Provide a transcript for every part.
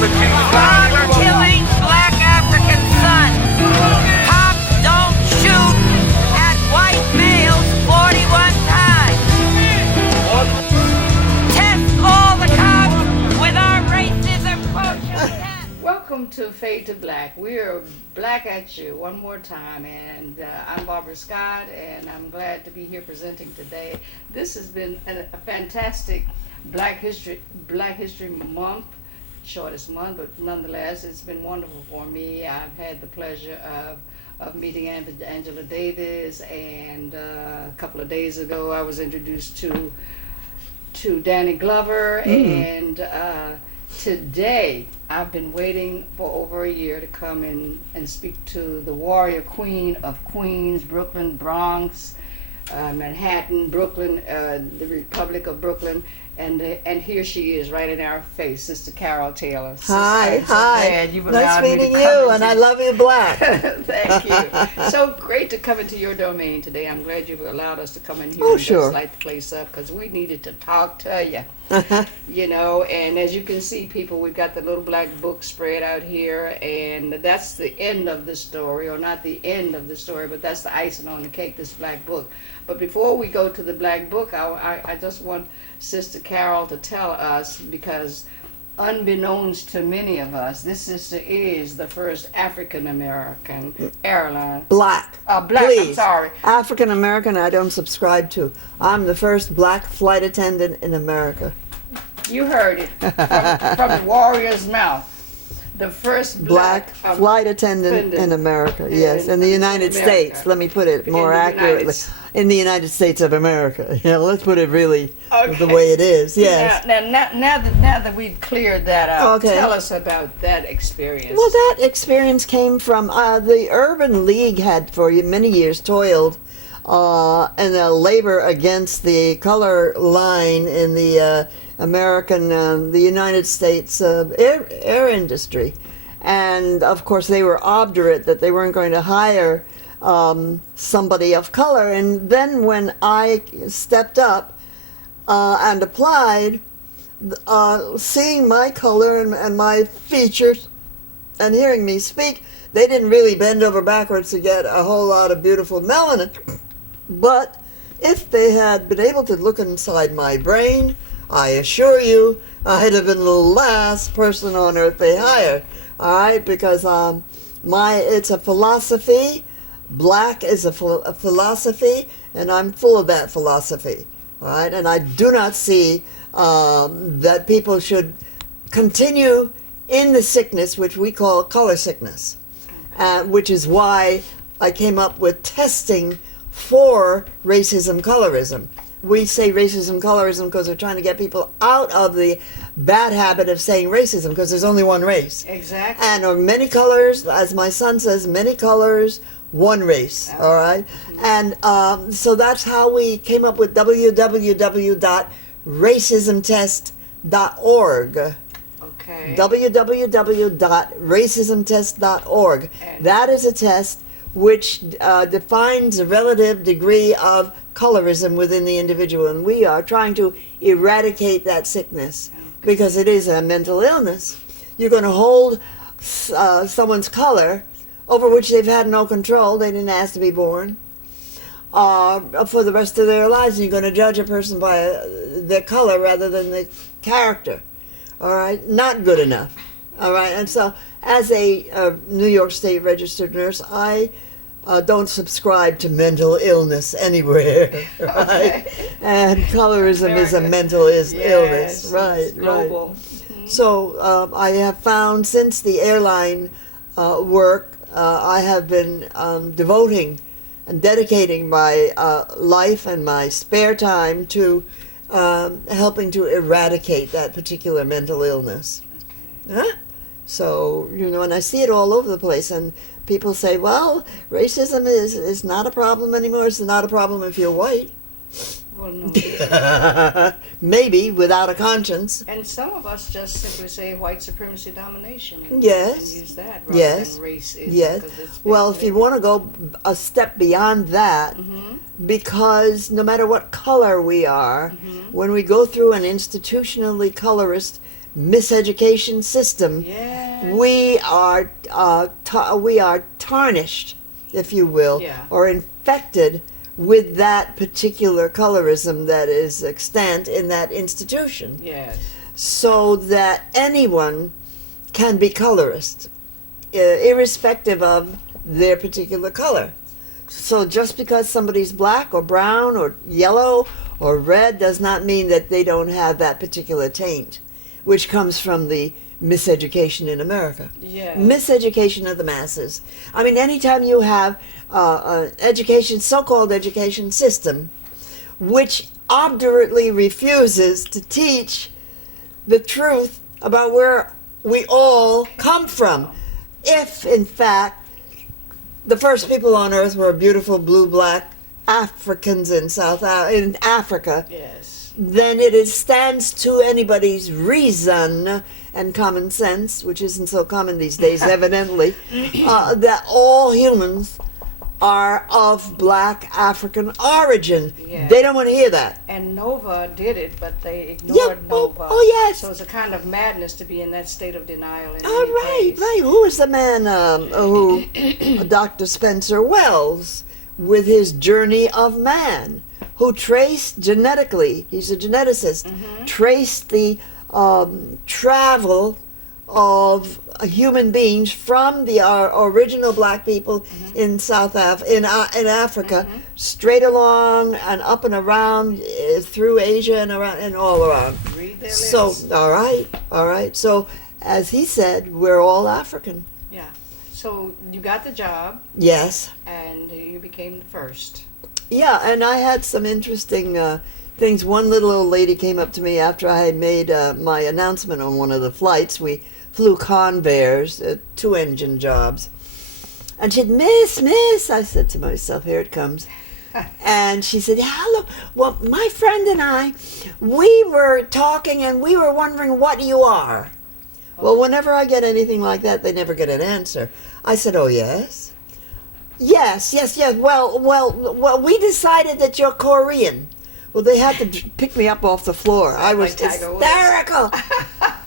Stop killing black African sons. Cops don't shoot at white males 41 times. Test all the cops with our racism quotient test. Welcome to Fade to Black. We are black at you one more time, and I'm Barbara Scott, and I'm glad to be here presenting today. This has been a fantastic Black History Month, shortest month, but nonetheless, it's been wonderful for me. I've had the pleasure of meeting Angela Davis, and a couple of days ago, I was introduced to Danny Glover, and today, I've been waiting for over a year to come in and speak to the warrior queen of Queens, Brooklyn, Bronx, Manhattan, Brooklyn, the Republic of Brooklyn, and here she is right in our face, Sister Carol Taylor. Hi. Nice meeting you, and I love you black. Thank you. So great to come into your domain today. I'm glad you've allowed us to come in here Oh, and sure. just light the place up, because we needed to talk to you. You know, and as you can see, people, we've got the little black book spread out here, and that's the end of the story, or not the end of the story, but that's the icing on the cake, this black book. But before we go to the black book, I just want Sister Carol to tell us, because unbeknownst to many of us, this sister is the first African American airline. Black. Black, Please. I'm sorry. African American I don't subscribe to. I'm the first black flight attendant in America. You heard it from the warrior's mouth. The first Black flight attendant in America, yes. In the United States, let me put it more accurately. In the United States of America. Yeah, let's put it really the way it is, yes. Now that we've cleared that up, Okay. tell us about that experience. Well, that experience came from the Urban League had for many years toiled in the labor against the color line in the the United States air industry. And of course they were obdurate that they weren't going to hire somebody of color. And then when I stepped up and applied, seeing my color and my features and hearing me speak, they didn't really bend over backwards to get a whole lot of beautiful melanin. But if they had been able to look inside my brain, I assure you, I'd have been the last person on earth they hired. All right, because it's a philosophy. Black is a philosophy, and I'm full of that philosophy. All right, and I do not see that people should continue in the sickness which we call color sickness, which is why I came up with testing for racism, colorism. We say racism, colorism because we're trying to get people out of the bad habit of saying racism, because there's only one race. Exactly. And many colors, as my son says, many colors, one race, all right? And so that's how we came up with www.racismtest.org. Okay. www.racismtest.org. That is a test which defines the relative degree of colorism within the individual, and we are trying to eradicate that sickness because it is a mental illness. You're going to hold someone's color over which they've had no control, they didn't ask to be born, for the rest of their lives, and you're going to judge a person by their color rather than the character. All right, not good enough. All right, and so as a New York State registered nurse, I don't subscribe to mental illness anywhere, right? Okay. And colorism is a mental illness, right? It's global. Right. So I have found since the airline work, I have been devoting and dedicating my life and my spare time to helping to eradicate that particular mental illness. Huh? So, and I see it all over the place, and people say, well, racism is not a problem anymore. It's not a problem if you're white. Well, no. Maybe, without a conscience. And some of us just simply say white supremacy domination. And, Yes. And use that rather Yes. than racism. Yes. Well, if you want to go a step beyond that, because no matter what color we are, when we go through an institutionally colorist miseducation system, Yes. we are tarnished, if you will, Yeah. or infected with that particular colorism that is extant in that institution, Yes. so that anyone can be colorist, irrespective of their particular color. So just because somebody's black or brown or yellow or red does not mean that they don't have that particular taint, which comes from the miseducation in America. Yes. Miseducation of the masses. I mean, anytime you have an education, so-called education system, which obdurately refuses to teach the truth about where we all come from. If, in fact, the first people on earth were beautiful blue-black Africans in in Africa, Yes. then it stands to anybody's reason and common sense, which isn't so common these days, evidently, that all humans are of black African origin. Yeah. They don't want to hear that. And Nova did it, but they ignored Nova. Oh, yes. So it's a kind of madness to be in that state of denial. In All any right, case. right. Who was the man who, Dr. Spencer Wells, with his Journey of Man, who traced genetically, he's a geneticist, traced the travel of human beings from the original black people in in Africa, straight along and up and around through Asia and around and all around. Read their So, lips. all right. So, as he said, we're all African. Yeah. So you got the job, Yes. and you became the first. Yeah, and I had some interesting things. One little old lady came up to me after I had made my announcement on one of the flights. We flew Convairs, 2-engine jobs. And she said, Miss, I said to myself, here it comes. And she said, hello, well, my friend and I, we were talking and we were wondering what you are. Well, whenever I get anything like that, they never get an answer. I said, oh, yes? Yes. Well, we decided that you're Korean. Well, they had to pick me up off the floor. I was hysterical.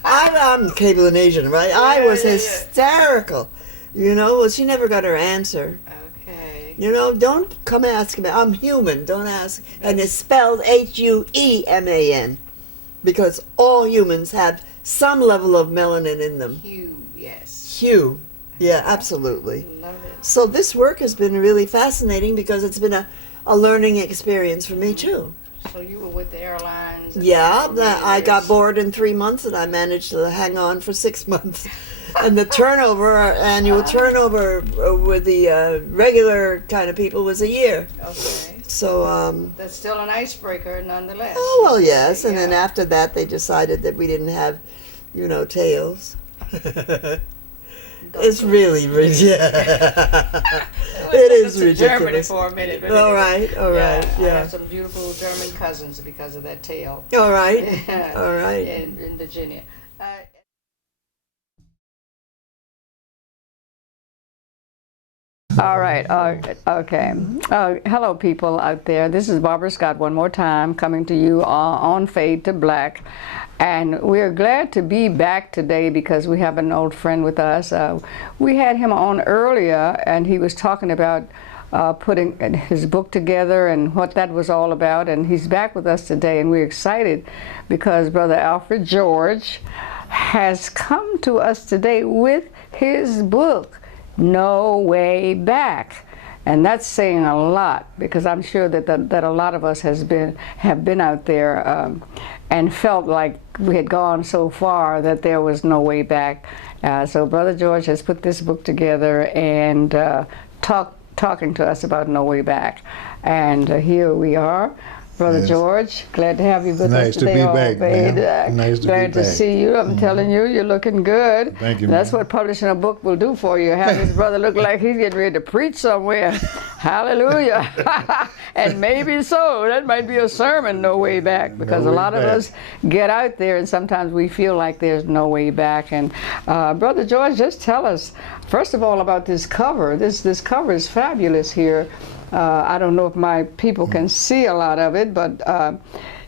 I'm Cable and Asian, right? I was hysterical. You know, well, she never got her answer. Okay. You know, don't come ask me. I'm human. Don't ask. And it's spelled Hueman, because all humans have some level of melanin in them. Hugh, yes. Hue. Yeah, absolutely. Love it. So this work has been really fascinating because it's been a learning experience for me too. So you were with the airlines. Yeah, I got bored in 3 months and I managed to hang on for 6 months. And the annual turnover with the regular kind of people was a year. Okay. So, That's still an icebreaker nonetheless. oh, well, yes. And then Yeah. after that, they decided that we didn't have, tails. It's really ridiculous. It is to Germany ridiculous. for a minute. but All anyway. right, all right, I yeah. have some beautiful German cousins because of that tail. All right, all right. In Virginia. All right. Okay. Hello, people out there. This is Barbara Scott one more time, coming to you on Fade to Black. And we're glad to be back today because we have an old friend with us. We had him on earlier, and he was talking about putting his book together and what that was all about. And he's back with us today, and we're excited because Brother Alfred George has come to us today with his book, No Way Back. And that's saying a lot, because I'm sure that a lot of us have been out there and felt like we had gone so far that there was no way back. So Brother George has put this book together and talking to us about No Way Back. And here we are. Brother Yes. George, glad to have you with us Nice to today. be all back, Fade. ma'am. Nice to glad be to back. see you. I'm telling you, you're looking good. Thank you, That's ma'am. what publishing a book will do for you. Have his brother look like he's getting ready to preach somewhere. Hallelujah. And maybe so. That might be a sermon, No Way Back, because No a way lot of back. us get out there and sometimes we feel like there's no way back. And Brother George, just tell us, first of all, about this cover. This cover is fabulous here. I don't know if my people can see a lot of it, but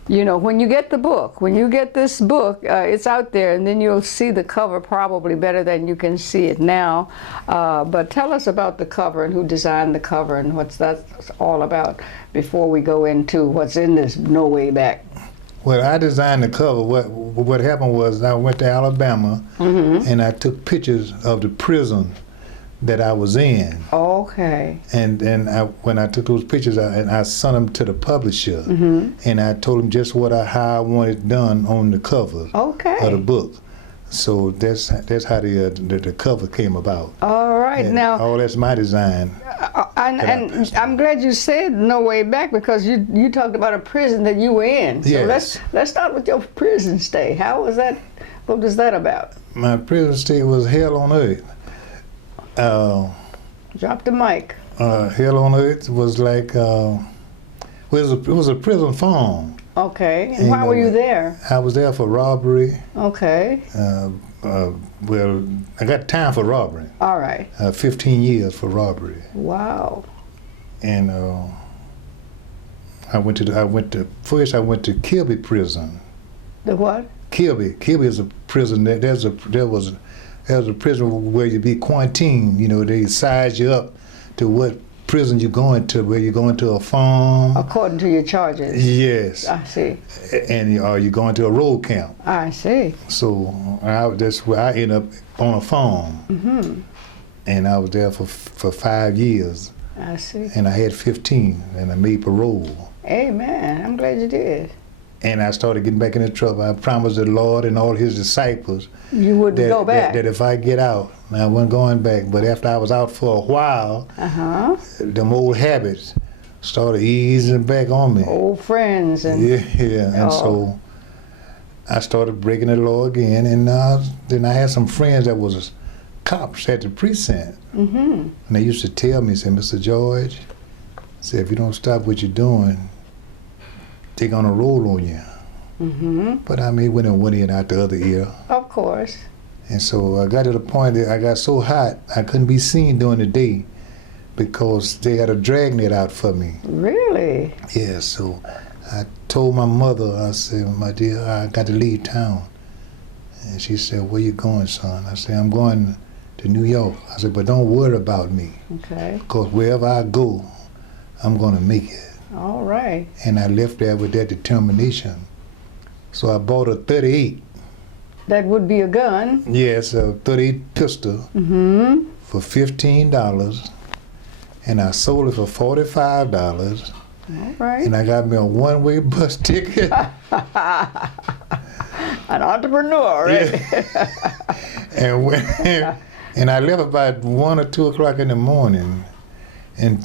You know, when you get the book, when you get this book, it's out there, and then you'll see the cover probably better than you can see it now. But tell us about the cover and who designed the cover and what's that all about before we go into what's in this No Way Back. Well, I designed the cover. What happened was I went to Alabama and I took pictures of the prison that I was in. Okay. And when I took those pictures, I sent them to the publisher, and I told them just how I wanted it done on the cover of the book. So that's how the cover came about. All right, and now all that's my design. And I'm glad you said No Way Back, because you talked about a prison that you were in. So yes. let's start with your prison stay. How was that? What was that about? My prison stay was hell on earth. Drop the mic. Hell on earth was like it was a prison farm. Okay. And why were you there? I was there for robbery. Okay. Well, I got time for robbery. All right. 15 years for robbery. Wow. And I went to Kilby prison. The what? Kilby is a prison. There was a prison where you be quarantined. You know, they size you up to what prison you're going to, where you're going to a farm. According to your charges. Yes. I see. And you're going to a road camp. I see. So that's where I ended up on a farm. And I was there for 5 years. I see. And I had 15, and I made parole. Amen. I'm glad you did. And I started getting back into trouble. I promised the Lord and all his disciples you wouldn't go back. That if I get out, I wasn't going back. But after I was out for a while, them old habits started easing back on me. Old friends. And And so I started breaking the law again. And then I had some friends that was cops at the precinct. And they used to tell me, say, Mr. George, say, if you don't stop what you're doing, they're gonna roll on you. But I mean, went in one ear and out the other ear. Of course. And so I got to the point that I got so hot I couldn't be seen during the day because they had a dragnet out for me. Really? Yeah, so I told my mother, I said, my dear, I got to leave town. And she said, where you going, son? I said, I'm going to New York. I said, but don't worry about me. Okay. Because wherever I go, I'm gonna make it. All right. And I left there with that determination. So I bought a 38. That would be a gun. Yes, a 38 pistol for $15. And I sold it for $45. All right. And I got me a one-way bus ticket. An entrepreneur, right? Yeah. And I left about 1 or 2 o'clock in the morning. And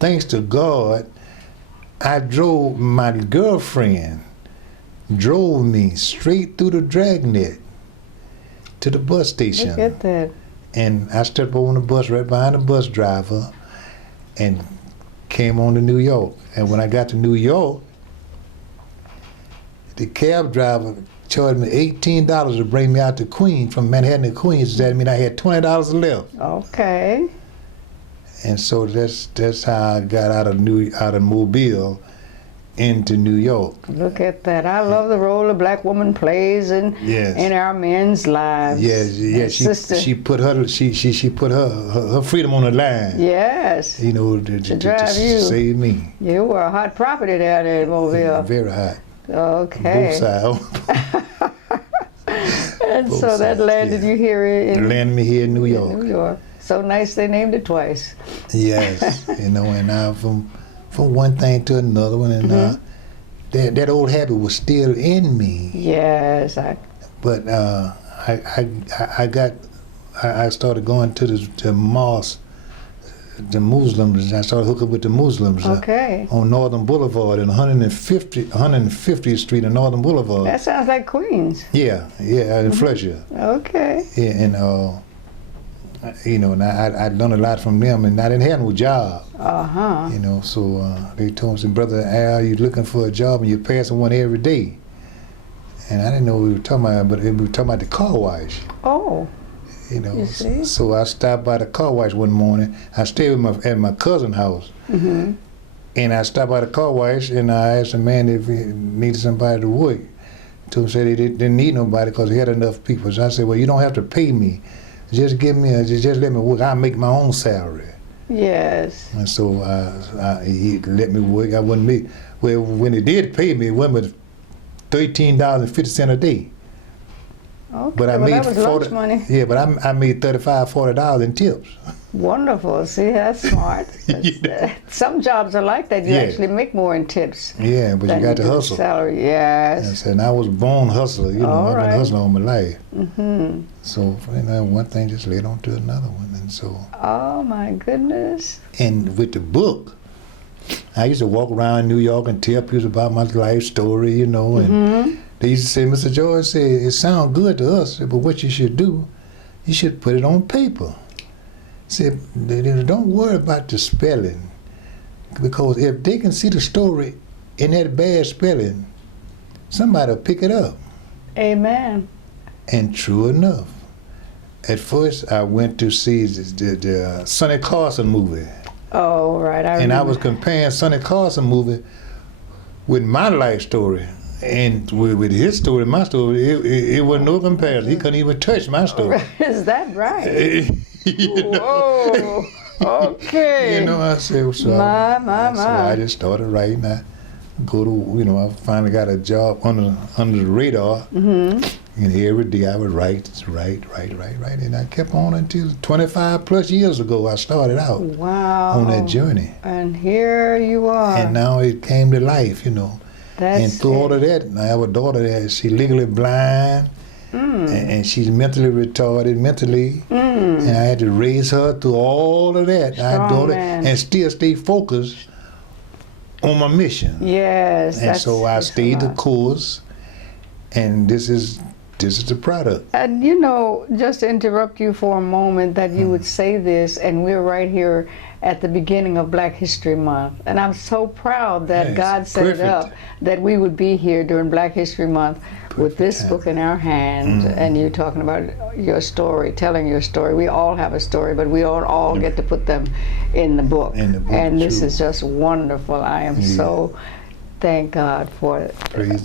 thanks to God, my girlfriend drove me straight through the dragnet to the bus station. Look at that. And I stepped on the bus right behind the bus driver and came on to New York. And when I got to New York, the cab driver charged me $18 to bring me out to Queens, from Manhattan to Queens. That mean I had $20 left. Okay. And so that's how I got out of Mobile into New York. Look at that. I love the role a black woman plays in our men's lives. Yes. She put her freedom on the line. Yes. You know, to drive you. Save me. You were a hot property down there in Mobile. Yeah, very hot. Okay. Both sides. And both so that landed you here in... Landed me here in New York. New York. So nice they named it twice. Yes. You know, and from one thing to another one, and that old habit was still in me. Yes. But I started going to the mosque, the Muslims. I started hooking with the Muslims on Northern Boulevard and 150th Street and Northern Boulevard. That sounds like Queens. Yeah, in Flushing. Okay. Yeah, and you know, and I learned a lot from them, and I didn't have no job. You know, so they told me, said, Brother Al, you're looking for a job and you're passing one every day. And I didn't know what we were talking about, but we were talking about the car wash. Oh. You know, you see? So I stopped by the car wash one morning. I stayed at my cousin's house. And I stopped by the car wash, and I asked the man if he needed somebody to work. Told him, said he didn't need nobody because he had enough people. So I said, well, you don't have to pay me. Just give me just let me work. I'll make my own salary. Yes. And so he let me work. I wouldn't make. Well, when he did pay me, it went with $13.50 a day. Okay, But I well, made that was lunch money. Yeah, but I made $35, $40 in tips. Wonderful. See, that's smart. Some jobs are like that. You Yeah. actually make more in tips. Yeah, but than you got to do hustle. Salary, yes. And I was born hustler. You know, All I've right. been hustling all my life. Mm-hmm. So one thing just led on to another one, and so. Oh my goodness. And with the book, I used to walk around New York and tell people about my life story, you know, and they used to say, Mr. George said, it sounds good to us, but what you should do, you should put it on paper. Said, don't worry about the spelling, because if they can see the story in that bad spelling, somebody will pick it up. Amen. And true enough, at first I went to see the Sonny Carson movie. Oh, right. And I was comparing Sonny Carson movie with my life story. And with his story, my story, it was no comparison. He couldn't even touch my story. Is that right? You know? Whoa. Okay. You know, I said, so, so I just started writing. I go to, you know, I finally got a job under the radar. And every day I would write. And I kept on until 25 plus years ago I started out on that journey. And here you are. And now it came to life, you know. That's and through all of that, I have a daughter that she's legally blind, and she's mentally retarded, and I had to raise her through all of that. And still stay focused on my mission. Yes. And so I stayed the course, and this is the product. And you know, just to interrupt you for a moment, that you would say this, and we're right here at the beginning of Black History Month. And I'm so proud that God set it up that we would be here during Black History Month with this book in our hand, and you talking about your story, telling your story. We all have a story, but we don't all get to put them in the book. And this is just wonderful. I am so thank God for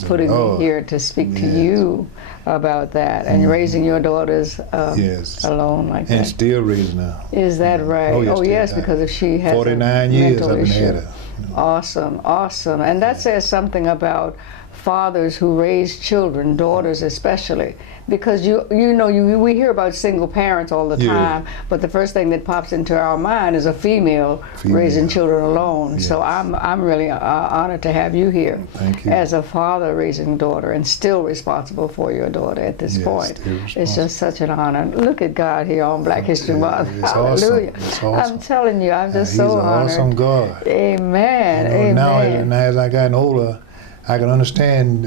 putting me here to speak to you about that and raising your daughters alone like that. And still raising her. Is that right? Oh, yes, because if she has 49 years I've been had her. Awesome, awesome. And that says something about fathers who raise children, daughters especially, because we hear about single parents all the time, but the first thing that pops into our mind is a female raising children alone. Yes. So I'm really honored to have you here. Thank you. As a father raising a daughter and still responsible for your daughter at this point. It's just such an honor. Look at God here on Black History Month. Hallelujah. Awesome. I'm telling you, I'm just so honored. He's an awesome God. Amen. You know, Amen. Now as I gotten older, I can understand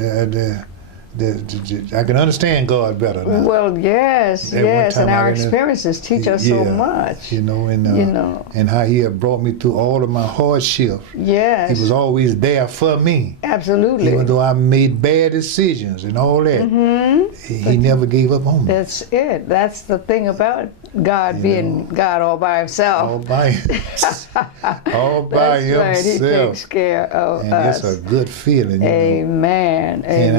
I can understand God better now. Well, yes, and our experiences teach us so much. You know, and how He had brought me through all of my hardships. Yes. He was always there for me. Absolutely. Even though I made bad decisions and all that, He never gave up on me. That's it. That's the thing about God being God all by Himself. All by Himself. Right. He takes care of us. And it's a good feeling. Amen. And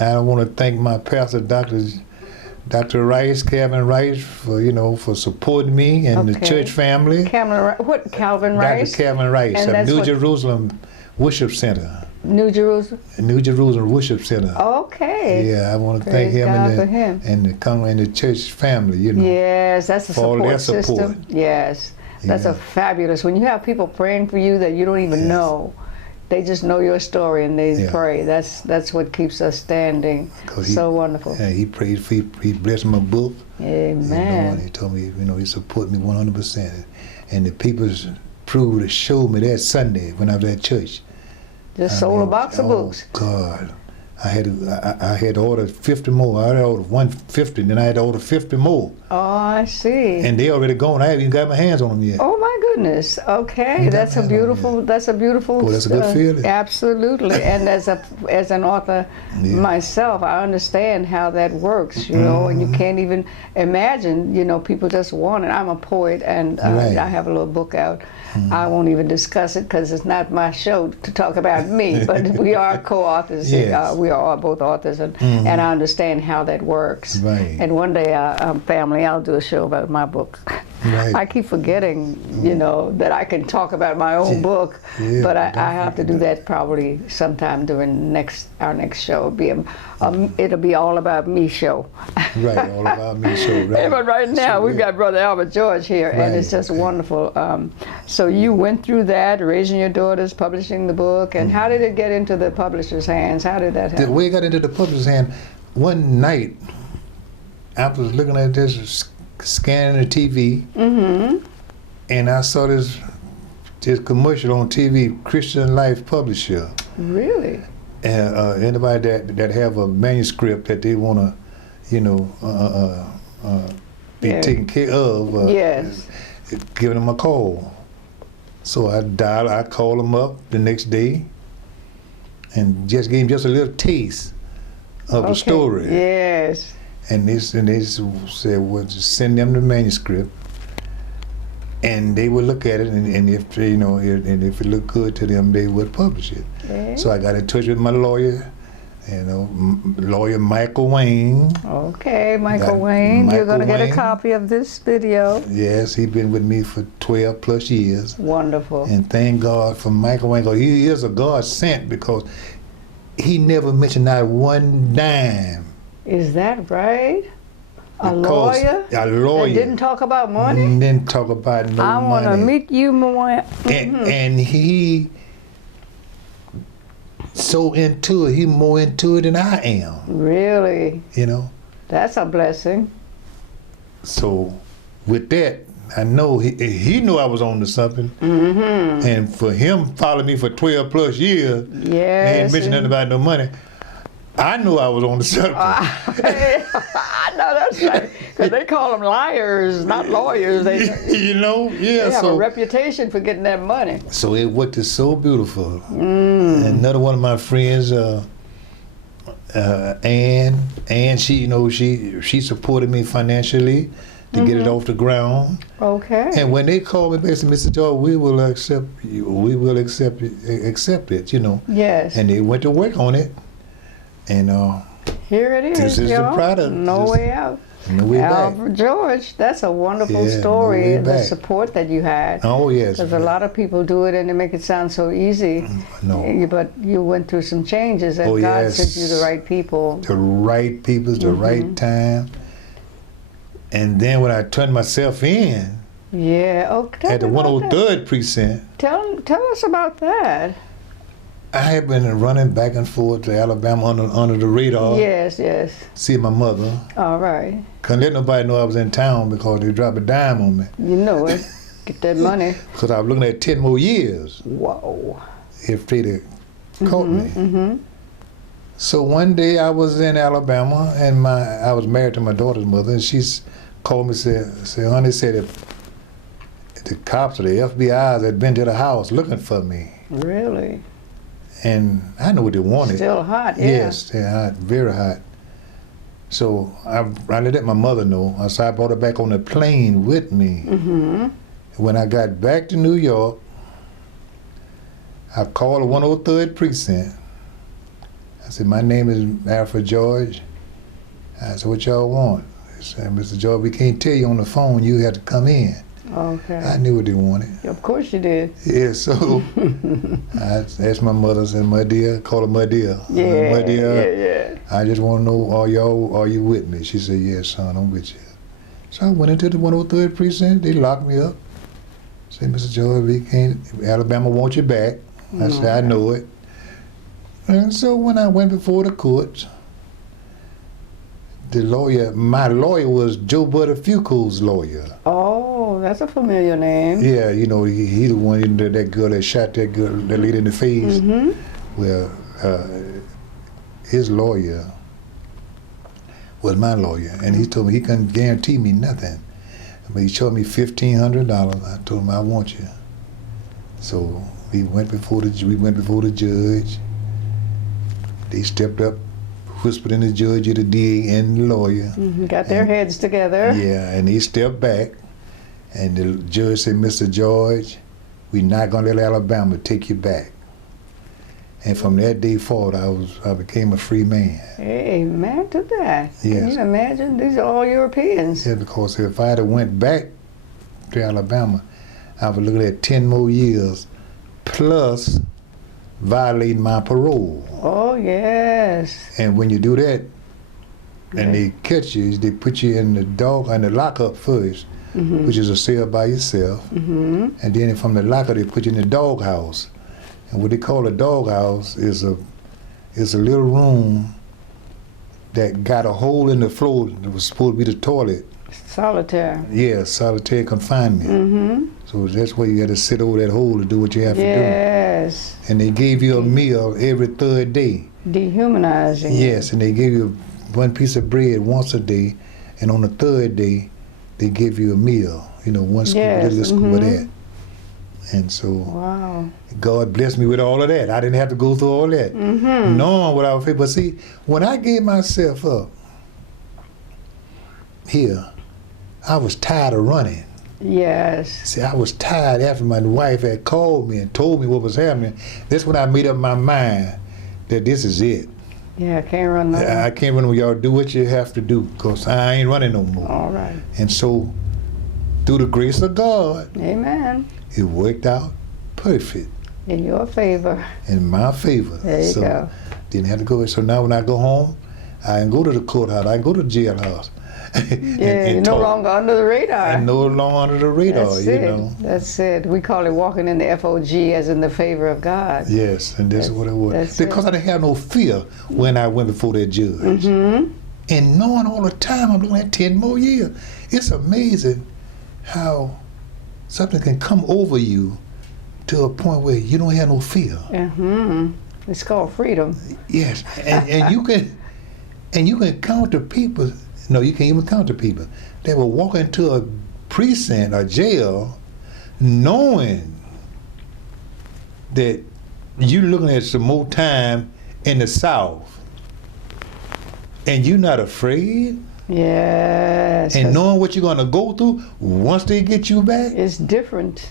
I want to thank my pastor, Dr. Rice, Calvin Rice, for supporting me and the church family. Calvin Rice? Dr. Calvin Rice of New Jerusalem Worship Center. New Jerusalem? New Jerusalem Worship Center. Okay. Yeah, I want to thank him and the church family, Yes, that's a support support. system. Yes, that's a fabulous. When you have people praying for you that you don't even know, they just know your story and they pray. That's what keeps us standing. So wonderful. Yeah, he prayed for he blessed my book. Amen. And he told me, he support me 100%. And the people proved to show me that Sunday when I was at church. Just sold a box of books. Oh God, I had to order 50 more. I had to order 150, then I had to order 50 more. Oh, I see. And they already gone. I haven't even got my hands on them yet. Oh my goodness. Okay, You got that's a that on beautiful. there. That's a beautiful. Boy, that's a good feeling. Absolutely, and as an author myself, I understand how that works. You know, and you can't even imagine. You know, people just want it. I'm a poet, and Right. I have a little book out. I won't even discuss it because it's not my show to talk about me. But we are co-authors. Yes. We are both authors, and I understand how that works. Right. And one day, family, I'll do a show about my book. Right. I keep forgetting, you know, that I can talk about my own book, Yeah, but I don't have to forget do that probably sometime during our next show. It'll be all about me show. Right, all about me show. Right. Hey, but right now So, we've got Brother Albert George here, and it's Right. just wonderful. So you went through that, raising your daughters, publishing the book, and how did it get into the publisher's hands? How did that The happen? way it got into the publisher's hand, one night, I was looking at this, scanning the TV, and I saw this commercial on TV, Christian Life Publisher. Really? And anybody that have a manuscript that they want to, you know, be Yeah. taken care of, Yes. giving them a call. So I called them up the next day, and just gave them just a little taste of the story. Yes. And they said, well, just send them the manuscript, and they would look at it, and if you know, and if it looked good to them, they would publish it. Okay. So I got in touch with my lawyer, you know, lawyer Michael Wayne. Okay, Michael Got Wayne, you're going to Michael get a Wayne. copy of this video. Yes, he's been with me for 12 plus years, Wonderful. and thank God for Michael Wayne. 'Cause he is a God sent, because he never mentioned not one dime. Is that right? A Because lawyer? A lawyer. That didn't talk about money? Didn't talk about no I want to money. meet you more. And he so into it. He more into it than I am. Really? You know. That's a blessing. So with that, I know he knew I was on to something. And for him following me for 12 plus years, he Yes. ain't mentioned nothing about no money. I knew I was on to something. I know that's right. Because they call them liars, not lawyers. They You know, yeah. have a So reputation for getting that money. so it worked so beautiful. Another one of my friends, Ann, she, you know, she supported me financially to get it off the ground. Okay. And when they called me back and said, Mr. George, we will accept you. We will accept it, you know. Yes. And they went to work on it. And Here it is, this is the y'all. product. No This- way out. no way back. Albert George, that's a wonderful Yeah, no story, way the back. support that you had. Oh, yes. Because a lot of people do it and they make it sound so easy. No. But you went through some changes and Oh, God yes. sent you the right people. The right people, the right time. And then when I turned myself in Yeah. Oh, tell at the me about that. 103rd precinct, Tell us about that. I had been running back and forth to Alabama under the radar, Yes, yes. see my mother. All right. Couldn't let nobody know I was in town because they dropped a dime on me. You know it. Get that money. Because I was looking at 10 more years Whoa. if they'd have caught me. So one day I was in Alabama, and I was married to my daughter's mother, and she called me and said, honey, said if the cops or the FBI's had been to the house looking for me. Really? And I knew what they wanted. Still hot, yeah. Yes, yeah, hot, very hot. So I let my mother know. So I brought her back on the plane with me. When I got back to New York, I called the 103rd precinct. I said, my name is Alfred George. I said, what y'all want? They said, Mr. George, we can't tell you on the phone. You had to come in. Okay. I knew what they wanted. Of course you did. Yeah, so I asked my mother, said, my dear, call her my dear. Yeah, My dear, yeah. I just want to know, are you with me? She said, yes, son, I'm with you. So I went into the 103rd precinct. They locked me up. Said, Mr. George, we can't, Alabama wants you back. I said, I know it. And so when I went before the court, my lawyer was Joe Butterfuco's lawyer. Oh, that's a familiar name. Yeah, you know, he the one, that girl that shot that lady in the face. Well, his lawyer was my lawyer, and he told me he couldn't guarantee me nothing. But he showed me $1,500. I told him I want you. So we went before the judge. They stepped up, whispered in the judge, the DA, and the lawyer. Got their heads together. Yeah, and they stepped back, and the judge said, "Mr. George, we're not gonna let Alabama take you back." And from that day forward, I became a free man. Amen to that. Yes. Can you imagine? These are all Europeans. Yeah, because if I had went back to Alabama, I was looking at 10 more years, plus violating my parole. Oh, yes. And when you do that, and they catch you, they put you in the lockup first, which is a cell by yourself. And then from the lockup, they put you in the doghouse. And what they call a doghouse is a little room that got a hole in the floor that was supposed to be the toilet. Solitaire. Yeah, solitary confinement. So that's where you got to sit over that hole to do what you have to do. Yes. And they gave you a meal every third day. Dehumanizing. Yes, and they gave you one piece of bread once a day, and on the third day, they give you a meal. You know, one scoop of this, scoop of that. And so, Wow. God blessed me with all of that. I didn't have to go through all that. Knowing what I was facing. But see, when I gave myself up here, I was tired of running. Yes. See, I was tired after my wife had called me and told me what was happening. That's when I made up my mind that this is it. Yeah, I can't run no more. I can't run. Y'all do what you have to do, because I ain't running no more. All right. And so, through the grace of God, Amen. it worked out perfect In your favor. in my favor. There you So go. didn't have to go. So now when I go home, I can go to the courthouse. I can go to the jailhouse. Yeah, you're no longer under the radar. I'm no longer under the radar, That's you it. know. That's it. We call it walking in the FOG, as in the favor of God. Yes, and this is what it was. That's Because I didn't have no fear when I went before that judge. And knowing all the time I'm looking at 10 more years. It's amazing how something can come over you to a point where you don't have no fear. It's called freedom. Yes, and you can count the people. No, you can't even count the people that will walk into a precinct or jail knowing that you're looking at some more time in the South, and you're not afraid. Yes. And knowing what you're going to go through once they get you back, It's different.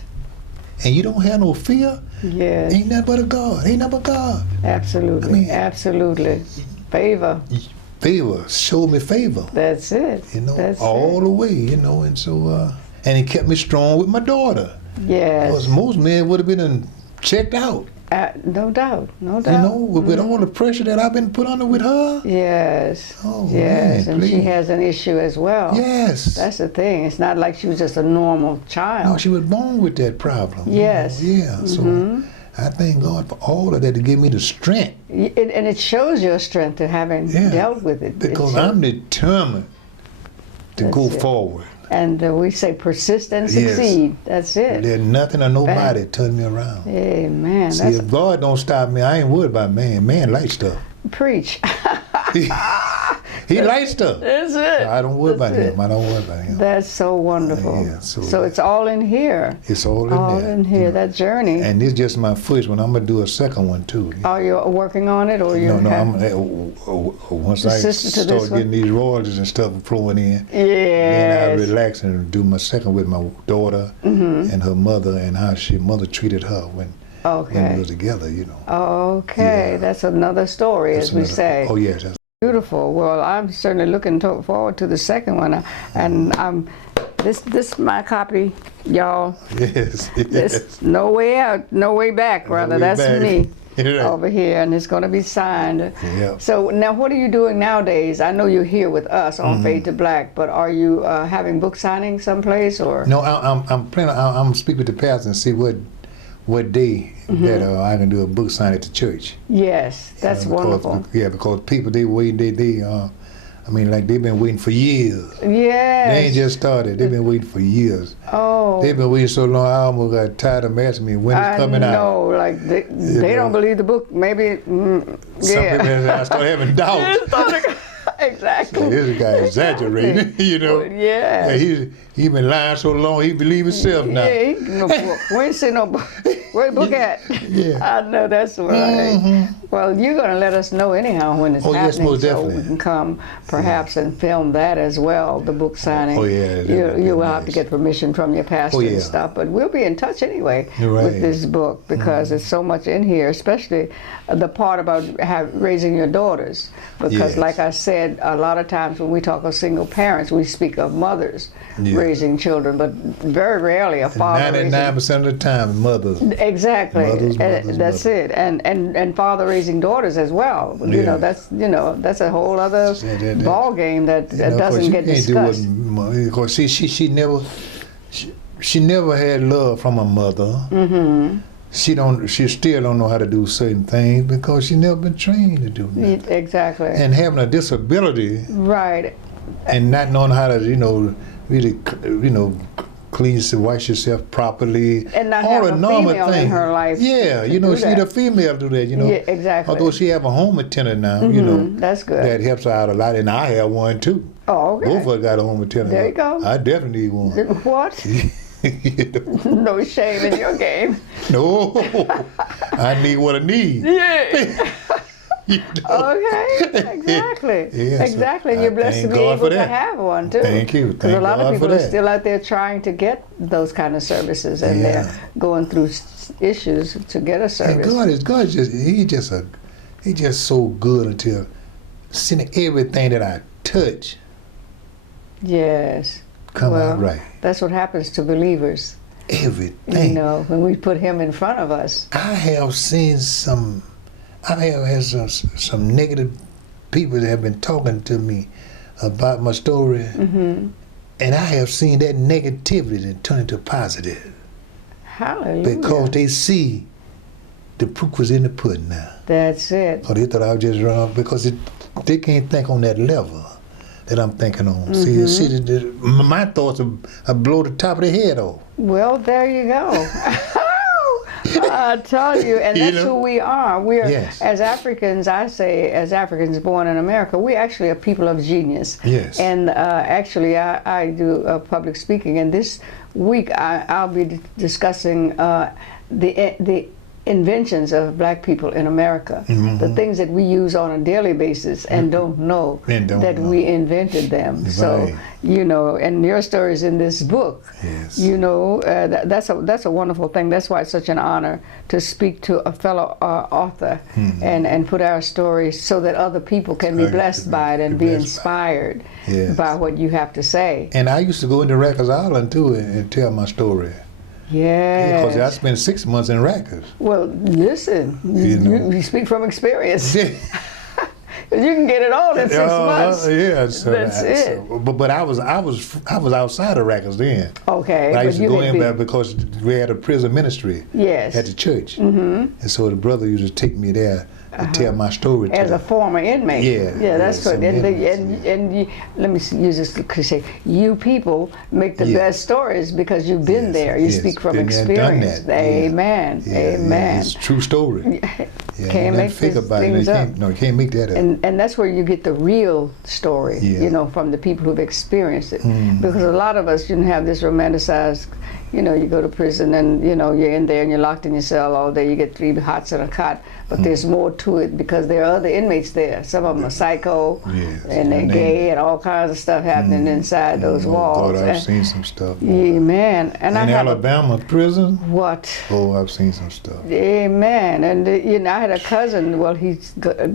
and you don't have no fear, Yes. ain't nothing but a God. Ain't nothing but God. Absolutely. I mean- Absolutely. Favor. Favor, show me favor. That's it. You know, That's all it. the way, you know, and so, and it kept me strong with my daughter. Yes. Because most men would have been checked out, No doubt. No you doubt. know, with all the pressure that I've been put under with her. Yes. Oh, yes. man, And she please. has an issue as well. Yes. That's the thing. It's not like she was just a normal child. No, she was born with that problem. you Yes. know, Yeah, so I thank God for all of that to give me the strength. And it shows your strength to having Yeah. dealt with it. Because It shows- I'm determined to go That's it. forward. And we say persist and Yes. succeed. That's it. There's nothing or nobody turn me around. Amen. See, That's if God don't stop me, I ain't worried about man. Man likes stuff. preach. He likes stuff. That's it. I don't worry about That's it. him. I don't worry about him. That's so wonderful. Yeah, so it's all in here. It's all in All there. in here. That journey. And this is just my first one. I'm gonna do a second one too. Are you working on it, or you? No, have, once I Assistant to this start one? getting these royalties and stuff flowing in, then I Yes. relax and do my second with my daughter and her mother, and how she mother treated her when we Okay. were together. You know. Okay. Yeah. That's another story, That's as we another- say. Oh yes. That's, Beautiful. Well, I'm certainly looking forward to the second one, and this my copy, y'all. yes. This Yes. no way out, no way back. Rather, way that's back. me Right. over here, and it's going to be signed. Yeah. So now, what are you doing nowadays? I know you're here with us on Fade to Black, but are you having book signing someplace or? No, I'm planning. I'm speak with the pastor and see what day that I can do a book sign at the church. Yes, that's Because- wonderful. Yeah, because people they wait, I mean, like they've been waiting for years. Yes. They ain't just started. They've been waiting for years. Oh. They've been waiting so long. I almost got tired of them asking me when it's coming I out. know, like they don't believe the book. Maybe, Some yeah. people I start having doubts. Exactly. This guy exaggerating, you know. Yeah. He been lying so long, he believe himself now. Yeah, no book. We ain't seen no book. Where the book at? Yeah. I know that's right. Well, you're going to let us know anyhow when it's Oh, yes, happening, most so definitely. we can come perhaps and film that as well, the book signing. Oh, yeah, that You would be will have to nice. get permission from your pastor Oh, yeah. and stuff, but we'll be in touch anyway You're right. with this book because there's so much in here, especially the part about raising your daughters. Because Yes. like I said, a lot of times when we talk of single parents, we speak of mothers Yeah. raising children, but very rarely a father raising. 99% of the time, mothers. Exactly. Mothers, That's mothers. it. And father raising daughters as well. You know, Yeah. that's a whole other that- ball game that You know, 'cause doesn't you get can't discussed. Because she never had love from her mother. Mm-hmm. She still don't know how to do certain things because she never been trained to do that. Exactly. And having a disability Right. and not knowing how to, really, clean yourself, wash yourself properly. And not all have the a normal female in things. her life Yeah, to she do need a that. female to do that, Yeah, exactly. Although she have a home attendant now, That's good. that helps her out a lot. And I have one too. Oh, okay. Both of us got a home attendant. There you go. I definitely need one. What? You know? No shame in your game. No, I need what I need. Yeah. You know? Okay, exactly. Yeah, so exactly. And you're I blessed to thank be God able for to that. have one too. Thank you. Because a Thank lot of God people for are that. still out there trying to get those kind of services, and Yeah. they're going through issues to get a And service. God he just so good until seeing everything that I touch Yes. come Well, out right. That's what happens to believers. Everything. You know, when we put Him in front of us. I have seen I have had some negative people that have been talking to me about my story, Mm-hmm. and I have seen that negativity then turn into positive Hallelujah. because they see the proof was in the pudding now. That's it. Or they thought I was just wrong because they can't think on that level that I'm thinking on. Mm-hmm. See, my thoughts are blow the top of the head off. Well, there you go. I tell you, and You that's know? who we are. We're, Yes. as Africans, I say, as Africans born in America, we actually are people of genius. Yes. And actually, I do public speaking, and this week I'll be discussing the inventions of black people in America, the things that we use on a daily basis and don't know And don't that know. we invented them. So, Right. and your story is in this book. Yes. That's a wonderful thing. That's why it's such an honor to speak to a fellow author and put our story so that other people can be Right. blessed by it and Be be blessed inspired Yes. by what you have to say. And I used to go into Rikers Island too and tell my story. Yeah. Because I spent 6 months in Rikers. Well, listen, You know. you speak from experience. You can get it all in 6 months. Yeah, so That's it. But I was outside of Rikers then. Okay, But I but used to you go had in been- there because we had a prison ministry Yes. at the church, and so the brother used to take me there to tell my story. As to a former inmate. Yeah, Yeah, that's yeah, what. some And, inmates, and you, let me use this cliche. You people make the Yeah. best stories because you've been Yes, there. You yes, speak from been there, done experience. that, yeah. Amen. yeah, Amen. Yeah, it's a true story. Yeah, Can't you make fake these about it. things You up. can't, no, you can't make that up. And that's where you get the real story, Yeah. from the people who've experienced it. Because a lot of us didn't have this romanticized, you go to prison and, you're in there and you're locked in your cell all day. You get 3 hots and a cot. But there's more to it because there are other inmates there. Some of them are psycho Yes, and they're and gay and all kinds of stuff happening inside those Oh, walls. God, I've And- seen some stuff. Amen. And I In have Alabama prison, what? oh, I've seen some stuff. Amen. And I had a cousin. Well, he's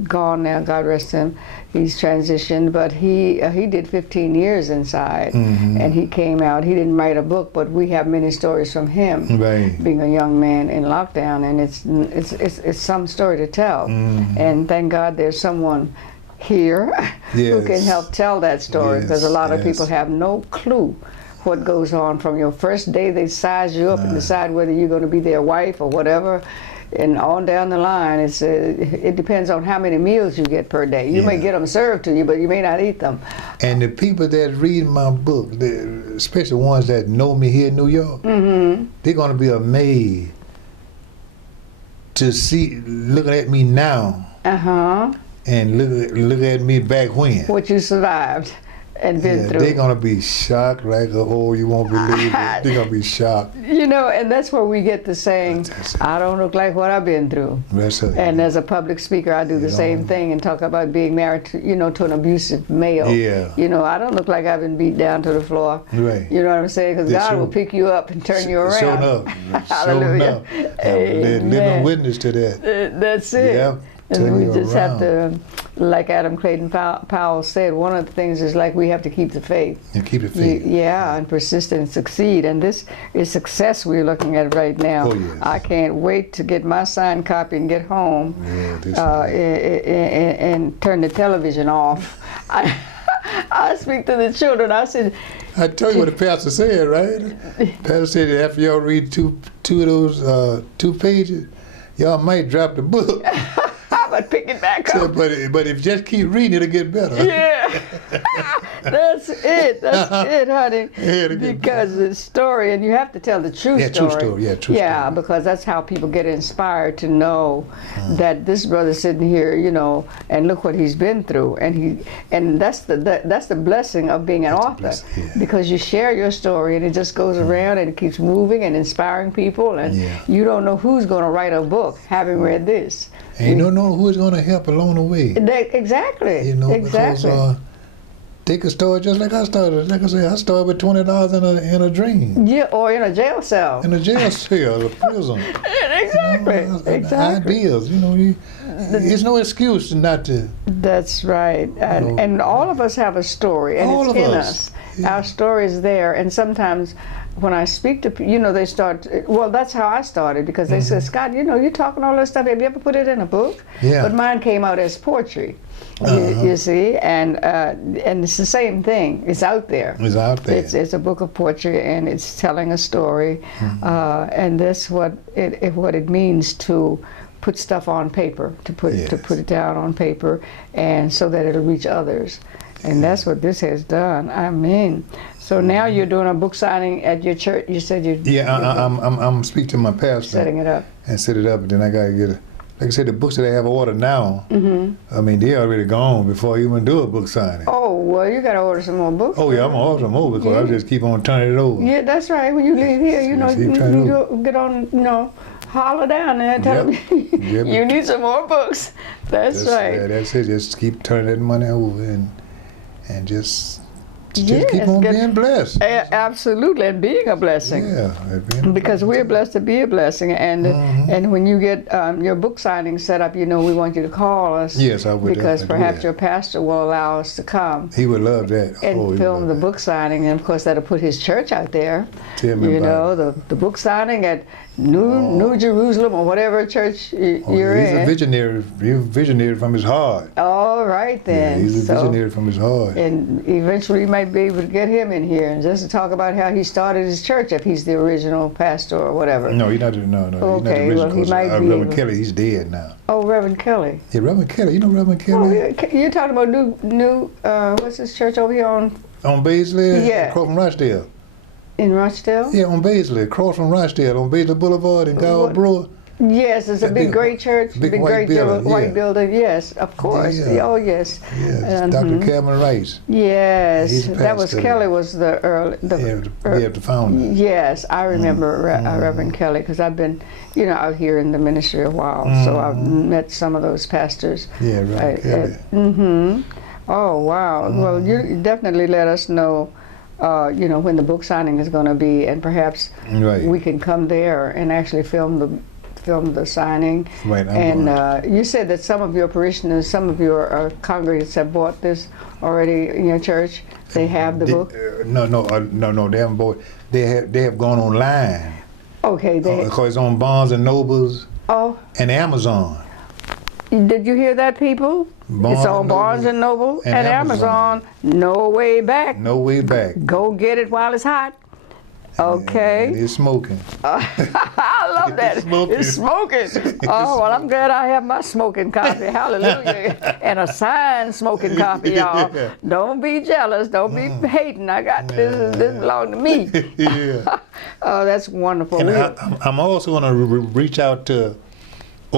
gone now. God rest him. He's transitioned, but he did 15 years inside, and he came out. He didn't write a book, but we have many stories from him, Right. being a young man in lockdown, and it's some story to tell. And thank God there's someone here who can Yes. help tell that story, because a lot of Yes, people have no clue what goes on from your first day they size you up and decide whether you're going to be their wife or whatever, and on down the line. It depends on how many meals you get per day. You may Yeah. get them served to you, but you may not eat them. And the people that read my book, especially ones that know me here in New York, they're going to be amazed to see, looking at me now, Uh-huh. and look at me back when. What you survived and been through. They're gonna be shocked like, oh, you won't believe it. They're gonna be shocked. You know, and that's where we get the saying, I don't look like what I've been through. And as a public speaker, I do the same thing and talk about being married to, to an abusive male. Yeah. I don't look like I've been beat down to the floor. Right. You know what I'm saying? Because God will pick you up and turn you around. Sure enough. Hallelujah. Living witness to that. That's it. Yep. And we just have to, like Adam Clayton Powell said, one of the things is like we have to keep the faith. And keep the faith. And persist and succeed. And this is success we're looking at right now. Oh, yes. I can't wait to get my signed copy and get home and turn the television off. I speak to the children. I said, I told you what the pastor said, right? The pastor said that after y'all read two of those 2 pages, y'all might drop the book. But pick it back up. But if you just keep reading, it'll get better. Yeah, that's it. That's it, honey. Because the story, and you have to tell the true story. True story. Yeah, true story. Yeah, because that's how people get inspired to know that this brother's sitting here, and look what he's been through, and that's the blessing of being an author, because you share your story, and it just goes around and it keeps moving and inspiring people, and you don't know who's going to write a book having read this. And you don't know who's going to help along the way. Exactly. Because they could start just like I started. Like I said, I started with $20 in a dream. Yeah, or in a jail cell. In a jail cell, a prison. Exactly. Ideas, there's no excuse not to. That's right. And all of us have a story, and it's in us. Yeah. Our story is there, and sometimes when I speak to people, they start, well, that's how I started, because they said, Scott, you're talking all this stuff. Have you ever put it in a book? Yeah. But mine came out as poetry, you see, and it's the same thing. It's out there. It's out there. It's a book of poetry, and it's telling a story, and that's what it means to put stuff on paper, to put it down on paper, and so that it'll reach others. And that's what this has done. I mean, so now you're doing a book signing at your church. You said you. Yeah, I'm speaking to my pastor. Setting it up. And set it up, and then I gotta get it. Like I said, the books that I have ordered now. I mean, they're already gone before I even do a book signing. Oh well, you gotta order some more books. Oh yeah, I'm gonna order some more because I just keep on turning it over. Yeah, that's right. When you leave here, you get on, holler down there and tell them you need some more books. That's right. Yeah, that's it. Just keep turning that money over and just keep on being blessed. Absolutely, and being a blessing. Yeah, because we're blessed to be a blessing, and when you get your book signing set up, we want you to call us. Yes, I would. Because perhaps your pastor will allow us to come. He would love that. And film the book signing, and of course that'll put his church out there. Tell me about it. The book signing at New Jerusalem or whatever church you're in. He's a visionary. He's a visionary from his heart. All right then. Yeah, he's a visionary from his heart. And eventually you might be able to get him in here and just to talk about how he started his church, if he's the original pastor or whatever. No, he's not. No. Okay, he's not the original. Well, he might be. Reverend Kelly, he's dead now. Oh, Reverend Kelly. Yeah, Reverend Kelly. You know Reverend Kelly? Oh, you're talking about new what's this church over here on Baisley? Yeah. Across from Rochdale. In Rochdale? Yeah, on Baisley, across from Rochdale, on Baisley Boulevard in Kyle Brewer. Yes, it's a big great church, big white building, white building. Yes, of course. Yeah. Oh, yes. Yes, Dr. Calvin Rice. Yes, that was Kelly was the founder. Yes, I remember Reverend Kelly, because I've been, out here in the ministry a while, so I've met some of those pastors. Yeah, Reverend Kelly. Oh wow. Well, you definitely let us know. When the book signing is going to be, and perhaps we can come there and actually film the signing. Right. And you said that some of your parishioners, some of your congregants have bought this already in your church. They have the book. No. They haven't bought. They have gone online. Okay. Because it's on Barnes and Nobles. Oh. And Amazon. Did you hear that, people? It's on Barnes and Noble and Amazon. No way back. No way back. Go get it while it's hot. Okay. And it's smoking. I love that. It's smoking. Oh, well, I'm glad I have my smoking copy. Hallelujah. And a signed smoking copy, y'all. Don't be jealous. Don't be hating. I got this. This belongs to me. Yeah. Oh, that's wonderful. And I'm also going to reach out to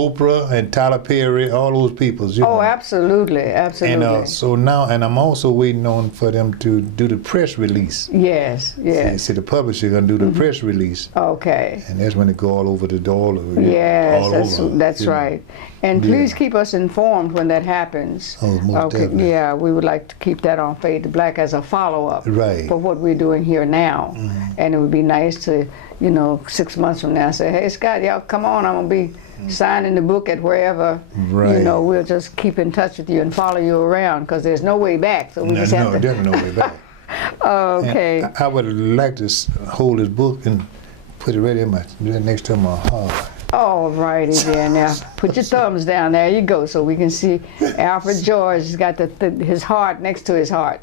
Oprah and Tyler Perry, all those people. You Oh, know. absolutely, And absolutely. so now, and I'm also waiting on for them to do the press release. Yes, yes. See, the publisher gonna do the press release, Okay. and that's when it go all over the door. Yes, all over, that's you know. right. And Yeah. please keep us informed when that happens. Oh, most definitely. Yeah, we would like to keep that on Fade to Black as a follow-up Right. for what we're doing here now. And it would be nice to, 6 months from now say, hey, Scott, y'all come on, I'm going to be signing the book at wherever. Right. We'll just keep in touch with you and follow you around because there's no way back. So we No, just have to. definitely no way back. Okay. And I would like to hold this book and put it right in next to my heart. All righty then. Now, put your thumbs down. There you go, so we can see Alfred George has got his heart next to his heart.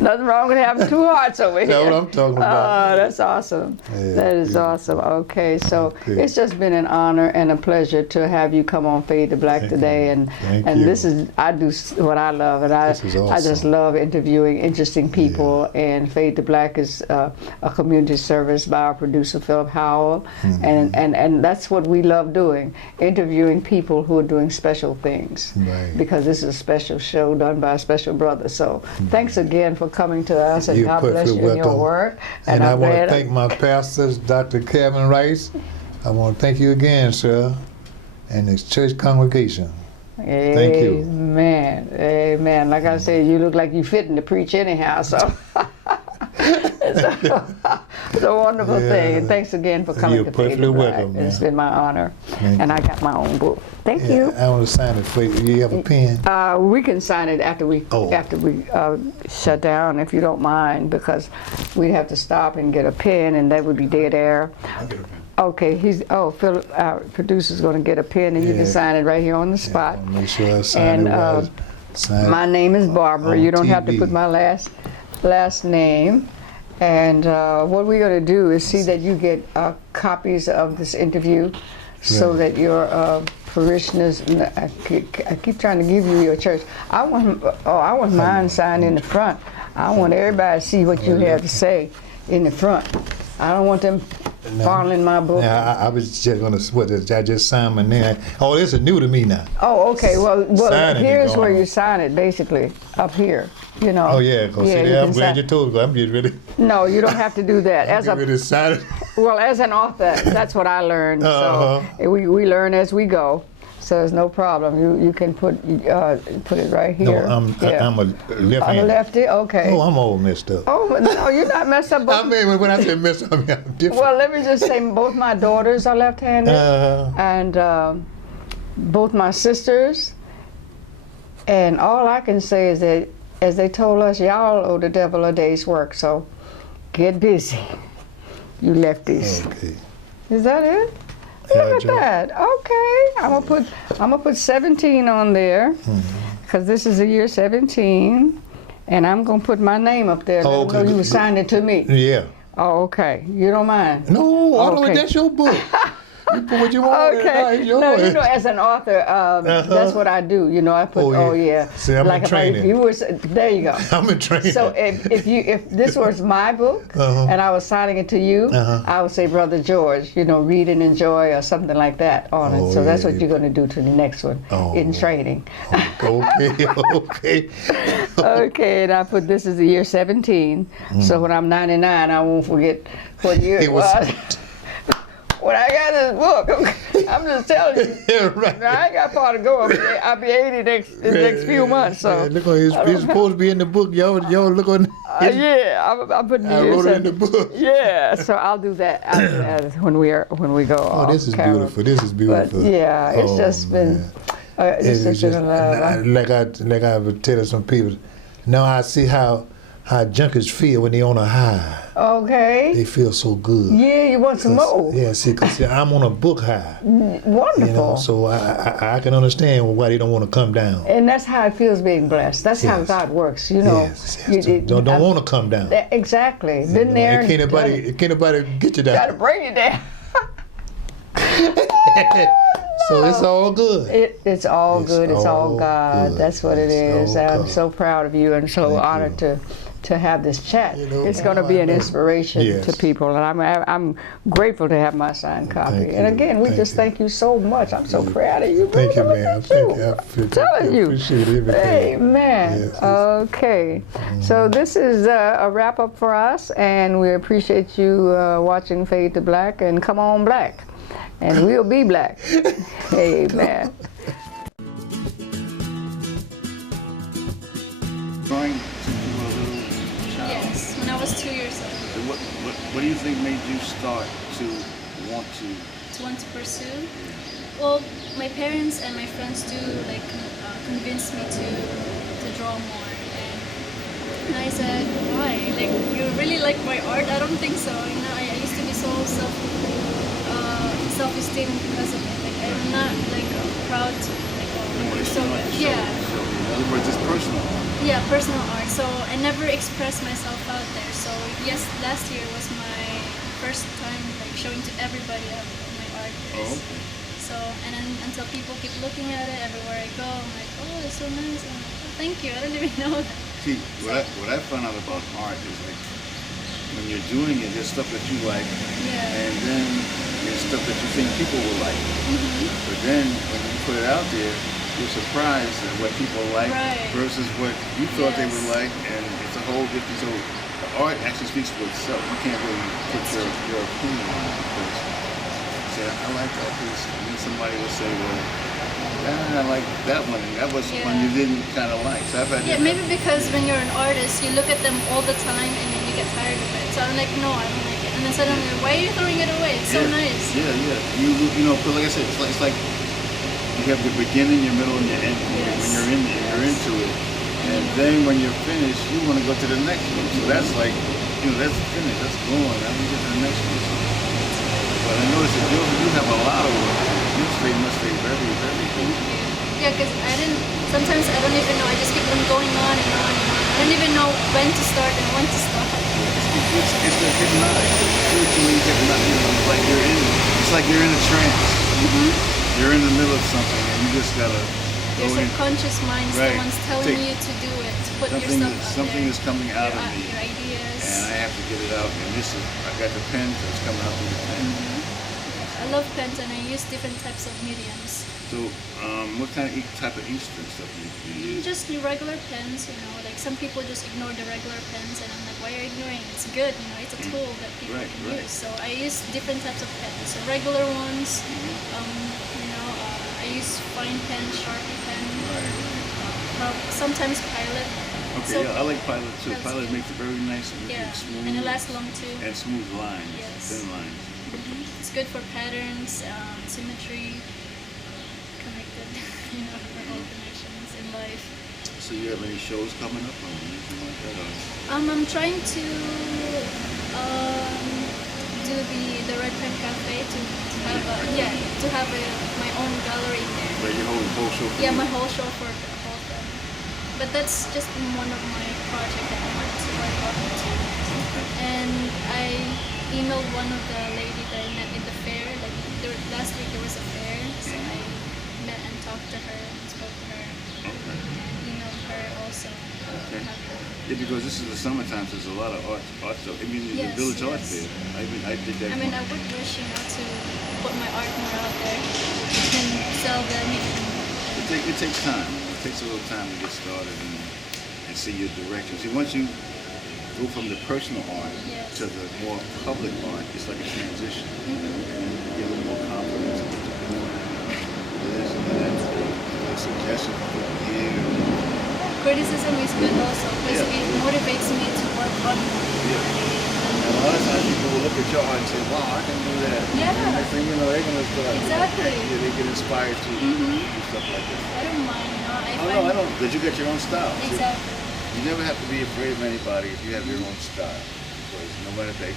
Nothing wrong with having two hearts over here. That's what I'm talking about. Oh, that's awesome. Yeah, That is awesome. Okay, so it's just been an honor and a pleasure to have you come on Fade to Black today. And Thank and you. this is, I do what I love, and This is I just awesome. love interviewing interesting people. And Fade to Black is a community service by our producer Philip Howell, and that's what we love doing, interviewing people who are doing special things. Right. Because this is a special show done by a special brother. So thanks again for coming to us, and You're God bless you perfectly in your welcome. work. And I I'm want to glad- thank my pastors, Dr. Kevin Rice. I want to thank you again, sir, and the church congregation. Thank you. Amen. Amen. Like I said, you look like you fitting to preach anyhow, so it's a wonderful thing. And thanks again for coming You're to Fade perfectly to Black. welcome, It's man. been my honor. Thank And you. I got my own book. Thank Yeah, you. I want to sign it for you. You have a pen? We can sign it after we Oh. shut down, if you don't mind, because we'd have to stop and get a pen, and that would be dead air. I'll get a pen. Okay, Philip, our producer's going to get a pen, and you can Yeah. sign it right here on the spot. I'll make sure I sign And it right. Sign my name is Barbara. on You don't have to TV. put my last name. And what we're going to do is see that you get copies of this interview, so Right. that your parishioners. I keep trying to give you your church. I want mine signed in the front. I want everybody to see what you have to say in the front. I don't want them fondling my book. Yeah, I was just going to, I just signed my name. Oh, this is new to me now. Oh, okay. Well, Sign it, here's you where go. you sign it, basically, up here. Oh, yeah, because you I'm can glad sign- you told me. I'm getting ready, No, you don't have to do that. As get ready a to sign it. well, as an author, that's what I learned. Uh-huh. So we learn as we go. So there's no problem. You can put it right No, here. I'm a left On the hand. lefty, okay. Oh, I'm all messed up. Oh no, you're not messed up. I mean, when I say messed up, I mean, I'm different. Well, let me just say, both my daughters are left-handed, and both my sisters. And all I can say is that, as they told us, y'all owe the devil a day's work. So get busy, you lefties. Okay. Is that it? Yeah, Look at Joe. that. Okay, I'm gonna put 17 on there, because this is the year 17, and I'm gonna put my name up there. Let them know you signed it to me. Yeah. Oh, okay. You don't mind? No, I don't. Okay. That's your book. You put what you want. Okay. It's No, yours. as an author, that's what I do. I put. Oh, yeah. Yeah. See, I'm in if training. you were, there you go. I'm in training. So if this was my book and I was signing it to you, I would say, Brother George, read and enjoy or something like that on it. So that's what you're going to do to the next one in training. Okay, okay. Okay, and I put this is the year 17. So when I'm 99, I won't forget what year it was. When I got this book, I'm just telling you. Yeah, right. Now, I ain't got far to go. I'll be 80 in the next few months. So Yeah, look on he's supposed to be in the book. Y'all look on. yeah, I'm putting I the year wrote it in the 17. book. Yeah, so I'll do that. I'll do that when we go. Oh, this is camera. beautiful. This is But beautiful. yeah, it's Oh, just been. man. It's just been a love. Like I was telling some people. Now I see how junkies feel when they on a high. Okay. They feel so good. Yeah, you want some more? Yeah, because I'm on a book high. Wonderful. So I can understand why they don't want to come down. And that's how it feels being blessed. That's how Yes. God works, Yes, don't want to come down. Exactly. Been there. Can't anybody get you down. Got to bring you down. So it's all good. It's all It's good. It's all all God. good. That's what it It's is. all I'm God. so proud of you and so Thank honored you. to have this chat. You know, It's going to be an I know. inspiration Yes. to people, and I'm grateful to have my signed copy. Thank And you. again, we Thank just you. thank you so much. I'm so proud of you. Thank you, brother. ma'am. Thank you. I'm Telling you. appreciate everything. Amen. Yes, yes. Okay. So this is a wrap up for us, and we appreciate you watching Fade to Black, and come on black, and we'll be black. Amen. Going to do a little child. Yes, when I was 2 years old. So what do you think made you start to want to? To want to pursue. Well, my parents and my friends do like convince me to draw more, and I said, why? Like, you really like my art? I don't think so. You know, I used to be so self-esteem because of it. Like, I'm not like proud to like so yeah. So in other words, it's personal. Yeah, personal art. So I never expressed myself out there. So yes, last year was my first time like showing to everybody how my art is. Oh, okay. So and then until people keep looking at it everywhere I go, I'm like, oh, it's so nice. And I'm like, oh, thank you. I don't even know that. See, what I found out about art is like when you're doing it, there's stuff that you like, Yeah. and then there's stuff that you think people will like. But then when you put it out there, you're surprised at what people like Right. versus what you thought they would Yes. like, and it's a whole different. So the art actually speaks for itself. You can't really put your opinion on it because you say, I like that piece, and then somebody will say, well, I like that one, and that was one you didn't kind of like. So I've had Yeah, maybe because when you're an artist, you look at them all the time and then you get tired of it. So I'm like, no, I don't like it. And then suddenly, why are you throwing it away? It's so nice. Yeah, yeah. You know, but like I said, it's like you have your beginning, your middle, and your end. Yes. When you're in it, you're into it, and then when you're finished, you want to go to the next one. So that's like, that's finished. That's going. Now we get to the next one. But I noticed that you have a lot of work. You must stay very, very cool. Yeah, because sometimes I don't even know. I just keep them going on and on and on. I don't even know when to start and when to stop. It's the hypnotic. Spiritually hypnotic. It's like you're in a trance. You're in the middle of something, and you just gotta Your go in. subconscious mind is Right. the one's telling you to do it, to put yourself out Something there. is coming out of me, Your ideas. and I have to get it out. And I got the pen, so it's coming out through the pen. I love pens and I use different types of mediums. So, what kind of type of instrument stuff do you use? Just your regular pens, like some people just ignore the regular pens and I'm like, why are you ignoring it? It's good, it's a tool that people Right, can right. use. So I use different types of pens. So regular ones, I use fine pen, Sharpie pen, sometimes Pilot. Okay, So- yeah, I like Pilot too. That's Pilot good. makes it very nice and Yeah, smooth. and it lasts long too. And smooth lines, Yes. thin lines. It's good for patterns, symmetry, connected, for all connections in life. So you have any shows coming up or anything like that? Or? I'm trying to do the Red Pen Cafe to have my own gallery there. Like your whole show? Yeah, my whole show for the whole thing. But that's just one of my projects that I want to work on too. And I emailed one of the ladies that I met in the fair. Last week there was a fair, so I met and talked to her and spoke to her. Okay. Emailed her also. Okay. Yeah, because this is the summertime, so there's a lot of art stuff. I mean, the Yes, Village Art yes. Fair. I did that. I would wish, to put my art more out there and sell them. It takes time. It takes a little time to get started and see your direction. See, once you go from the personal art Yes. to the more public art, it's like a transition. And you get a little more confidence in what you're doing. This and that. A suggestion here. Criticism is good also because Yeah. it motivates me to work on more. And a lot of times people will look at your art and say, wow, I can do that. Yeah. And next thing you know, they're going to start. Exactly. Yeah, they get inspired to do stuff like this. I don't mind, I know, because you got your own style. See, Exactly. you never have to be afraid of anybody if you have your own style. Because no matter if they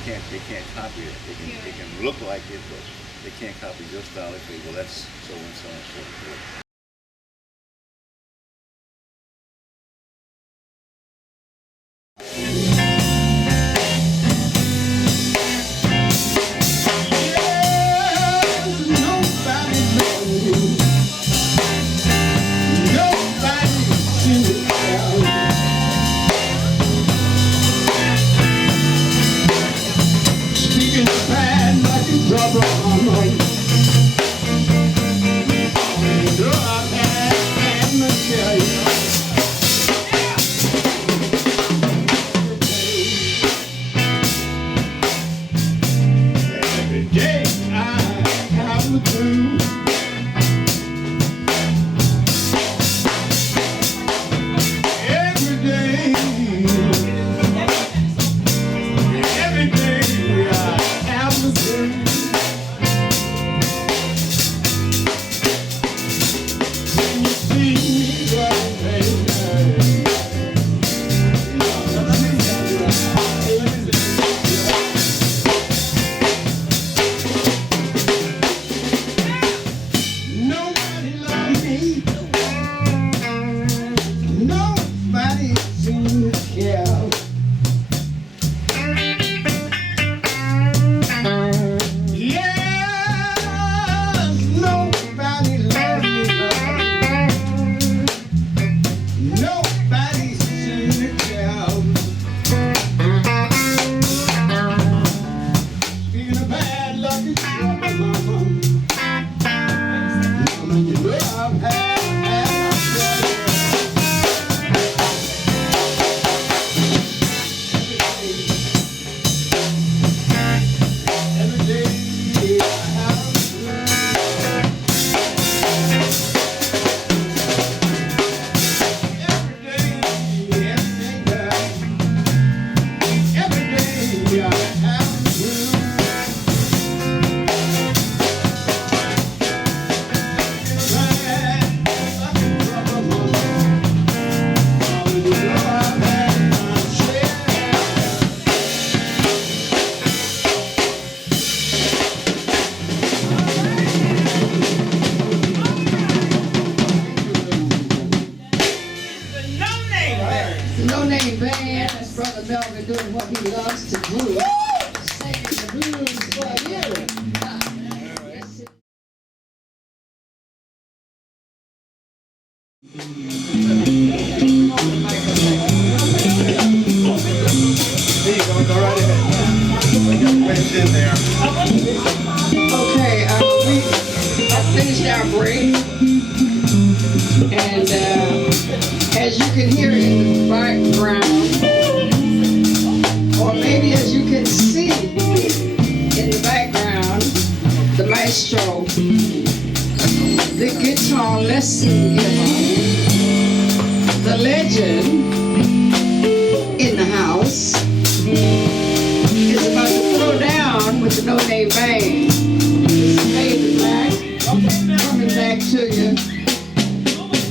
can't copy it. They can look like it, but they can't copy your style. They say, well, that's so and so and so forth. Brother Melvin doing what he loves to do. Singing the blues for you. Yes, it- There you go right ahead. Wedge in there. Okay, we have finished our break, and as you can hear in the background, or maybe as you can see in the background, the maestro, the guitar lesson giver, the legend in the house, is about to throw down with the No Name Band. This is Fade-to-Black, coming back to you.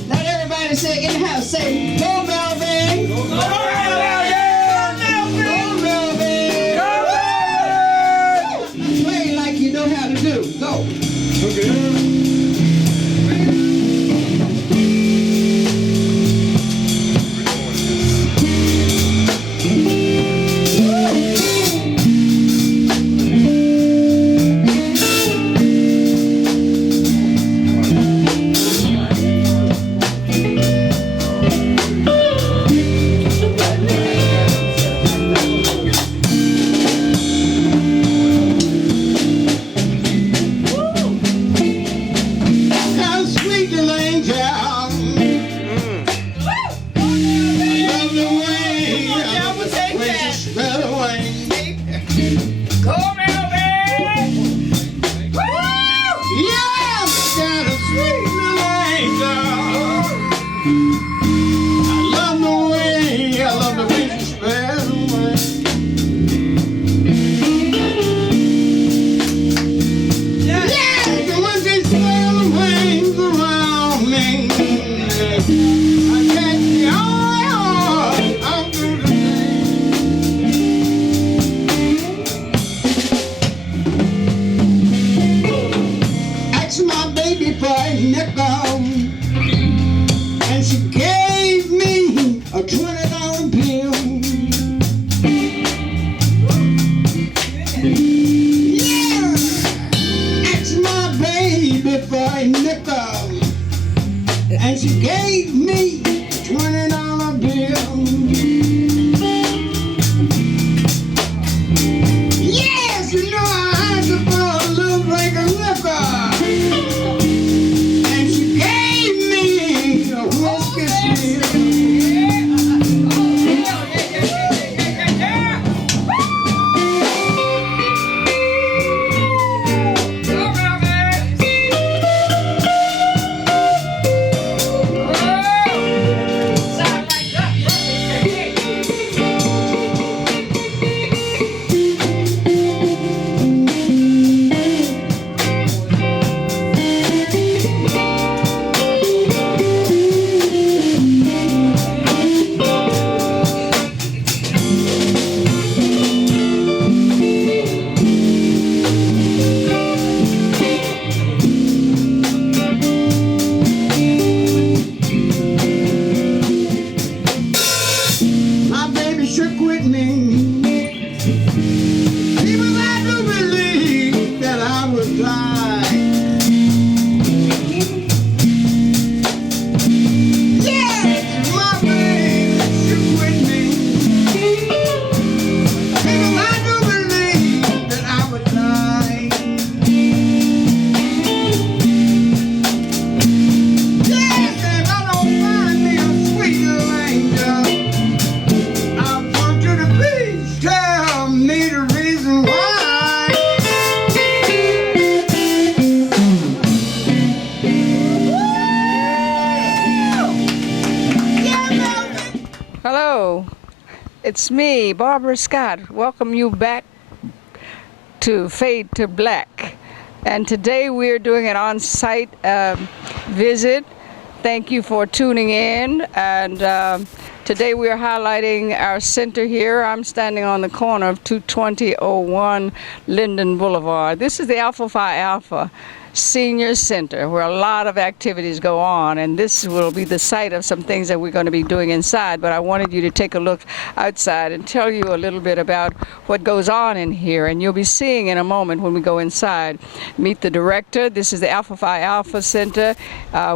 Let everybody say in the house, say, go Melvin! Go Melvin! Go Melvin! Play like you know how to do. Go. Okay. And she gave me $20 bill. Yes, you know I had to buy a little drink of liquor. And she gave me a whiskey still. It's me, Barbara Scott. Welcome you back to Fade to Black. And today we're doing an on-site visit. Thank you for tuning in. And today we're highlighting our center here. I'm standing on the corner of 22001 Linden Boulevard. This is the Alpha Phi Alpha Senior Center, where a lot of activities go on, and this will be the site of some things that we're going to be doing inside. But I wanted you to take a look outside and tell you a little bit about what goes on in here, and you'll be seeing in a moment when we go inside. Meet the director. This is the Alpha Phi Alpha Center.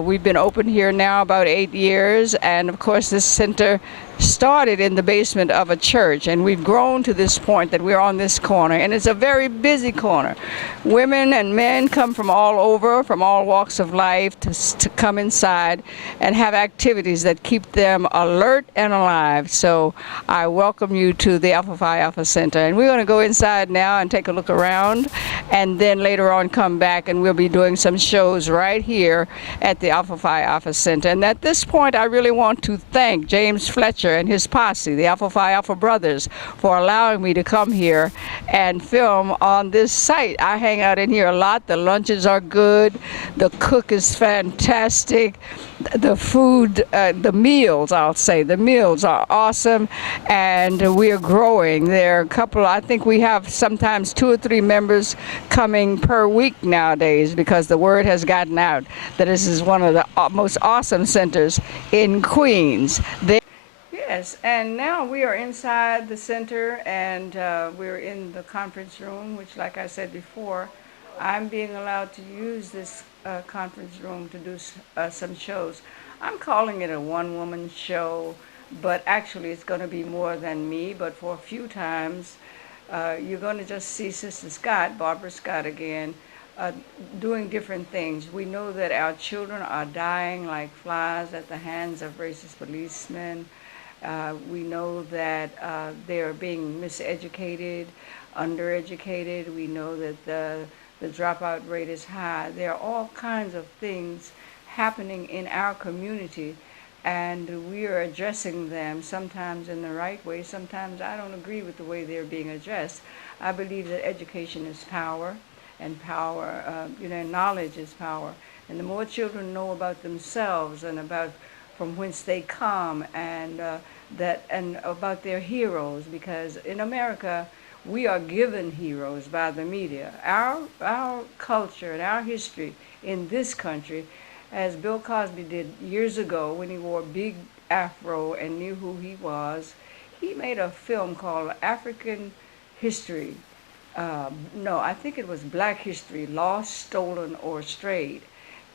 We've been open here now about 8 years, and of course this center started in the basement of a church, and we've grown to this point that we're on this corner, and it's a very busy corner. Women and men come from all over, from all walks of life to come inside and have activities that keep them alert and alive. So I welcome you to the Alpha Phi Alpha Center, and we're going to go inside now and take a look around, and then later on come back and we'll be doing some shows right here at the Alpha Phi Alpha Center. And at this point I really want to thank James Fletcher and his posse, the Alpha Phi Alpha brothers, for allowing me to come here and film on this site. I hang out in here a lot. The lunches are good. The cook is fantastic. The food, the meals, I'll say, the meals are awesome, and we are growing. There are a couple, I think we have sometimes 2 or 3 members coming per week nowadays, because the word has gotten out that this is one of the most awesome centers in Queens. Yes, and now we are inside the center, and we're in the conference room, which, like I said before, I'm being allowed to use this conference room to do some shows. I'm calling it a one-woman show, but actually it's going to be more than me. But for a few times, you're going to just see Sister Scott, Barbara Scott again, doing different things. We know that our children are dying like flies at the hands of racist policemen. We know that they are being miseducated, undereducated. We know that the dropout rate is high. There are all kinds of things happening in our community, and we are addressing them sometimes in the right way. Sometimes I don't agree with the way they're being addressed. I believe that education is power, and power, knowledge is power. And the more children know about themselves and about from whence they come, and about their heroes, because in America we are given heroes by the media. Our culture and our history in this country, as Bill Cosby did years ago when he wore a big afro and knew who he was, he made a film called African History. No, I think it was Black History, Lost, Stolen, or Strayed.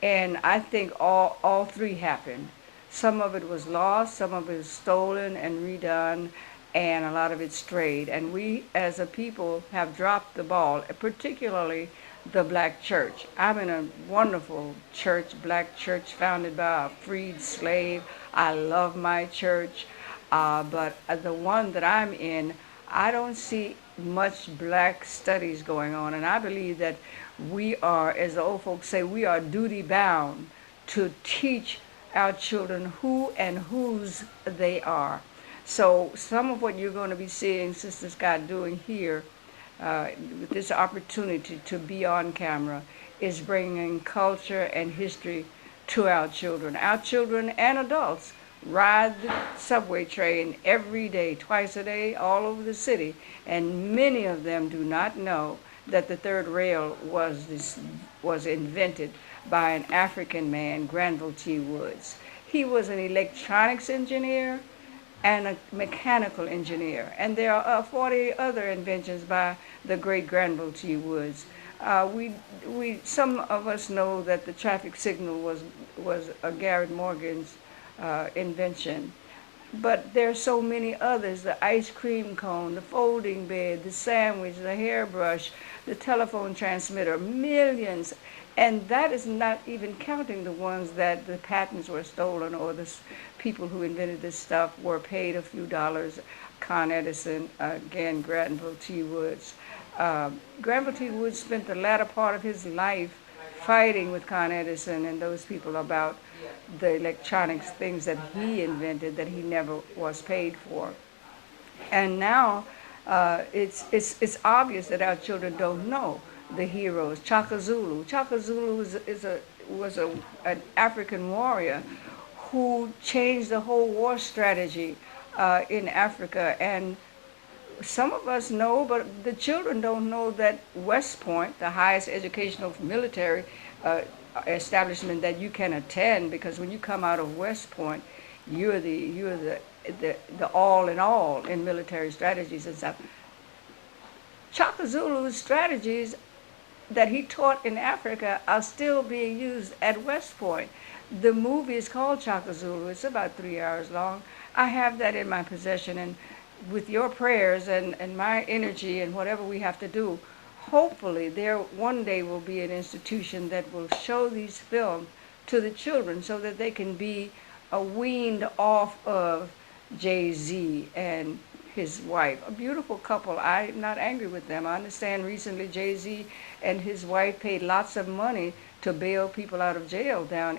And I think all 3 happened. Some of it was lost, some of it was stolen and redone, and a lot of it strayed. And we as a people have dropped the ball, particularly the black church. I'm in a wonderful church, black church, founded by a freed slave. I love my church, but the one that I'm in, I don't see much black studies going on. And I believe that we are, as the old folks say, we are duty bound to teach our children who and whose they are. So some of what you're going to be seeing Sister Scott doing here with this opportunity to be on camera is bringing culture and history to our children. Our children and adults ride the subway train every day, twice a day, all over the city, and many of them do not know that the third rail was invented by an African man, Granville T. Woods. He was an electronics engineer and a mechanical engineer, and there are 40 other inventions by the great Granville T. Woods. Some of us know that the traffic signal was Garrett Morgan's invention, but there are so many others: the ice cream cone, the folding bed, the sandwich, the hairbrush, the telephone transmitter, millions. And that is not even counting the ones that the patents were stolen, or the people who invented this stuff were paid a few dollars. Con Edison, again, Granville T. Woods. Granville T. Woods spent the latter part of his life fighting with Con Edison and those people about the electronics, things that he invented that he never was paid for. And now it's obvious that our children don't know the heroes. Chaka Zulu. Chaka Zulu was an African warrior who changed the whole war strategy in Africa. And some of us know, but the children don't know that West Point, the highest educational military establishment that you can attend, because when you come out of West Point, you're the all in all in military strategies and stuff. Chaka Zulu's strategies that he taught in Africa are still being used at West Point. The movie is called Chaka Zulu. It's about 3 hours long. I have that in my possession, and with your prayers and my energy and whatever we have to do, hopefully there one day will be an institution that will show these films to the children so that they can be weaned off of Jay-Z and his wife, a beautiful couple. I'm not angry with them. I understand recently Jay-Z and his wife paid lots of money to bail people out of jail down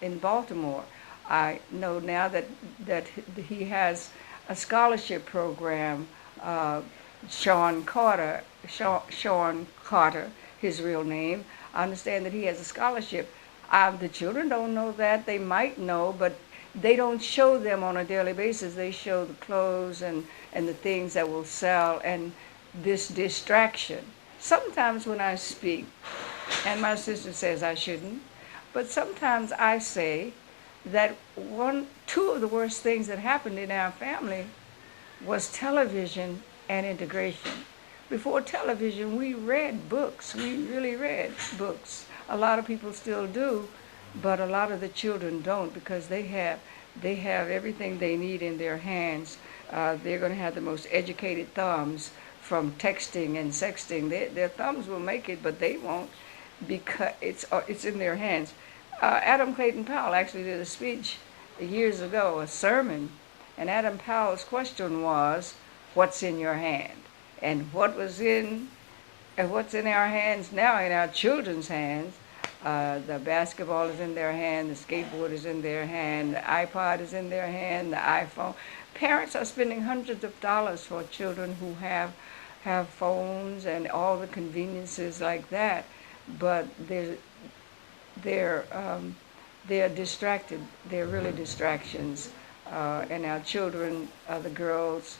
in Baltimore. I know now that he has a scholarship program. Sean Carter, his real name. I understand that he has a scholarship. The children don't know that. They might know, but they don't show them on a daily basis. They show the clothes and the things that will sell and this distraction. Sometimes when I speak, and my sister says I shouldn't, but sometimes I say that two of the worst things that happened in our family was television and integration. Before television, we read books. We really read books. A lot of people still do, but a lot of the children don't, because they have everything they need in their hands. They're going to have the most educated thumbs from texting and sexting. Their thumbs will make it, but they won't, because it's in their hands. Adam Clayton Powell actually did a speech years ago, a sermon, and Adam Powell's question was, "What's in your hand?" And what's in our hands now, in our children's hands. The basketball is in their hand, the skateboard is in their hand, the iPod is in their hand, the iPhone. Parents are spending hundreds of dollars for children who have phones and all the conveniences like that, but they're distracted. They're really distractions, and our children, the girls,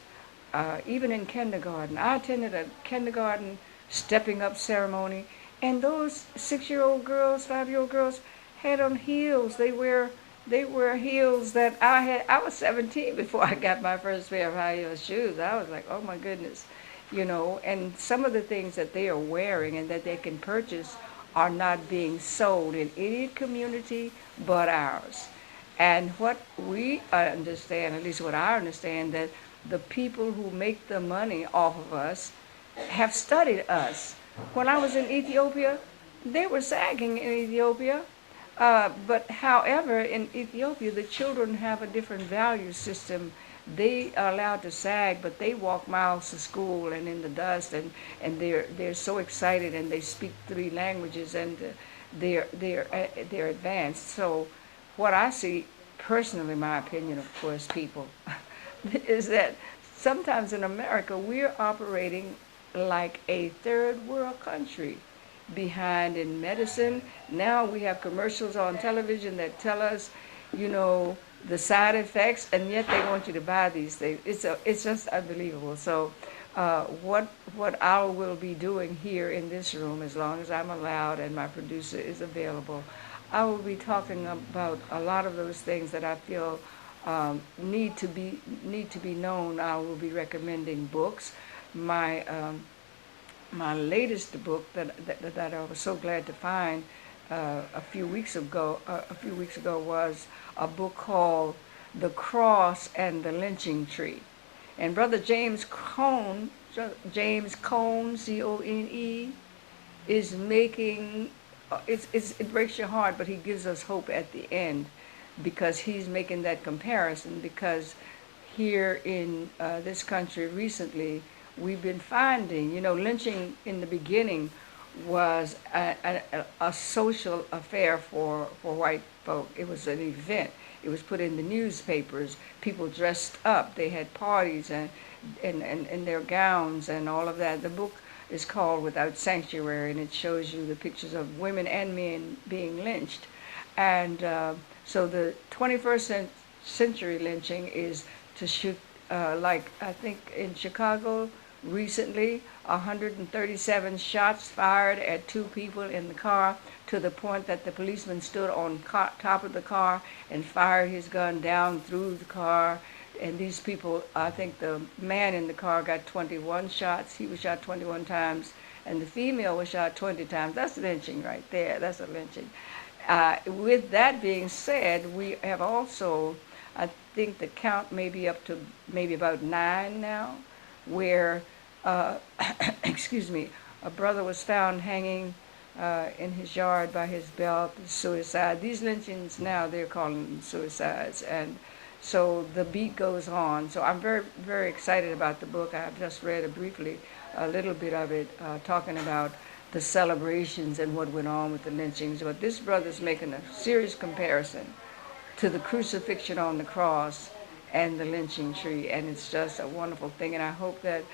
even in kindergarten. I attended a kindergarten stepping up ceremony, and those 6-year-old girls, 5-year-old girls had on heels. They wear heels that I had. I was 17 before I got my first pair of high heel shoes. I was like, oh my goodness, and some of the things that they are wearing and that they can purchase are not being sold in any community but ours. And what we understand, at least what I understand, that the people who make the money off of us have studied us. When I was in Ethiopia, they were sagging in Ethiopia. But however, in Ethiopia, the children have a different value system. They are allowed to sag, but they walk miles to school and in the dust, and they're so excited, and they speak 3 languages, and they're advanced. So what I see, personally, my opinion, of course, people, is that sometimes in America we're operating like a third world country, behind in medicine. Now we have commercials on television that tell us, the side effects, and yet they want you to buy these things. It's just unbelievable. So what I will be doing here in this room, as long as I'm allowed and my producer is available, I will be talking about a lot of those things that I feel need to be known. I will be recommending books. My latest book that I was so glad to find a few weeks ago was a book called "The Cross and the Lynching Tree," and Brother James Cone, Cone, is making it breaks your heart, but he gives us hope at the end, because he's making that comparison. Because here in this country recently, we've been finding, lynching in the beginning was a social affair for white folk. It was an event. It was put in the newspapers. People dressed up. They had parties and their gowns and all of that. The book is called Without Sanctuary, and it shows you the pictures of women and men being lynched. And so the 21st century lynching is to shoot, like I think in Chicago recently, 137 shots fired at 2 people in the car to the point that the policeman stood on top of the car and fired his gun down through the car. And these people, I think the man in the car got 21 shots. He was shot 21 times, and the female was shot 20 times. That's lynching right there. That's a lynching. With that being said, we have also, I think the count may be up to maybe about 9 now, where, excuse me, a brother was found hanging in his yard by his belt, suicide. These lynchings now, they're calling them suicides. And so the beat goes on. So I'm very, very excited about the book. I have just read briefly a little bit of it, talking about the celebrations and what went on with the lynchings. But this brother's making a serious comparison to the crucifixion on the cross and the lynching tree. And it's just a wonderful thing. And I hope that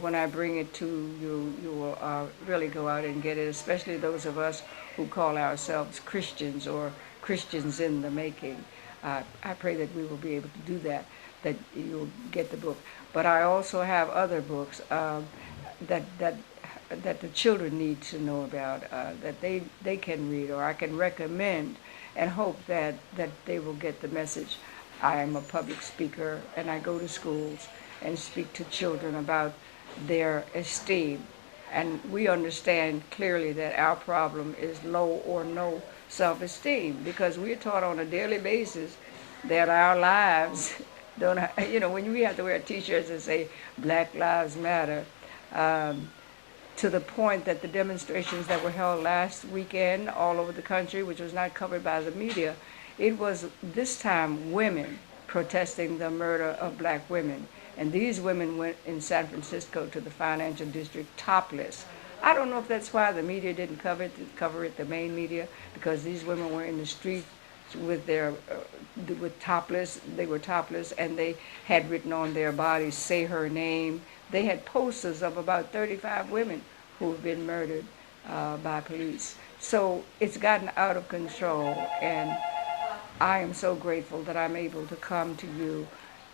when I bring it to you, you will really go out and get it, especially those of us who call ourselves Christians or Christians in the making. I pray that we will be able to do that, that you'll get the book. But I also have other books that the children need to know about, that they can read, or I can recommend, and hope that they will get the message. I am a public speaker, and I go to schools and speak to children about their esteem. And we understand clearly that our problem is low or no self-esteem, because we're taught on a daily basis that our lives don't, when we have to wear t-shirts that say Black Lives Matter, to the point that the demonstrations that were held last weekend all over the country, which was not covered by the media, it was this time women protesting the murder of black women. And these women went in San Francisco to the financial district topless. I don't know if that's why the media didn't cover it, the main media, because these women were in the street with topless. They were topless, and they had written on their bodies, "Say her name." They had posters of about 35 women who have been murdered by police. So it's gotten out of control, and I am so grateful that I'm able to come to you.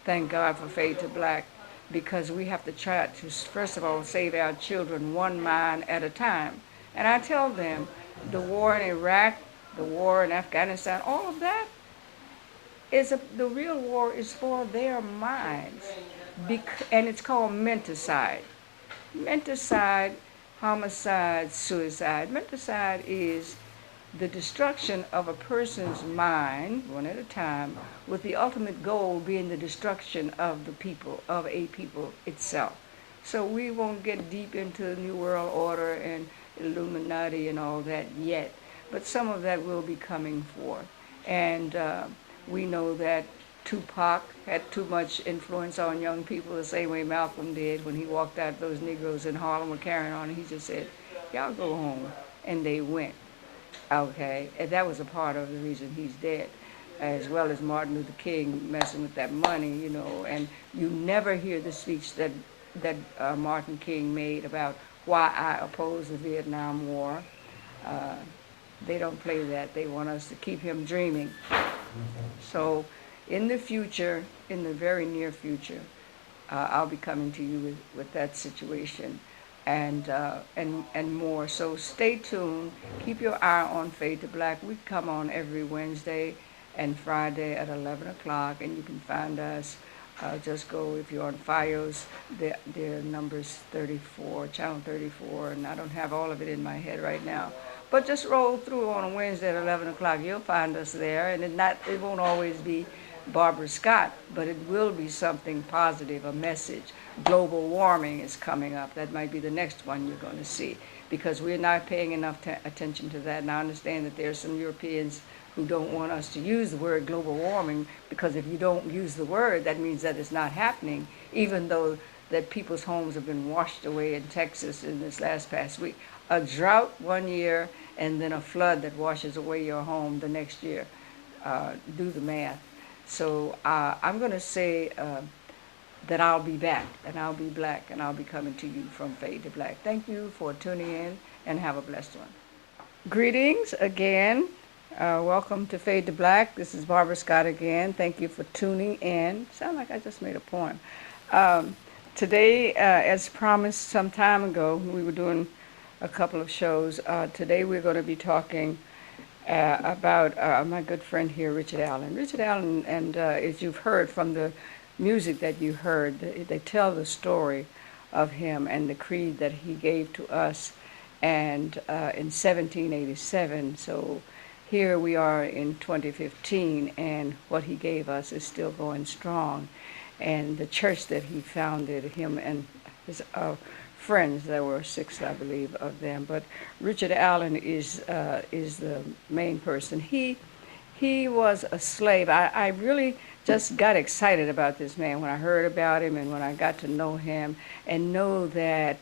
Thank God for Fade to Black, because we have to try to, first of all, save our children one mind at a time. And I tell them, the war in Iraq, the war in Afghanistan, all of that, the real war is for their minds. And it's called menticide. Menticide, homicide, suicide. Menticide is the destruction of a person's mind, one at a time, with the ultimate goal being the destruction of the people, of a people itself. So we won't get deep into the New World Order and Illuminati and all that yet, but some of that will be coming forth. And we know that Tupac had too much influence on young people, the same way Malcolm did when he walked out. Those Negroes in Harlem were carrying on, and he just said, "Y'all go home," and they went. Okay, and that was a part of the reason he's dead, as well as Martin Luther King messing with that money, and you never hear the speech that Martin King made about why I oppose the Vietnam War. They don't play that. They want us to keep him dreaming. So in the future, in the very near future, I'll be coming to you with that situation and more. So stay tuned. Keep your eye on Fade to Black. We come on every Wednesday and Friday at 11 o'clock, and you can find us. Just go, if you're on FiOS, their number's 34, channel 34, and I don't have all of it in my head right now. But just roll through on a Wednesday at 11 o'clock. You'll find us there, and it won't always be Barbara Scott, but it will be something positive, a message. Global warming is coming up. That might be the next one you're going to see, because we're not paying enough attention to that. And I understand that there are some Europeans who don't want us to use the word global warming, because if you don't use the word, that means that it's not happening, even though that people's homes have been washed away in Texas in this past week. A drought one year, and then a flood that washes away your home the next year. Do the math. So I'm going to say that I'll be back, and I'll be black, and I'll be coming to you from Fade to Black. Thank you for tuning in, and have a blessed one. Greetings again. Welcome to Fade to Black. This is Barbara Scott again. Thank you for tuning in. Sound like I just made a poem. Today, as promised some time ago, we were doing a couple of shows. Today we're going to be talking about my good friend here, Richard Allen. Richard Allen, and as you've heard from the music that you heard, they tell the story of him and the creed that he gave to us and in 1787. So here we are in 2015, and what he gave us is still going strong. And the church that he founded, him and his friends, there were 6, I believe, of them. But Richard Allen is the main person. He was a slave. I really just got excited about this man when I heard about him and when I got to know him and know that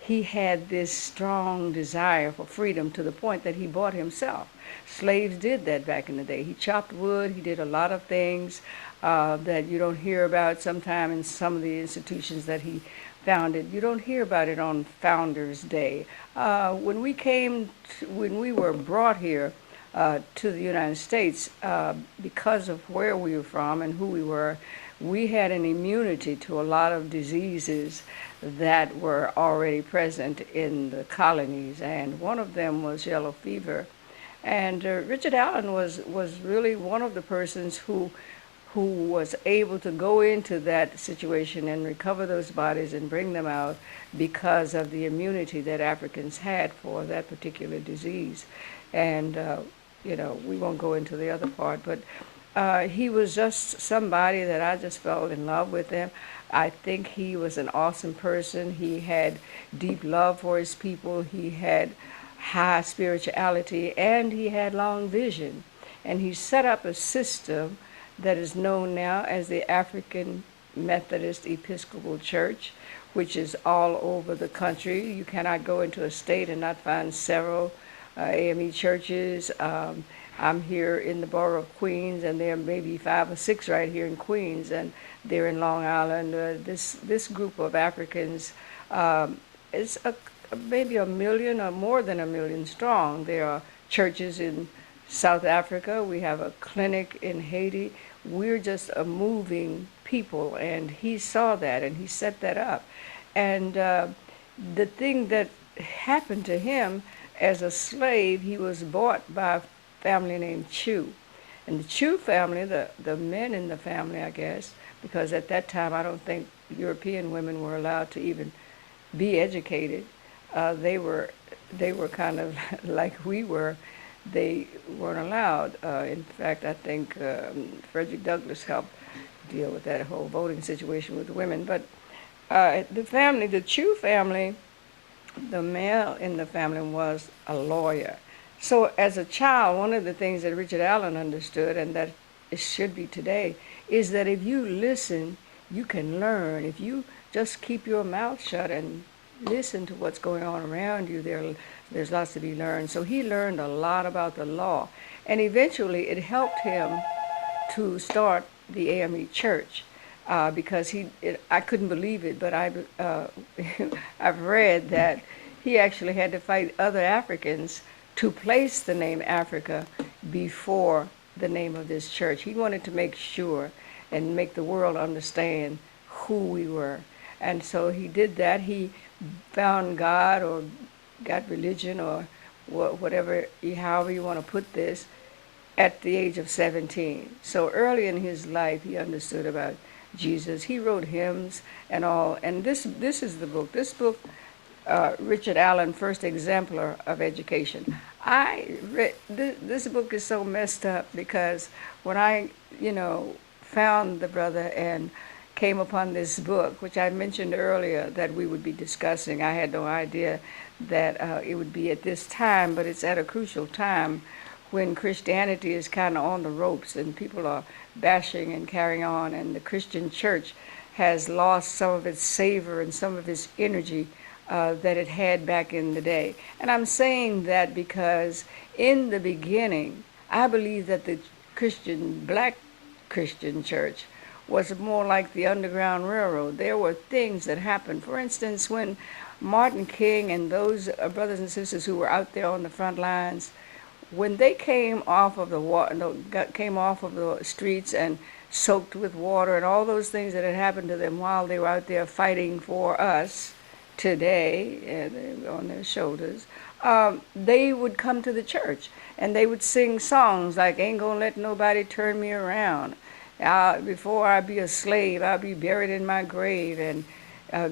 he had this strong desire for freedom to the point that he bought himself. Slaves did that back in the day. He chopped wood. He did a lot of things that you don't hear about sometime in some of the institutions that he founded. You don't hear about it on Founders Day. When we were brought here to the United States, because of where we were from and who we were, we had an immunity to a lot of diseases that were already present in the colonies, and one of them was yellow fever. And Richard Allen was really one of the persons who was able to go into that situation and recover those bodies and bring them out because of the immunity that Africans had for that particular disease. And we won't go into the other part, but he was just somebody that I just fell in love with him. I think he was an awesome person. He had deep love for his people. He had high spirituality, and he had long vision. And he set up a system that is known now as the African Methodist Episcopal Church, which is all over the country. You cannot go into a state and not find several AME churches. I'm here in the borough of Queens, and there are maybe 5 or 6 right here in Queens, and they're in Long Island. This group of Africans is maybe 1 million or more than 1 million strong. There are churches in South Africa. We have a clinic in Haiti. We're just a moving people, and he saw that, and he set that up. And the thing that happened to him as a slave, he was bought by a family named Chew. And the Chew family, the men in the family, I guess, because at that time I don't think European women were allowed to even be educated. They were kind of like we were. They weren't allowed. In fact, I think Frederick Douglass helped deal with that whole voting situation with the women. But the Chew family, the male in the family was a lawyer. So as a child, one of the things that Richard Allen understood, and that it should be today, is that if you listen, you can learn. If you just keep your mouth shut and listen to what's going on around you, there's lots to be learned. So he learned a lot about the law, and eventually it helped him to start the AME Church because I couldn't believe it, but I've read that he actually had to fight other Africans to place the name Africa before the name of this church. He wanted to make sure and make the world understand who we were. And so he did that. He found God or got religion or whatever, however you want to put this, at the age of 17. So early in his life, he understood about Jesus. He wrote hymns and all. And this is the book. This book, Richard Allen, First Exemplar of Education. This book is so messed up because when I, found the brother and came upon this book, which I mentioned earlier that we would be discussing, I had no idea that it would be at this time, but it's at a crucial time when Christianity is kind of on the ropes and people are bashing and carrying on, and the Christian church has lost some of its savor and some of its energy that it had back in the day. And I'm saying that because in the beginning, I believe that the black Christian church was more like the Underground Railroad. There were things that happened. For instance, when Martin King and those brothers and sisters who were out there on the front lines, when they came off of the streets and soaked with water and all those things that had happened to them while they were out there fighting for us, today on their shoulders, they would come to the church and they would sing songs like "Ain't Gonna Let Nobody Turn Me Around." Before I be a slave, I'll be buried in my grave, and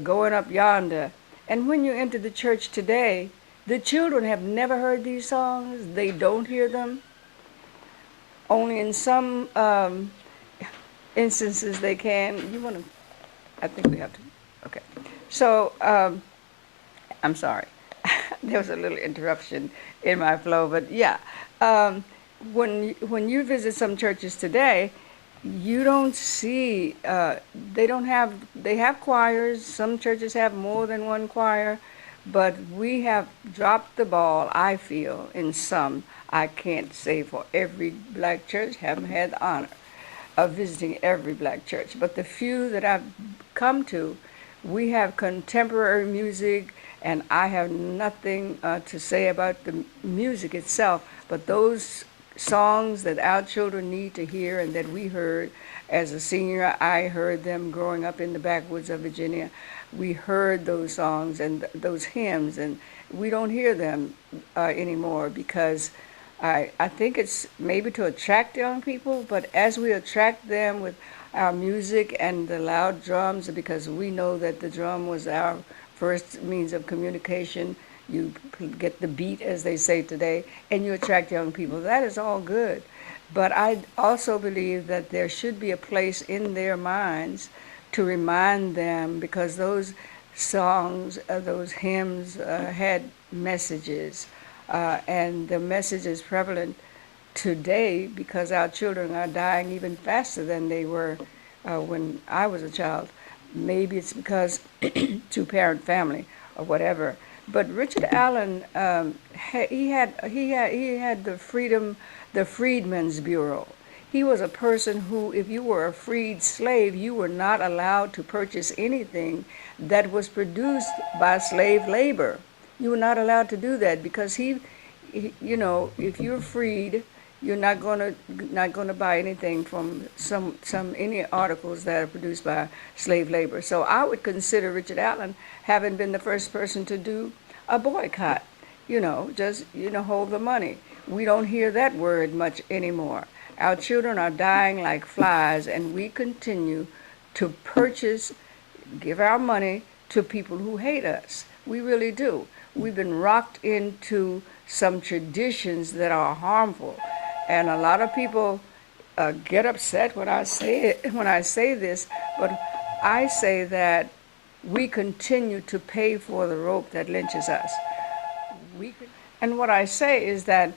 going up yonder. And when you enter the church today, the children have never heard these songs. They don't hear them. Only in some instances they can. You want to? I think we have to. Okay. So I'm sorry. There was a little interruption in my flow, but yeah. When you visit some churches today, you don't see they have choirs. Some churches have more than one choir, but we have dropped the ball, I feel, in some. I can't say for every black church, haven't had the honor of visiting every black church, but the few that I've come to, we have contemporary music, and I have nothing to say about the music itself, but those songs that our children need to hear and that we heard as a senior. I heard them growing up in the backwoods of Virginia. We heard those songs and those hymns, and we don't hear them anymore because I think it's maybe to attract young people, but as we attract them with our music and the loud drums, because we know that the drum was our first means of communication, you get the beat, as they say today, and you attract young people. That is all good. But I also believe that there should be a place in their minds to remind them, because those songs, those hymns had messages. And the message is prevalent today because our children are dying even faster than they were when I was a child. Maybe it's because two-parent family or whatever. But Richard Allen, he had the Freedmen's Bureau. He was a person who, if you were a freed slave, you were not allowed to purchase anything that was produced by slave labor. You were not allowed to do that because he you know, if you're freed, you're not gonna buy anything from any articles that are produced by slave labor. So I would consider Richard Allen having been the first person to do a boycott. Just hold the money. We don't hear that word much anymore. Our children are dying like flies, and we continue to give our money to people who hate us. We really do. We've been rocked into some traditions that are harmful, and a lot of people get upset when I say this, but I say that we continue to pay for the rope that lynches us. And what I say is that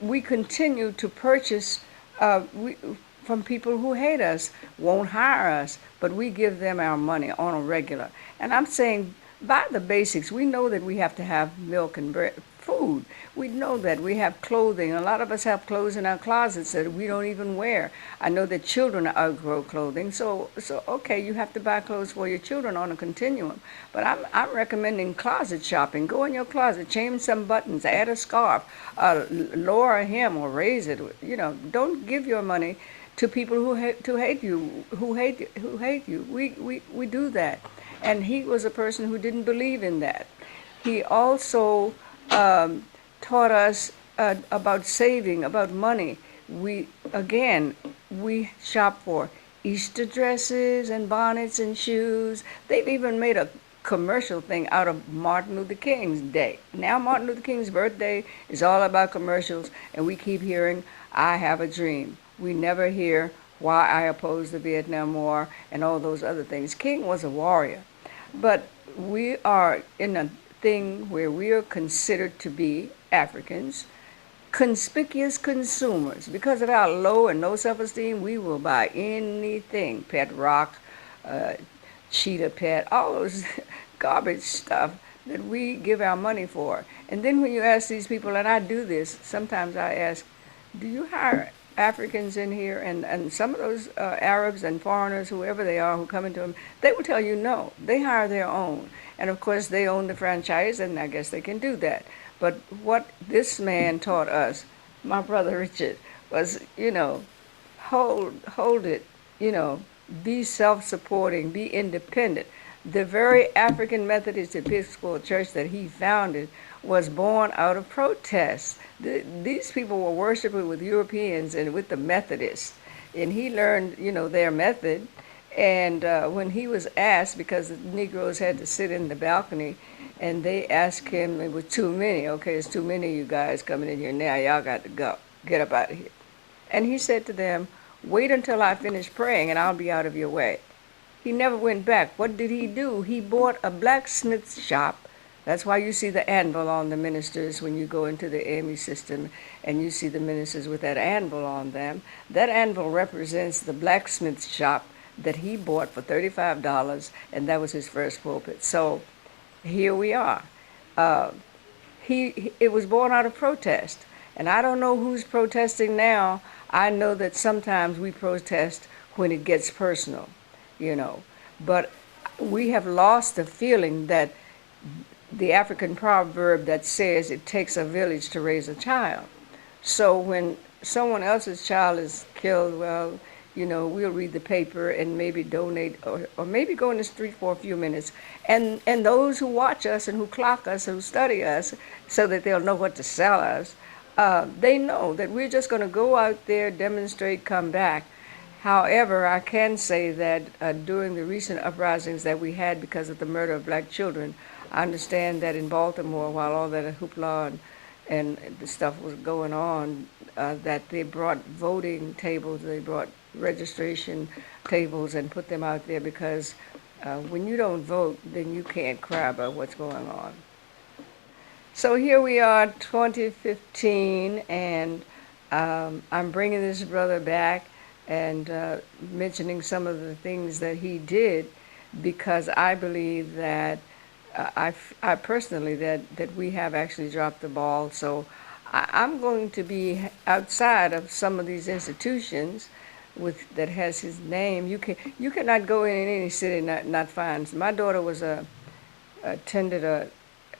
we continue to purchase from people who hate us, won't hire us, but we give them our money on a regular. And I'm saying, by the basics, we know that we have to have milk and bread, food. We know that we have clothing. A lot of us have clothes in our closets that we don't even wear. I know that children outgrow clothing, so okay, you have to buy clothes for your children on a continuum. But I'm recommending closet shopping. Go in your closet, change some buttons, add a scarf, lower a hem or raise it. Don't give your money to people who hate you. We do that. And he was a person who didn't believe in that. He also taught us about saving, about money. We shop for Easter dresses and bonnets and shoes. They've even made a commercial thing out of Martin Luther King's day. Now Martin Luther King's birthday is all about commercials, and we keep hearing, "I have a dream." We never hear why I oppose the Vietnam War and all those other things. King was a warrior. But we are in a thing where we are considered to be Africans, conspicuous consumers. Because of our low and no self-esteem, we will buy anything, pet rock, cheetah pet, all those garbage stuff that we give our money for. And then when you ask these people, and I do this, sometimes I ask, do you hire Africans in here? And some of those Arabs and foreigners, whoever they are who come into them, they will tell you no. They hire their own. And of course they own the franchise, and I guess they can do that. But what this man taught us, my brother Richard, was, hold it, be self-supporting, be independent. The very African Methodist Episcopal Church that he founded was born out of protest. These people were worshiping with Europeans and with the Methodists, and he learned, their method. And when he was asked, because the Negroes had to sit in the balcony, and they asked him, it was too many. Okay, it's too many of you guys coming in here now. Y'all got to go. Get up out of here. And he said to them, wait until I finish praying, and I'll be out of your way. He never went back. What did he do? He bought a blacksmith shop. That's why you see the anvil on the ministers when you go into the AME system and you see the ministers with that anvil on them. That anvil represents the blacksmith shop that he bought for $35, and that was his first pulpit. So here we are. It was born out of protest. And I don't know who's protesting now. I know that sometimes we protest when it gets personal, But we have lost the feeling that the African proverb that says it takes a village to raise a child. So when someone else's child is killed, well, we'll read the paper and maybe donate or maybe go in the street for a few minutes. And those who watch us and who clock us, who study us, so that they'll know what to sell us, they know that we're just going to go out there, demonstrate, come back. However, I can say that during the recent uprisings that we had because of the murder of black children, I understand that in Baltimore, while all that hoopla and the stuff was going on, that they brought voting tables, they brought registration tables and put them out there because when you don't vote, then you can't cry about what's going on. So here we are, 2015, and I'm bringing this brother back and mentioning some of the things that he did because I believe that I personally that we have actually dropped the ball. So I'm going to be outside of some of these institutions that has his name. You cannot go in any city not find. My daughter attended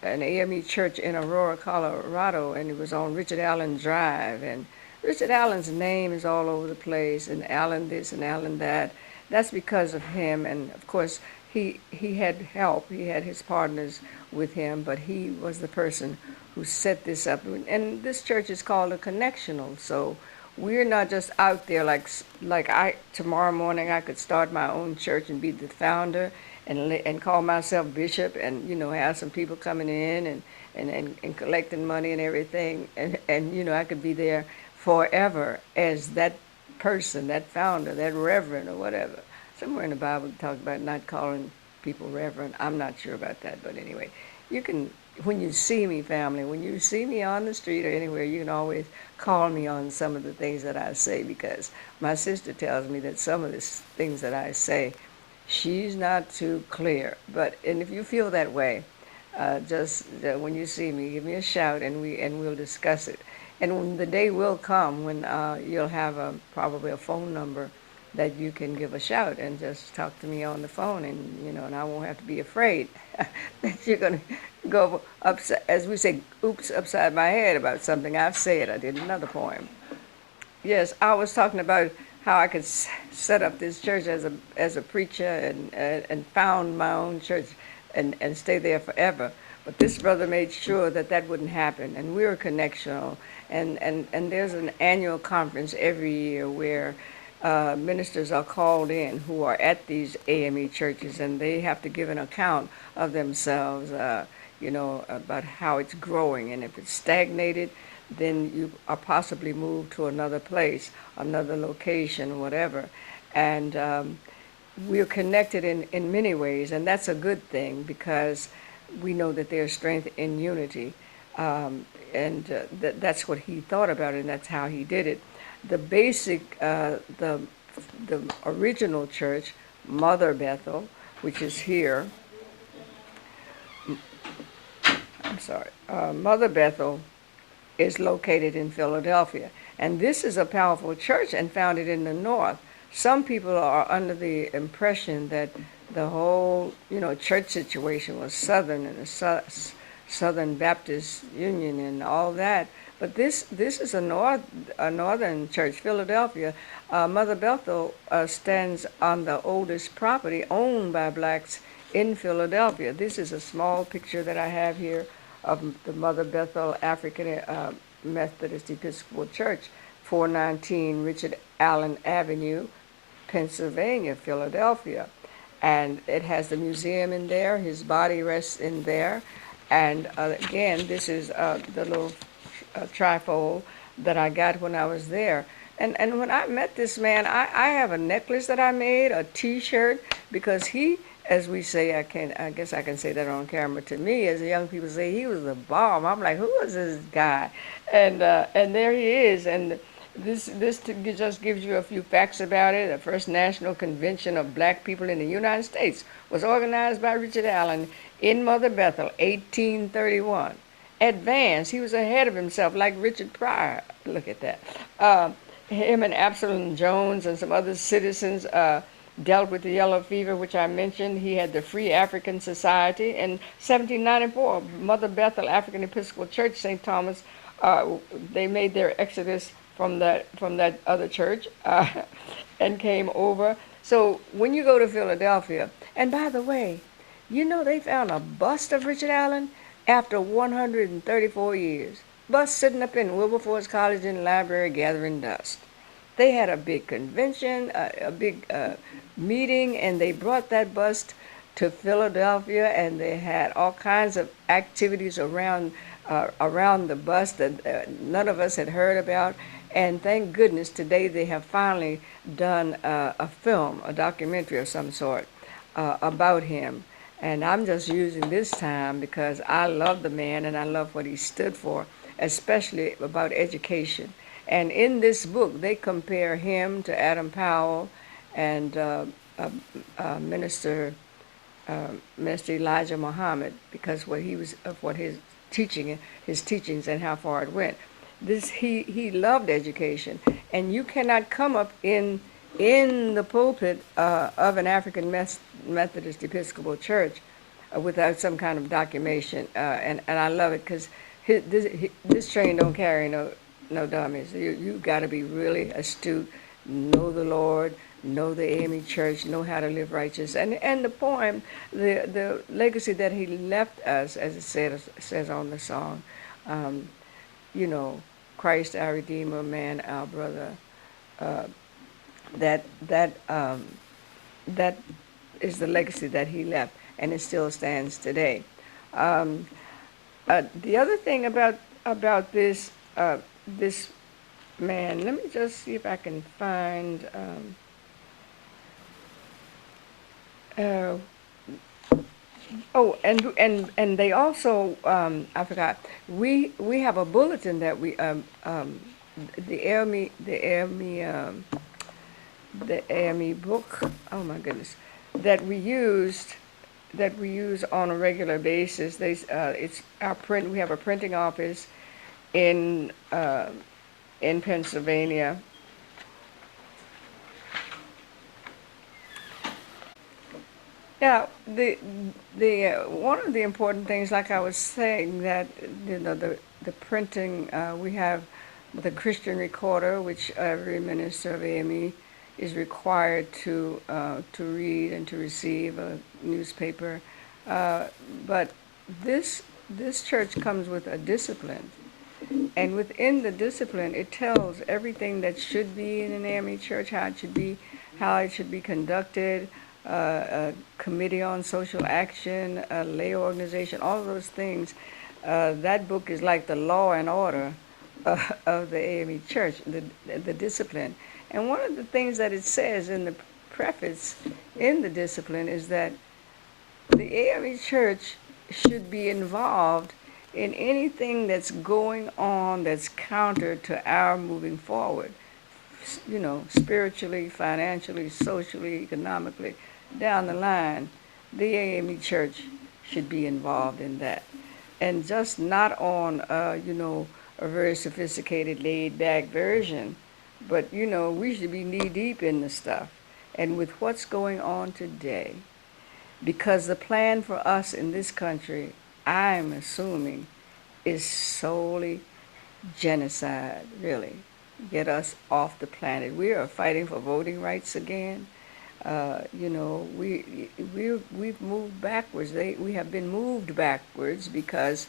an AME church in Aurora, Colorado, and it was on Richard Allen Drive. And Richard Allen's name is all over the place, and Allen this and Allen that. That's because of him, and of course he had help. He had his partners with him, but he was the person who set this up. And this church is called a connectional, so we're not just out there like tomorrow morning I could start my own church and be the founder and call myself bishop and have some people coming in and collecting money and everything and I could be there forever as that person, that founder, that reverend or whatever. Somewhere in the Bible it talks about not calling people reverend. I'm not sure about that, but anyway, you can, when you see me, family, when you see me on the street or anywhere, you can always call me on some of the things that I say, because my sister tells me that some of the things that I say, she's not too clear. And if you feel that way, just when you see me, give me a shout and we'll discuss it. And when the day will come when you'll have probably a phone number that you can give a shout and just talk to me on the phone, and and I won't have to be afraid that you're going to go upside, as we say, oops, upside my head about something I've said. I did another poem. Yes, I was talking about how I could set up this church as a preacher and found my own church and stay there forever. But this brother made sure that wouldn't happen, and we're connectional. And there's an annual conference every year where ministers are called in who are at these AME churches, and they have to give an account of themselves, about how it's growing. And if it's stagnated, then you are possibly moved to another place, another location, whatever. And we're connected in many ways, and that's a good thing because we know that there's strength in unity. That's what he thought about it, and that's how he did it. The basic, the original church, Mother Bethel, which is here. Mother Bethel is located in Philadelphia, and this is a powerful church and founded in the North. Some people are under the impression that the whole, church situation was Southern and the Southern Baptist Union and all that. But this is a northern church, Philadelphia. Mother Bethel stands on the oldest property owned by blacks in Philadelphia. This is a small picture that I have here of the Mother Bethel African Methodist Episcopal Church, 419 Richard Allen Avenue, Pennsylvania, Philadelphia. And it has the museum in there. His body rests in there. And again, this is the little trifold that I got when I was there. And when I met this man, I have a necklace that I made, a T-shirt, because he, as we say, I guess I can say that on camera. To me, as the young people say, he was a bomb. I'm like, who is this guy? And there he is. And this just gives you a few facts about it. The first National Convention of Black People in the United States was organized by Richard Allen in Mother Bethel, 1831. Advanced. He was ahead of himself, like Richard Pryor. Look at that. Him and Absalom Jones and some other citizens dealt with the yellow fever, which I mentioned. He had the Free African Society. In 1794, Mother Bethel African Episcopal Church, St. Thomas, they made their exodus from that other church and came over. So when you go to Philadelphia, and by the way, you know they found a bust of Richard Allen after 134 years. Bust sitting up in Wilberforce College in the library gathering dust. They had a big convention, a big meeting, and they brought that bust to Philadelphia, and they had all kinds of activities around the bust that none of us had heard about. And thank goodness today they have finally done a film, a documentary of some sort about him. And I'm just using this time because I love the man and I love what he stood for, especially about education. And in this book, they compare him to Adam Powell and Minister Elijah Muhammad, because what he was of what his teachings and how far it went. He loved education, and you cannot come up in the pulpit of an African Methodist Episcopal Church without some kind of documentation, and I love it because this train don't carry no dummies. You got to be really astute, know the Lord, know the AME Church, know how to live righteous, and the poem, the legacy that he left us, as it says on the song, you know, Christ our Redeemer, man our brother. That is the legacy that he left, and it still stands today. The other thing about this this man, let me just see if I can find. Oh, and they also I forgot. We have a bulletin that we the AME book. Oh my goodness, that we use on a regular basis. It's our print. We have a printing office in Pennsylvania. Yeah, the one of the important things, like I was saying, that the printing, we have the Christian Recorder, which every minister of AME is required to read and to receive a newspaper. But this church comes with a discipline, and within the discipline, it tells everything that should be in an AME church, how it should be conducted. A committee on social action, a lay organization, all of those things. That book is like the law and order of the AME Church, the discipline. And one of the things that it says in the preface in the discipline is that the AME Church should be involved in anything that's going on that's counter to our moving forward, you know, spiritually, financially, socially, economically. Down the line, the AME Church should be involved in that. And just not on, a very sophisticated, laid-back version, but, we should be knee-deep in the stuff. And with what's going on today, because the plan for us in this country, I'm assuming, is solely genocide, really. Get us off the planet. We are fighting for voting rights again. You know, we've moved backwards. We have been moved backwards because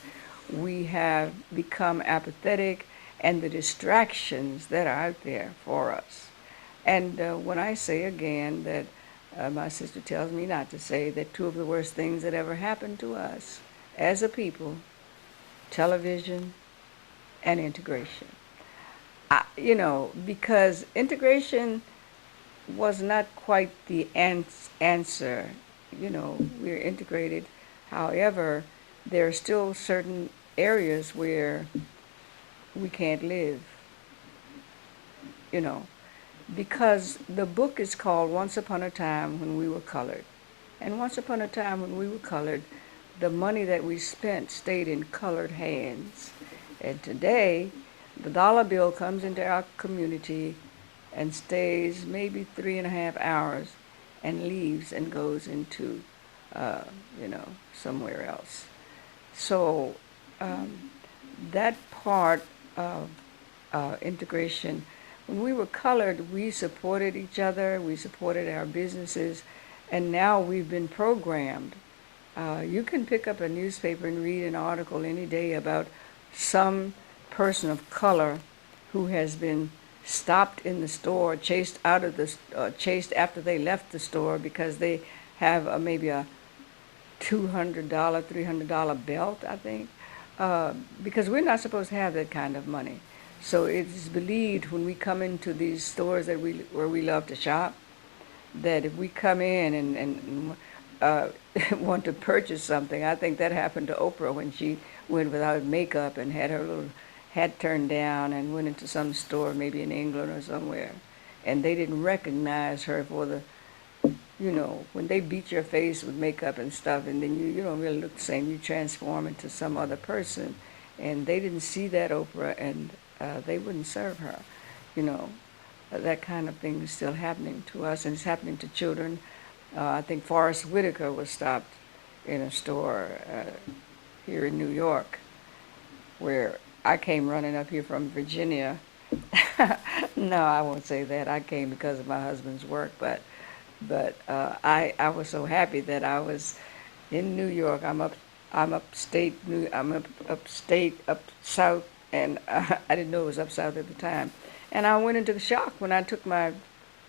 we have become apathetic and the distractions that are out there for us. And when I say again that my sister tells me not to say that two of the worst things that ever happened to us as a people, television and integration. You know, because integration was not quite the answer. You know, we're integrated. However, there are still certain areas where we can't live, you know, because the book is called Once Upon a Time When We Were Colored. And once upon a time when we were colored, the money that we spent stayed in colored hands. And today, the dollar bill comes into our community and stays maybe 3.5 hours and leaves and goes into, you know, somewhere else. So that part of integration, when we were colored, we supported each other, we supported our businesses, and now we've been programmed. You can pick up a newspaper and read an article any day about some person of color who has been stopped in the store, chased out of the, chased after they left the store because they have maybe a $200, $300 belt, I think, because we're not supposed to have that kind of money. So it's believed when we come into these stores that where we love to shop, that if we come in and want to purchase something, I think that happened to Oprah when she went without makeup and had her little hat turned down and went into some store, maybe in England or somewhere, and they didn't recognize her for the, you know, when they beat your face with makeup and stuff, and then you don't really look the same, you transform into some other person, and they didn't see that Oprah, and they wouldn't serve her, you know. That kind of thing is still happening to us, and it's happening to children. I think Forrest Whitaker was stopped in a store here in New York, where I came running up here from Virginia. No, I won't say that. I came because of my husband's work, but I was so happy that I was in New York. I'm upstate, up south, and I didn't know it was up south at the time. And I went into shock when I took my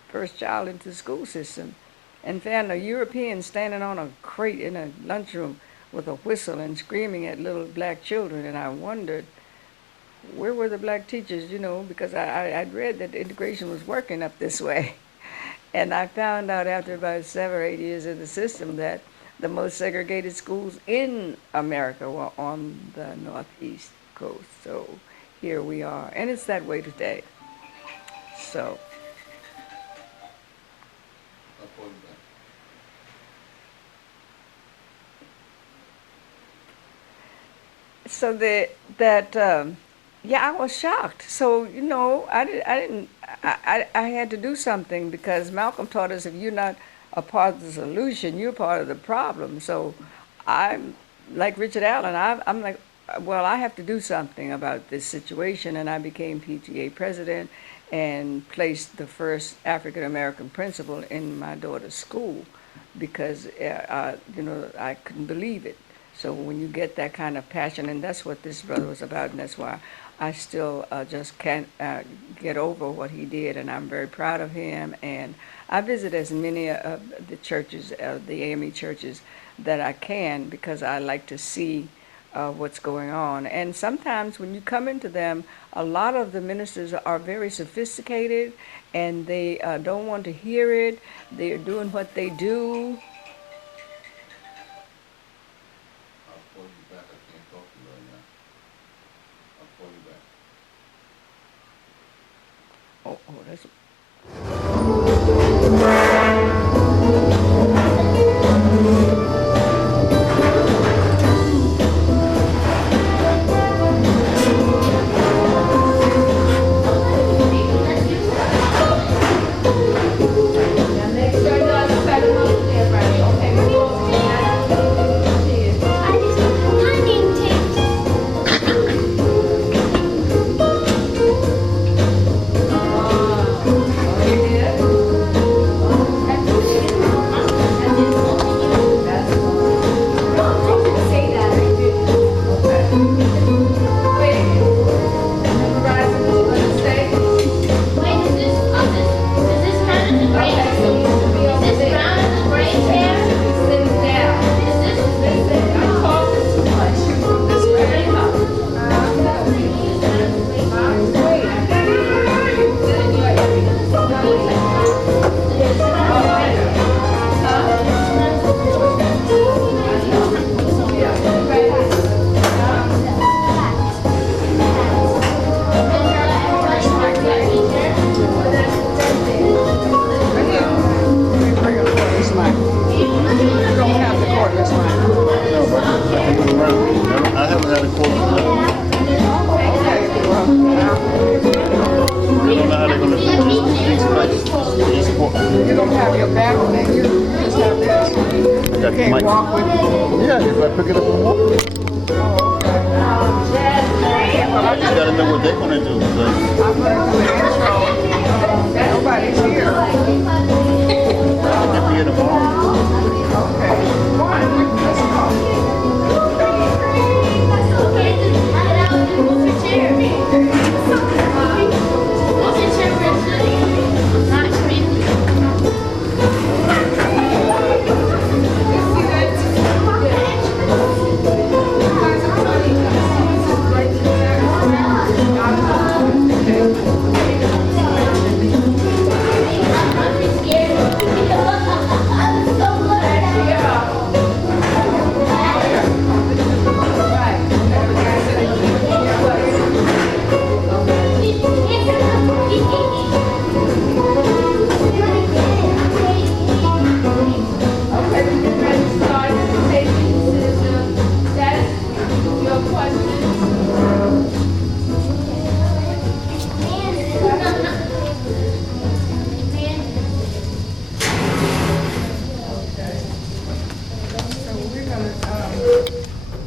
first child into the school system and found a European standing on a crate in a lunchroom with a whistle and screaming at little black children. And I wondered, where were the black teachers, you know, because I'd read that integration was working up this way. And I found out after about 7 or 8 years in the system that the most segregated schools in America were on the northeast coast. So here we are. And it's that way today. So. So yeah, I was shocked. So, you know, I had to do something because Malcolm taught us if you're not a part of the solution, you're part of the problem. So I'm like Richard Allen. I'm like, well, I have to do something about this situation, and I became PTA president and placed the first African American principal in my daughter's school because, you know, I couldn't believe it. So when you get that kind of passion, and that's what this brother was about, and that's why I still just can't get over what he did, and I'm very proud of him. And I visit as many of the churches, the AME churches, that I can because I like to see what's going on. And sometimes when you come into them, a lot of the ministers are very sophisticated, and they don't want to hear it. They're doing what they do. Oh, that's. You don't have your back thing. You just have this. I got You can't walk with it. Yeah, if I pick it up and walk. I just gotta know what they're gonna do. I'm going to do an intro. Nobody's here. I can be here tomorrow. Okay. Fine. Let's go.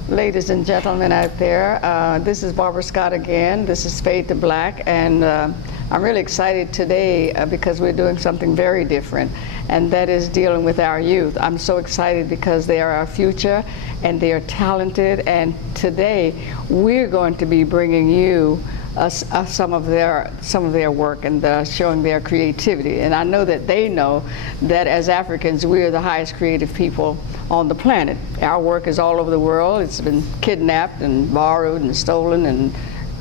Ladies and gentlemen out there, this is Barbara Scott again. This is Fade to Black, and I'm really excited today because we're doing something very different, and that is dealing with our youth. I'm so excited because they are our future, and they are talented, and today we're going to be bringing you some of their work and showing their creativity. And I know that they know that as Africans, we are the highest creative people on the planet. Our work is all over the world. It's been kidnapped and borrowed and stolen and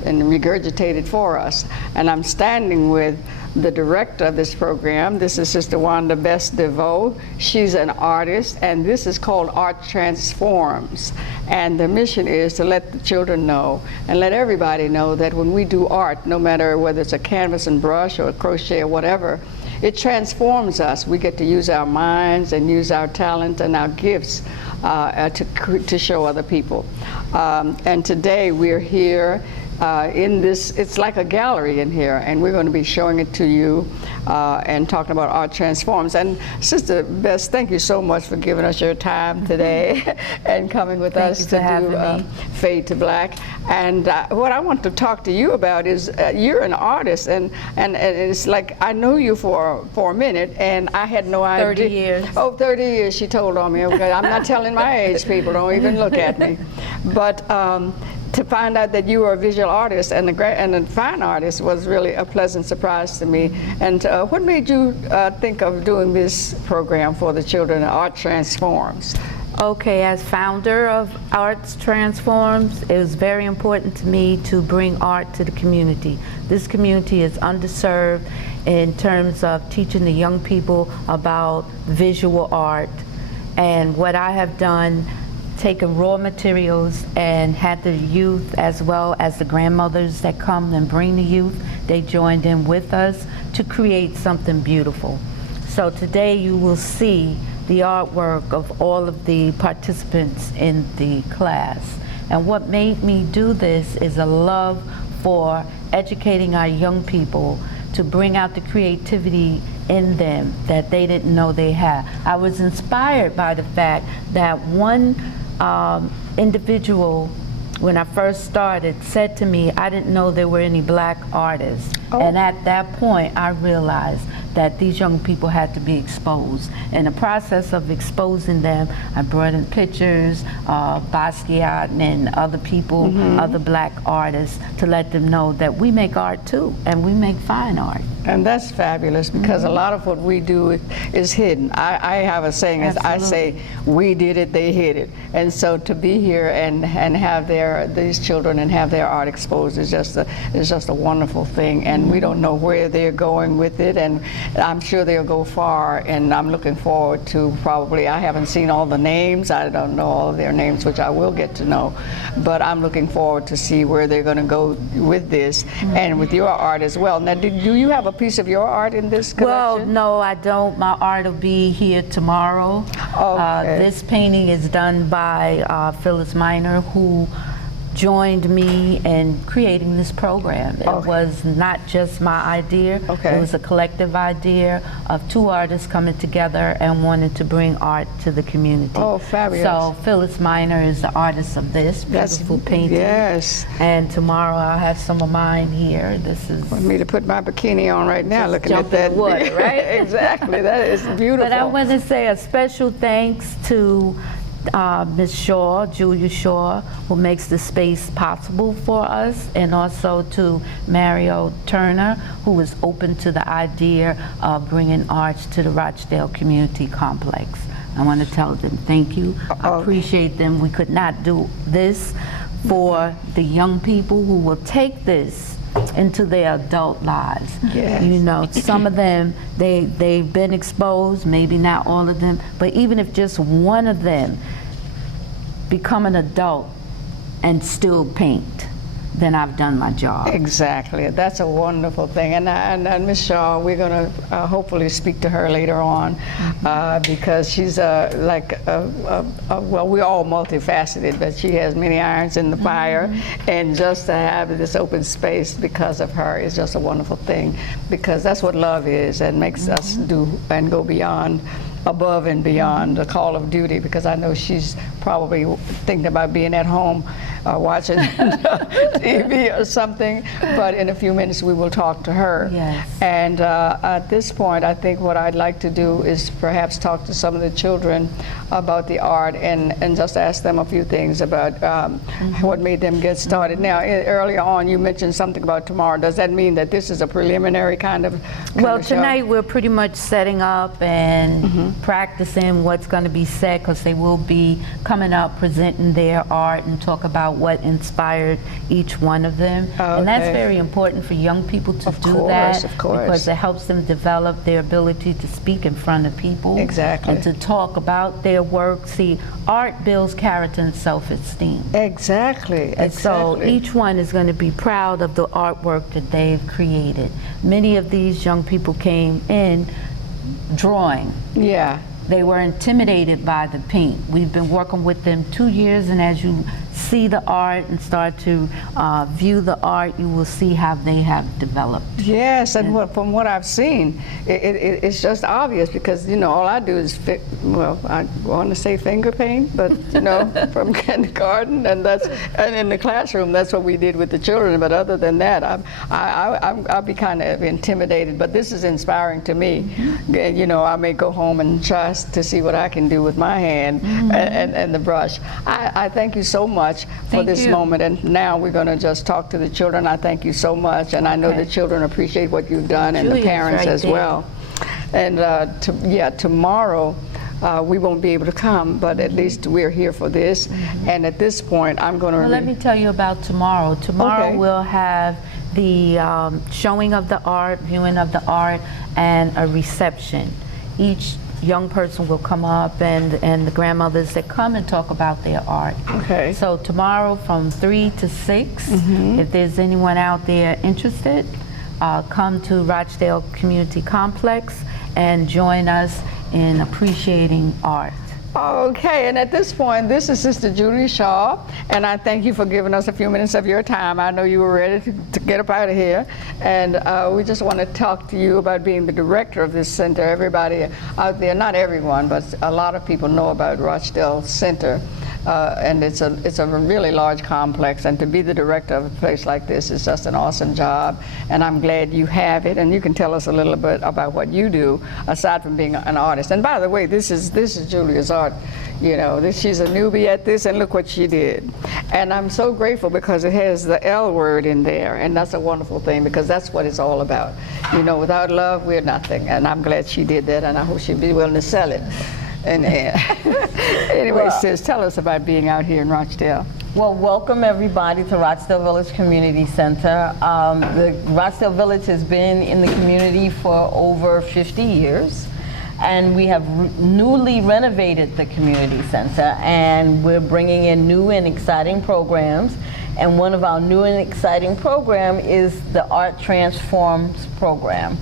regurgitated for us. And I'm standing with the director of this program. This is Sister Wanda Best DeVoe. She's an artist, and this is called Art Transforms. And the mission is to let the children know and let everybody know that when we do art, no matter whether it's a canvas and brush or a crochet or whatever, it transforms us. We get to use our minds and use our talent and our gifts to show other people. And today we're here in this, it's like a gallery in here, and we're going to be showing it to you and talking about Art Transforms. And Sister Bess, thank you so much for giving us your time today and coming with us to do Fade to Black. And what I want to talk to you about is you're an artist, and it's like I know you for a minute, and I had no idea. 30 years. Oh, 30 years, she told on me. Okay, I'm not telling my age, people. Don't even look at me. But to find out that you were a visual artist and a fine artist was really a pleasant surprise to me. And what made you think of doing this program for the children, Art Transforms? Okay, as founder of Arts Transforms, it was very important to me to bring art to the community. This community is underserved in terms of teaching the young people about visual art. And what I have done, taken raw materials and had the youth as well as the grandmothers that come and bring the youth, they joined in with us to create something beautiful. So today you will see the artwork of all of the participants in the class. And what made me do this is a love for educating our young people to bring out the creativity in them that they didn't know they had. I was inspired by the fact that one individual, when I first started, said to me, I didn't know there were any black artists. Oh. And at that point, I realized that these young people had to be exposed. In the process of exposing them, I brought in pictures of Basquiat and other people, other black artists, to let them know that we make art too, and we make fine art. And that's fabulous, because a lot of what we do is hidden. I have a saying, as I say, we did it, they hid it. And so to be here and have these children and have their art exposed is just a wonderful thing. And we don't know where they're going with it, and I'm sure they'll go far. And I'm looking forward to I haven't seen all the names. I don't know all of their names, which I will get to know. But I'm looking forward to see where they're going to go with this and with your art as well. Now, do you have a piece of your art in this collection? Well, no, I don't. My art will be here tomorrow. Okay. This painting is done by Phyllis Minor, who joined me in creating this program. It was not just my idea. Okay. It was a collective idea of two artists coming together and wanting to bring art to the community. Oh, fabulous. So Phyllis Minor is the artist of this beautiful painting. Yes. And tomorrow I'll have some of mine here. This is... Want me to put my bikini on right now, looking jump at that. in the water, right? Exactly, that is beautiful. But I want to say a special thanks to Ms. Shaw, Julia Shaw, who makes the space possible for us, and also to Mario Turner, who was open to the idea of bringing arts to the Rochdale Community Complex. I want to tell them thank you. I appreciate them. We could not do this for the young people who will take this into their adult lives. Yes. You know, some of them, they've been exposed, maybe not all of them, but even if just one of them become an adult and still paint, then I've done my job. Exactly, that's a wonderful thing. And Ms. Shaw, we're going to hopefully speak to her later on, because she's well, we're all multifaceted, but she has many irons in the fire, and just to have this open space because of her is just a wonderful thing, because that's what love is, and makes us do and go beyond, above and beyond the call of duty, because I know she's probably thinking about being at home watching TV or something, but in a few minutes we will talk to her. Yes. And at this point, I think what I'd like to do is perhaps talk to some of the children about the art, and just ask them a few things about what made them get started. Now, earlier on you mentioned something about tomorrow. Does that mean that this is a preliminary kind of Well, show? tonight we're pretty much setting up and practicing what's going to be said, because they will be coming up presenting their art and talk about what inspired each one of them. And that's very important for young people to do that, because it helps them develop their ability to speak in front of people. Exactly. And to talk about their work. See, art builds character and self-esteem. Exactly. And so each one is going to be proud of the artwork that they've created. Many of these young people came in drawing. Yeah. They were intimidated by the paint. We've been working with them 2 years, and as you see the art and start to view the art, you will see how they have developed. Yes, and from what I've seen, it's just obvious, because, you know, all I do is, well, I want to say finger paint, but, you know, from kindergarten, and in the classroom, that's what we did with the children. But other than that, I'll be kind of intimidated, but this is inspiring to me. You know, I may go home and try to see what I can do with my hand and the brush. I thank you so much for this moment, and now we're going to just talk to the children. I thank you so much, and I know the children appreciate what you've done, and the parents as well. And tomorrow we won't be able to come, but at least we're here for this. And at this point, I'm going to... Well, let me tell you about tomorrow. Tomorrow we'll have the showing of the art, viewing of the art, and a reception. Each young person will come up, and the grandmothers that come and talk about their art. Okay. So tomorrow from 3 to 6, if there's anyone out there interested, come to Rochdale Community Complex and join us in appreciating art. Okay, and at this point, this is Sister Julie Shaw, and I thank you for giving us a few minutes of your time. I know you were ready to get up out of here, and we just want to talk to you about being the director of this center. Everybody out there, not everyone, but a lot of people know about Rochdale Center, and it's a really large complex, and to be the director of a place like this is just an awesome job, and I'm glad you have it. And you can tell us a little bit about what you do aside from being an artist. And by the way, this is Julia's art. You know, she's a newbie at this, and look what she did. And I'm so grateful because it has the L word in there, and that's a wonderful thing, because that's what it's all about. You know, without love, we're nothing, and I'm glad she did that, and I hope she'll be willing to sell it. And anyway, sis, tell us about being out here in Rochdale. Well, welcome everybody to Rochdale Village Community Center. The Rochdale Village has been in the community for over 50 years. And we have newly renovated the community center, and we're bringing in new and exciting programs. And one of our new and exciting program is the Art Transforms program.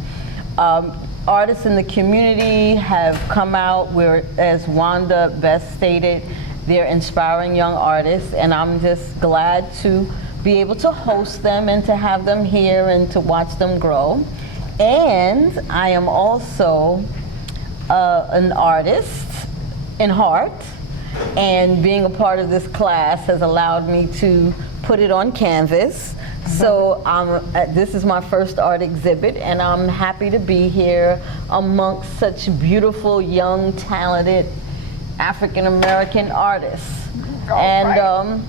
Artists in the community have come out, as Wanda best stated, They're inspiring young artists, and I'm just glad to be able to host them and to have them here and to watch them grow. And I am also an artist in heart, and being a part of this class has allowed me to put it on canvas. So this is my first art exhibit, and I'm happy to be here amongst such beautiful, young, talented African-American artists. And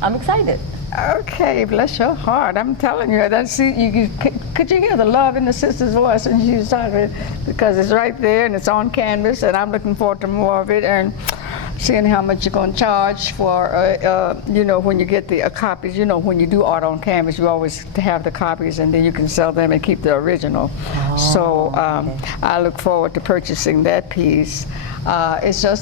I'm excited. Okay, bless your heart. I'm telling you, could you hear the love in the sister's voice when she was talking? Because it's right there and it's on canvas, and I'm looking forward to more of it and seeing how much you're going to charge for, you know, when you get the copies. You know, when you do art on canvas, you always have the copies, and then you can sell them and keep the original. So I look forward to purchasing that piece. We're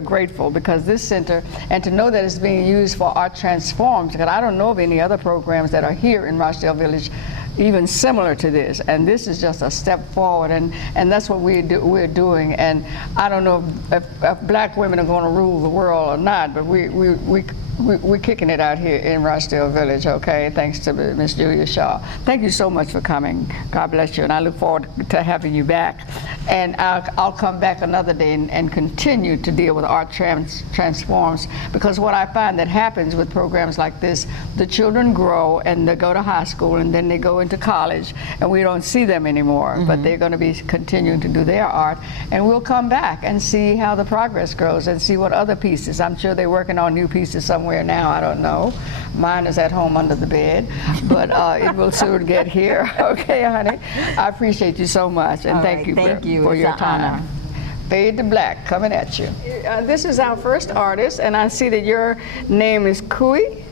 grateful because this center, and to know that it's being used for Art Transforms, because I don't know of any other programs that are here in Rochdale Village even similar to this, and this is just a step forward, and that's what we're doing. And I don't know if black women are going to rule the world or not, but we're kicking it out here in Rochdale Village, okay? Thanks to Miss Julia Shaw. Thank you so much for coming. God bless you, and I look forward to having you back. And I'll come back another day and continue to deal with Art Transforms, because what I find that happens with programs like this, the children grow and they go to high school and then they go into college, and we don't see them anymore, but they're going to be continuing to do their art, and we'll come back and see how the progress grows and see what other pieces. I'm sure they're working on new pieces somewhere now, I don't know. Mine is at home under the bed, but it will soon get here. Okay, honey? I appreciate you so much, and thank you for your time. Fade to Black, coming at you. This is our first artist, and I see that your name is Quay?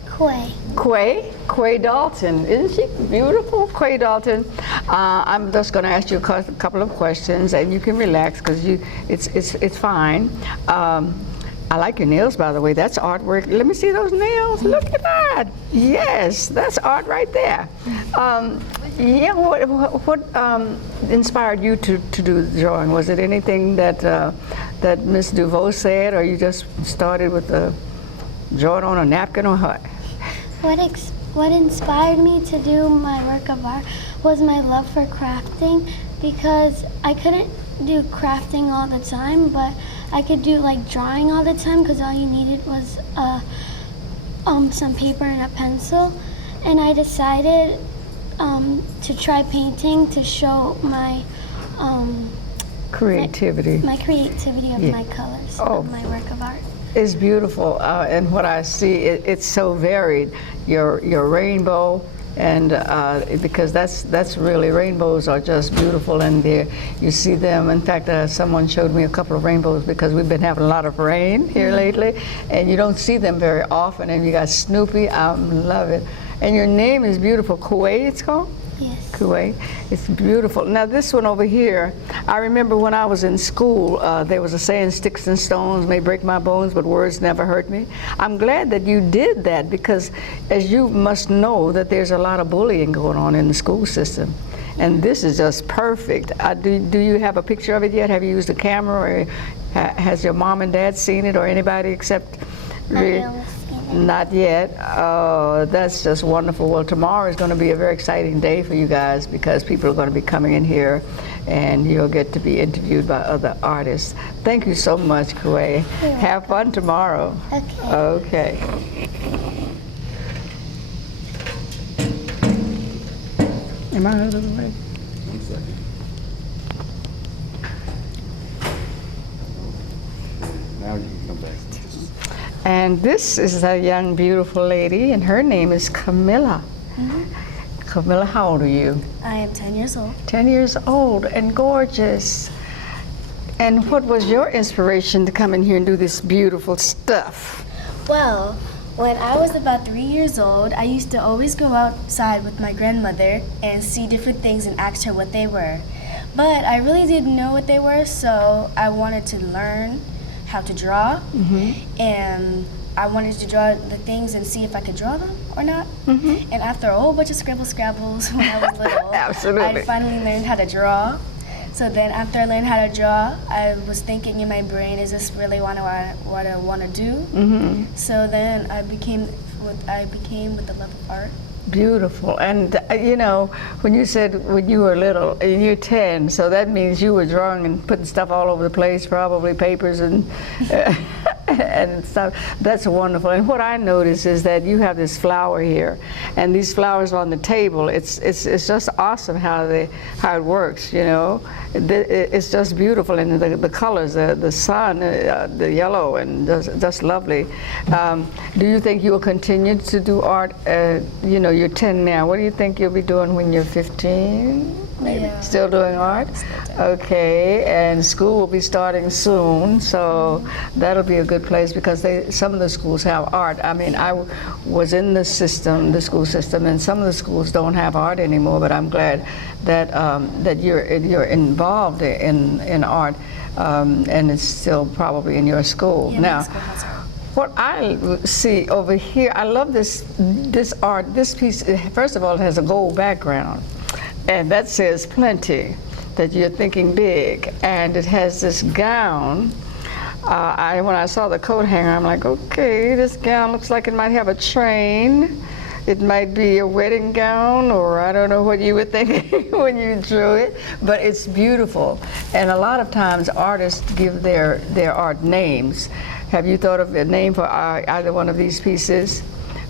Quay Dalton. Isn't she beautiful? Quay Dalton. I'm just going to ask you a couple of questions, and you can relax because it's fine. I like your nails, by the way. That's artwork. Let me see those nails. Look at that. Yes, that's art right there. Yeah. What inspired you to do the drawing? Was it anything that Miss DuVoe said, or you just started with the drawing on a napkin, or what? What inspired me to do my work of art was my love for crafting, because I couldn't do crafting all the time, but I could do like drawing all the time because all you needed was some paper and a pencil. And I decided to try painting to show my creativity. My creativity of my colors, of my work of art. It's beautiful, and what I see, it's so varied. Your rainbow, and because that's really, rainbows are just beautiful, and you see them. In fact, someone showed me a couple of rainbows because we've been having a lot of rain here lately, and you don't see them very often. And you got Snoopy, I love it. And your name is beautiful, Quay it's called? Yes. Quay. It's beautiful. Now this one over here, I remember when I was in school, there was a saying, sticks and stones may break my bones, but words never hurt me. I'm glad that you did that, because as you must know that there's a lot of bullying going on in the school system. And this is just perfect. Do you have a picture of it yet? Have you used a camera, or has your mom and dad seen it, or anybody except? Not yet. Oh, that's just wonderful. Well, tomorrow is going to be a very exciting day for you guys, because people are going to be coming in here and you'll get to be interviewed by other artists. Thank you so much, Quay. Have fun tomorrow. Okay. Am I out of the way? 1 second. Now you can come back. And this is a young, beautiful lady, and her name is Camilla. Camilla, how old are you? I am 10 years old. 10 years old and gorgeous. And what was your inspiration to come in here and do this beautiful stuff? Well, when I was about 3 years old, I used to always go outside with my grandmother and see different things and ask her what they were. But I really didn't know what they were, so I wanted to learn how to draw, and I wanted to draw the things and see if I could draw them or not. And after a whole bunch of scrabbles when I was little, I finally learned how to draw. So then after I learned how to draw, I was thinking in my brain, is this really what I want to do? Mm-hmm. So then I became with the love of art. Beautiful. And you know, when you said when you were little, and you're 10, so that means you were drawing and putting stuff all over the place, probably papers and and stuff. That's wonderful. And what I notice is that you have this flower here, and these flowers on the table. It's just awesome how it works. You know, it's just beautiful, and the colors, the sun, the yellow, and just lovely. Do you think you will continue to do art? You know, you're 10 now. What do you think you'll be doing when you're 15? Maybe. Yeah. Still doing art? Okay, and school will be starting soon, so that'll be a good place because some of the schools have art. I mean, I was in the school system, and some of the schools don't have art anymore, but I'm glad that that you're involved in art, and it's still probably in your school. Yeah, now, my school has art. what I see over here, I love this art. This piece, first of all, it has a gold background, and that says plenty, that you're thinking big. And it has this gown. When I saw the coat hanger, I'm like, okay, this gown looks like it might have a train. It might be a wedding gown, or I don't know what you were thinking when you drew it, but it's beautiful. And a lot of times artists give their art names. Have you thought of a name for either one of these pieces?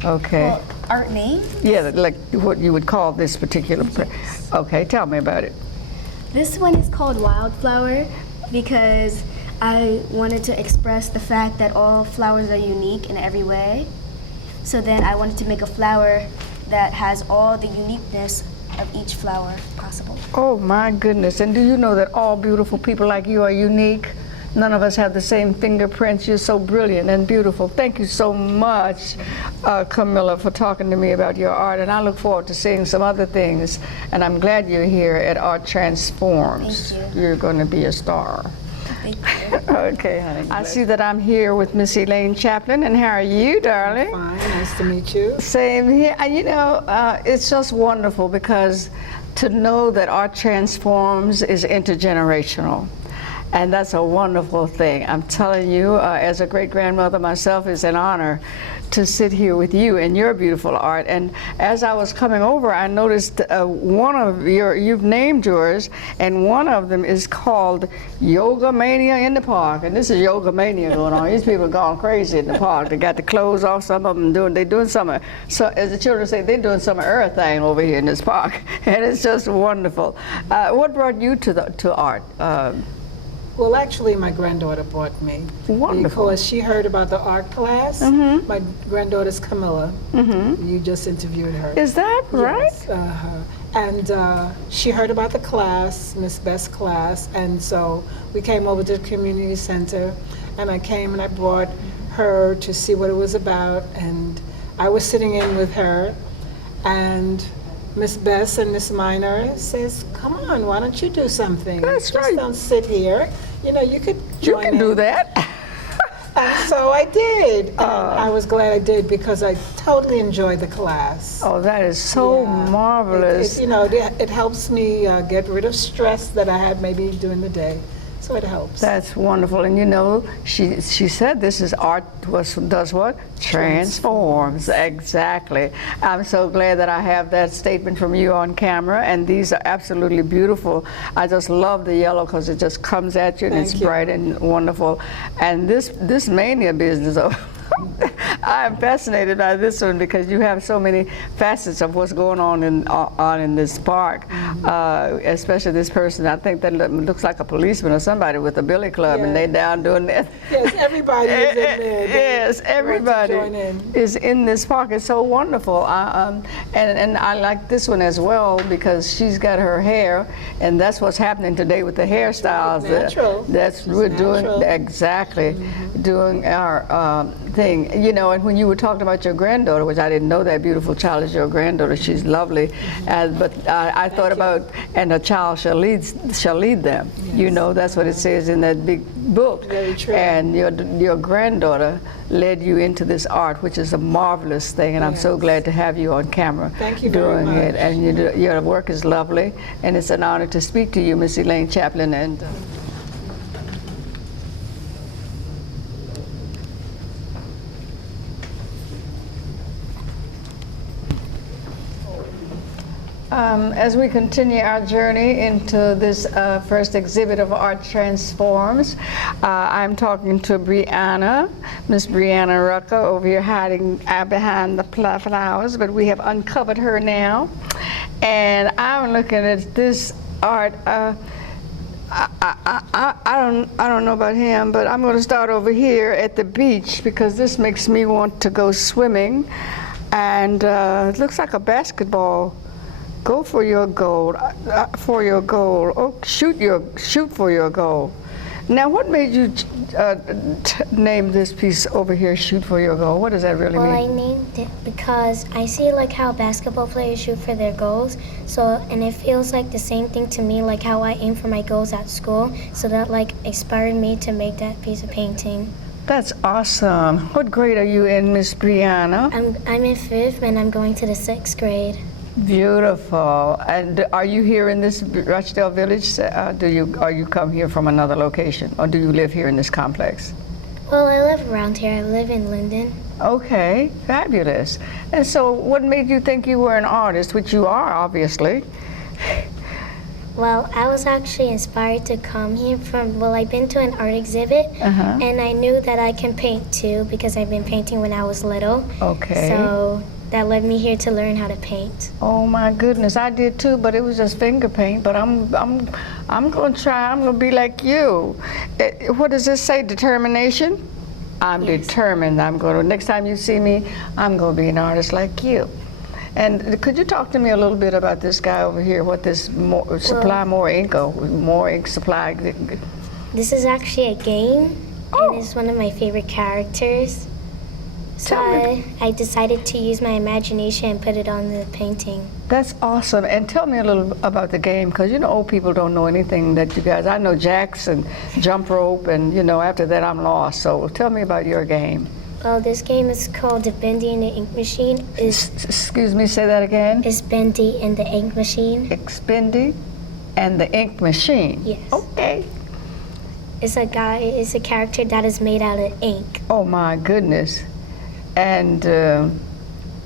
Okay. Well, art name? Yeah, like what you would call this particular. Okay, tell me about it. This one is called Wildflower because I wanted to express the fact that all flowers are unique in every way. So then I wanted to make a flower that has all the uniqueness of each flower possible. Oh my goodness, and do you know that all beautiful people like you are unique? None of us have the same fingerprints. You're so brilliant and beautiful. Thank you so much, Camilla, for talking to me about your art, and I look forward to seeing some other things, and I'm glad you're here at Art Transforms. Thank you. You're going to be a star. Thank you. Okay, honey. I see that I'm here with Miss Elaine Chaplin, and how are you, darling? Fine, nice to meet you. Same here. You know, it's just wonderful because to know that Art Transforms is intergenerational. And that's a wonderful thing. I'm telling you, as a great-grandmother myself, it's an honor to sit here with you and your beautiful art. And as I was coming over, I noticed one of you've named yours, and one of them is called Yoga Mania in the Park. And this is Yoga Mania going on. These people are going crazy in the park. They got the clothes off, some of them they're doing some, so as the children say, they're doing some everything over here in this park. And it's just wonderful. What brought you to art? Well, actually, my granddaughter brought me. Wonderful. Because she heard about the art class. Mm-hmm. My granddaughter's Camilla. Mm-hmm. You just interviewed her. Is that right? Yes, and she heard about the class, Miss Best's class, and so we came over to the community center, and I came and I brought her to see what it was about, and I was sitting in with her, and Miss Bess and Miss Minor says, "Come on, why don't you do something? That's Just right. don't sit here. You know, you could join You can do in." that. And so I did, and I was glad I did because I totally enjoyed the class. Oh, that is so Yeah. marvelous. You know, it helps me get rid of stress that I had maybe during the day. So it helps. That's wonderful. And you know, she said this is art does what? Transforms. Exactly. I'm so glad that I have that statement from you on camera, and these are absolutely beautiful. I just love the yellow because it just comes at you and it's bright and wonderful. And this mania business I'm fascinated by this one because you have so many facets of what's going on in this park, especially this person. I think that looks like a policeman or somebody with a billy club, and they down doing that. Yes, everybody is in there. Yes, everybody is in this park. It's so wonderful. And I like this one as well because she's got her hair, and that's what's happening today with the hairstyles. Natural. We're doing exactly doing our thing, you know, and when you were talking about your granddaughter, which I didn't know that beautiful child is your granddaughter, she's lovely, but I thought about, and a child shall lead them. Yes. You know, that's what it says in that big book. Very true. And your granddaughter led you into this art, which is a marvelous thing, and I'm so glad to have you on camera. Thank you very doing much. it. And your work is lovely, and it's an honor to speak to you, Miss Elaine Chaplin. And as we continue our journey into this first exhibit of Art Transforms, I'm talking to Brianna, Miss Brianna Rucker, over here hiding behind the flowers, but we have uncovered her now. And I'm looking at this art. I don't know about him, but I'm going to start over here at the beach because this makes me want to go swimming. And it looks like a basketball. Go for your goal. For your goal. Oh, shoot for your goal. Now, what made you name this piece over here, "Shoot for Your Goal"? What does that really mean? Well, I named it because I see like how basketball players shoot for their goals. So, and it feels like the same thing to me, like how I aim for my goals at school. So that like inspired me to make that piece of painting. That's awesome. What grade are you in, Miss Brianna? I'm in 5th and I'm going to the 6th grade. Beautiful. And are you here in this Rochdale Village? Are you come here from another location, or do you live here in this complex? Well, I live around here. I live in Linden. Okay, fabulous. And so what made you think you were an artist, which you are, obviously? Well, I was actually inspired to come here I've been to an art exhibit, and I knew that I can paint too because I've been painting when I was little. Okay. So that led me here to learn how to paint. Oh my goodness, I did too, but it was just finger paint. But I'm gonna try. I'm gonna be like you. What does this say? Determination. I'm determined. Next time you see me, I'm gonna be an artist like you. And could you talk to me a little bit about this guy over here? What this more ink supply? This is actually a game, and it's one of my favorite characters. So I decided to use my imagination and put it on the painting. That's awesome. And tell me a little about the game, because old people don't know anything that you guys. I know jacks and jump rope, and after that I'm lost. So tell me about your game. Well, this game is called the Bendy and the Ink Machine. Excuse me, say that again. It's Bendy and the Ink Machine. It's Bendy and the Ink Machine. Yes. Okay. It's a character that is made out of ink. Oh my goodness. And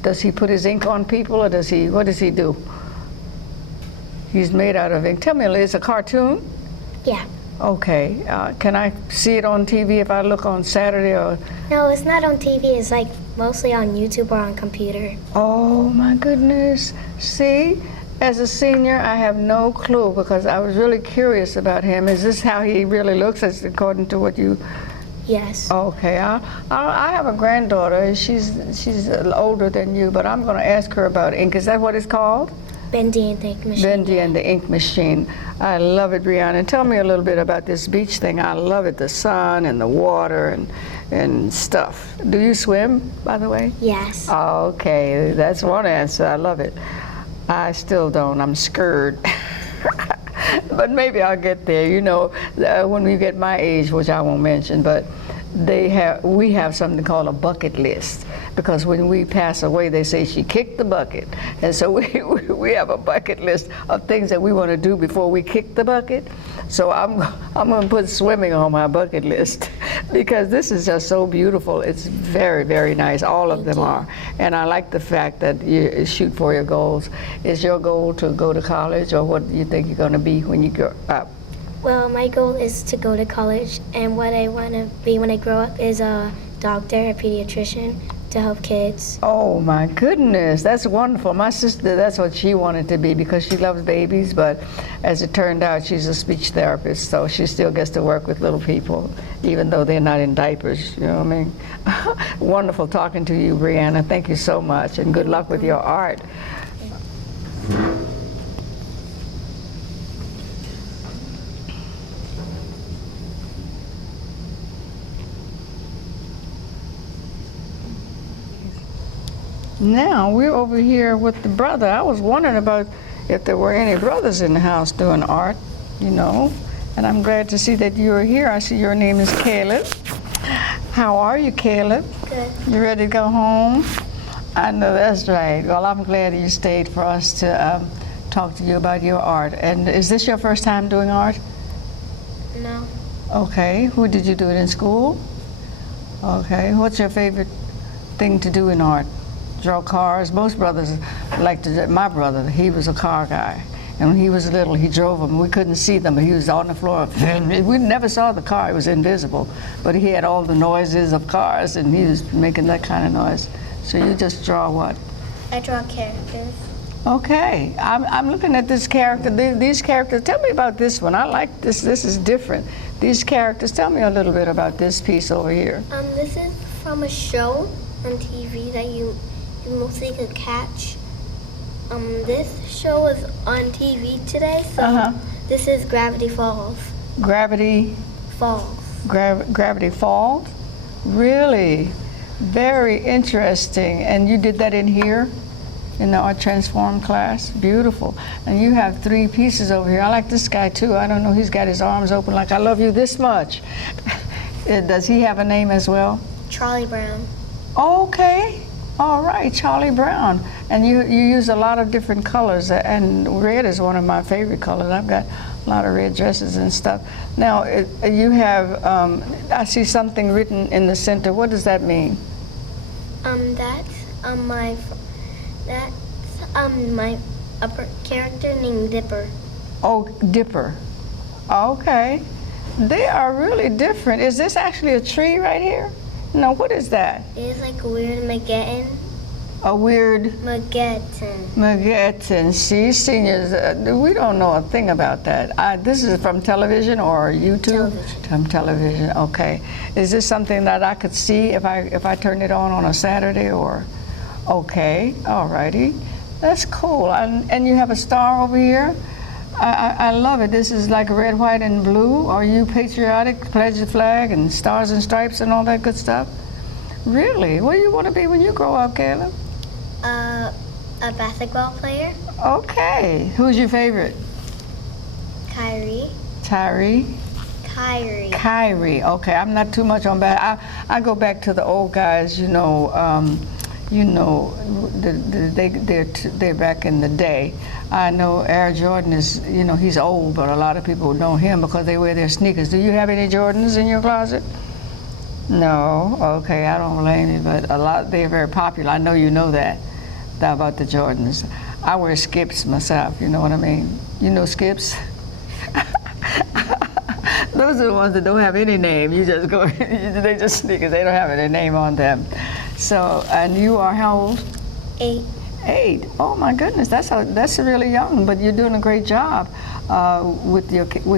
does he put his ink on people, or what does he do? He's made out of ink. Tell me, it's a cartoon? Yeah. Okay. Can I see it on TV if I look on Saturday? Or? No, it's not on TV. It's like mostly on YouTube or on computer. Oh my goodness. See? As a senior, I have no clue because I was really curious about him. Is this how he really looks, according to what you... Yes. Okay. I have a granddaughter. She's older than you, but I'm going to ask her about ink. Is that what it's called? Bendy and the Ink Machine. Bendy and the Ink Machine. I love it, Brianna. Tell me a little bit about this beach thing. I love it, the sun and the water and stuff. Do you swim, by the way? Yes. Okay, that's one answer. I love it. I still don't. I'm scared. But maybe I'll get there. When we get my age, which I won't mention, but we have something called a bucket list, because when we pass away, they say she kicked the bucket, and so we have a bucket list of things that we want to do before we kick the bucket. So I'm going to put swimming on my bucket list because this is just so beautiful. It's very, very nice. All of them are, and I like the fact that you shoot for your goals. Is your goal to go to college, or what do you think you're going to be when you grow up? Well, my goal is to go to college, and what I want to be when I grow up is a doctor, a pediatrician, to help kids. Oh my goodness, that's wonderful. My sister, that's what she wanted to be because she loves babies, but as it turned out, she's a speech therapist, so she still gets to work with little people, even though they're not in diapers, you know what I mean? Wonderful talking to you, Brianna. Thank you so much, and good luck with your art. Now we're over here with the brother. I was wondering about if there were any brothers in the house doing art, you know. And I'm glad to see that you're here. I see your name is Caleb. How are you, Caleb? Good. You ready to go home? I know that's right. Well, I'm glad you stayed for us to talk to you about your art. And is this your first time doing art? No. Okay. Who did you do it in school? Okay. What's your favorite thing to do in art? Draw cars. Most brothers like to do. My brother, he was a car guy. And when he was little, he drove them. We couldn't see them. He was on the floor. We never saw the car. It was invisible. But he had all the noises of cars, and he was making that kind of noise. So you just draw what? I draw characters. Okay. I'm looking at this character. These characters. Tell me about this one. I like this. This is different. These characters. Tell me a little bit about this piece over here. This is from a show on TV that you mostly could catch. This show is on TV today, so this is Gravity Falls. Gravity Falls. Gravity Falls? Really? Very interesting. And you did that in here? In the Art Transform class? Beautiful. And you have 3 pieces over here. I like this guy too. I don't know, he's got his arms open like I love you this much. Does he have a name as well? Charlie Brown. Okay. All right, Charlie Brown. And you use a lot of different colors, and red is one of my favorite colors. I've got a lot of red dresses and stuff. Now, you have, I see something written in the center. What does that mean? That's my upper character named Dipper. Oh, Dipper. Okay. They are really different. Is this actually a tree right here? No, what is that? It's like a weird Mageddon. A weird? Mageddon. Mageddon. See, seniors, we don't know a thing about that. This is from television or YouTube? Television. From television, okay. Is this something that I could see if I turn it on a Saturday or? Okay, all righty. That's cool. And you have a star over here? I love it. This is like red, white, and blue. Are you patriotic? Pledge the flag and stars and stripes and all that good stuff? Really? What do you want to be when you grow up, Caleb? A basketball player. Okay. Who's your favorite? Kyrie. Tyree? Kyrie. Kyrie. Okay. I'm not too much on that. I go back to the old guys. They're back in the day. I know Air Jordan is, he's old, but a lot of people know him because they wear their sneakers. Do you have any Jordans in your closet? No. Okay, I don't blame you, but they're very popular. I know you know that about the Jordans. I wear Skips myself, you know what I mean? You know Skips? Those are the ones that don't have any name. You just go, they just sneakers. They don't have any name on them. So, and you are how old? 8. 8. Oh my goodness, that's really young. But you're doing a great job with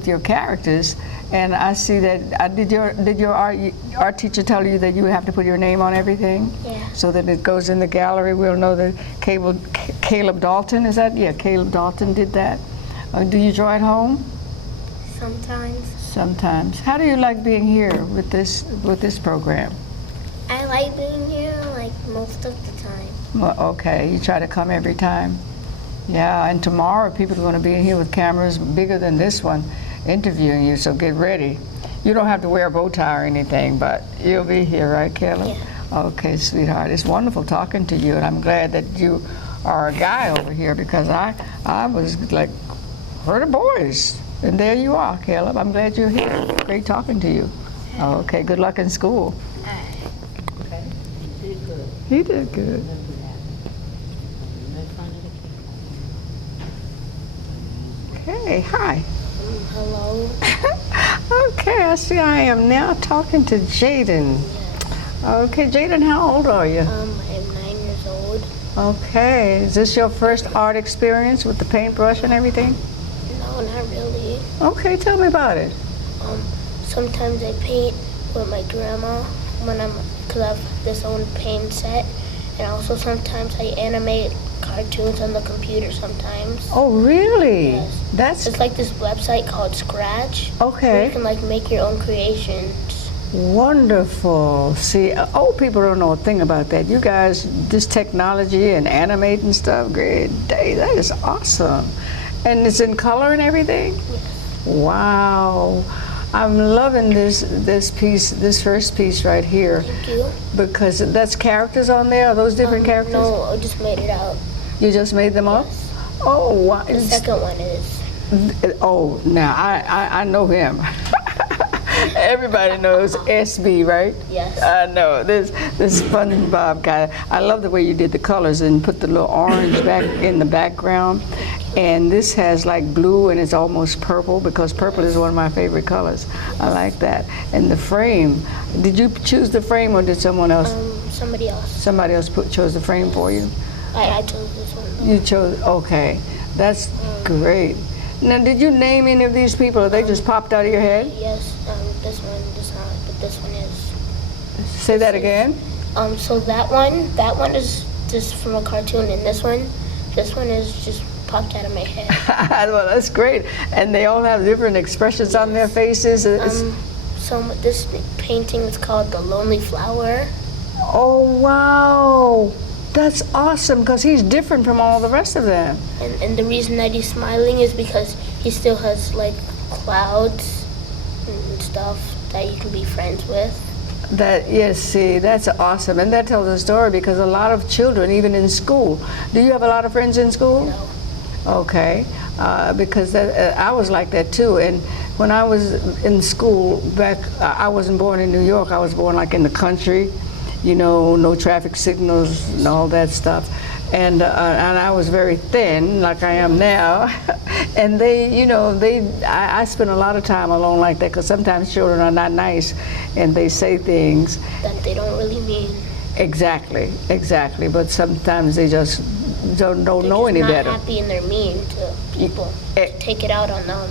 your characters. And I see that. Did your art teacher tell you that you have to put your name on everything? Yeah. So that it goes in the gallery. We'll know that Caleb Dalton, is that? Yeah, Caleb Dalton did that. Do you draw at home? Sometimes. Sometimes. How do you like being here with this program? I like being here like most of the time. Well, okay, you try to come every time. Yeah, and tomorrow people are going to be in here with cameras bigger than this one interviewing you, so get ready. You don't have to wear a bow tie or anything, but you'll be here, right, Caleb? Yeah. Okay, sweetheart. It's wonderful talking to you, and I'm glad that you are a guy over here because I was like, where are the boys? And there you are, Caleb. I'm glad you're here. Great talking to you. Okay, good luck in school. Okay. You did good. He did good. Okay, hi. Hello. Okay, I see I am now talking to Jaden. Okay, Jaden, how old are you? I'm 9 years old. Okay, is this your first art experience with the paintbrush and everything? No, not really. Okay, tell me about it. Sometimes I paint with my grandma because I have this own paint set, and also sometimes I animate cartoons on the computer sometimes. Oh, really? Yes. It's like this website called Scratch. Okay. Where you can like make your own creations. Wonderful. See, old people don't know a thing about that. You guys, this technology and animating stuff, great day. That is awesome. And it's in color and everything? Yes. Wow. I'm loving this piece, this first piece right here. Thank you. Because that's characters on there? Are those different characters? No, I just made it out. You just made them up? Oh, wow. The second one is. Oh, now I know him. Everybody knows SB, right? Yes. I know. This SpongeBob guy. I love the way you did the colors and put the little orange back in the background. And this has like blue and it's almost purple because purple is one of my favorite colors. I like that. And the frame. Did you choose the frame or did someone else? Somebody else. Somebody else chose the frame for you? I chose this one. You chose, okay. That's great. Now, did you name any of these people or they just popped out of your head? Yes, this one does not, but this one is. Say that again? So that one is just from a cartoon, and this one is just popped out of my head. Well, that's great. And they all have different expressions on their faces. So this painting is called The Lonely Flower. Oh, wow. That's awesome because he's different from all the rest of them. And the reason that he's smiling is because he still has like clouds and stuff that you can be friends with. Yes, see, that's awesome. And that tells a story because a lot of children, even in school, do you have a lot of friends in school? No. Okay, because I was like that too. And when I was in school back, I wasn't born in New York, I was born like in the country. You know, no traffic signals and all that stuff. And I was very thin, like I am now. And I spend a lot of time alone like that because sometimes children are not nice and they say things that they don't really mean. Exactly. But sometimes they just don't know any better. They're not happy and they're mean to people. Take it out on them.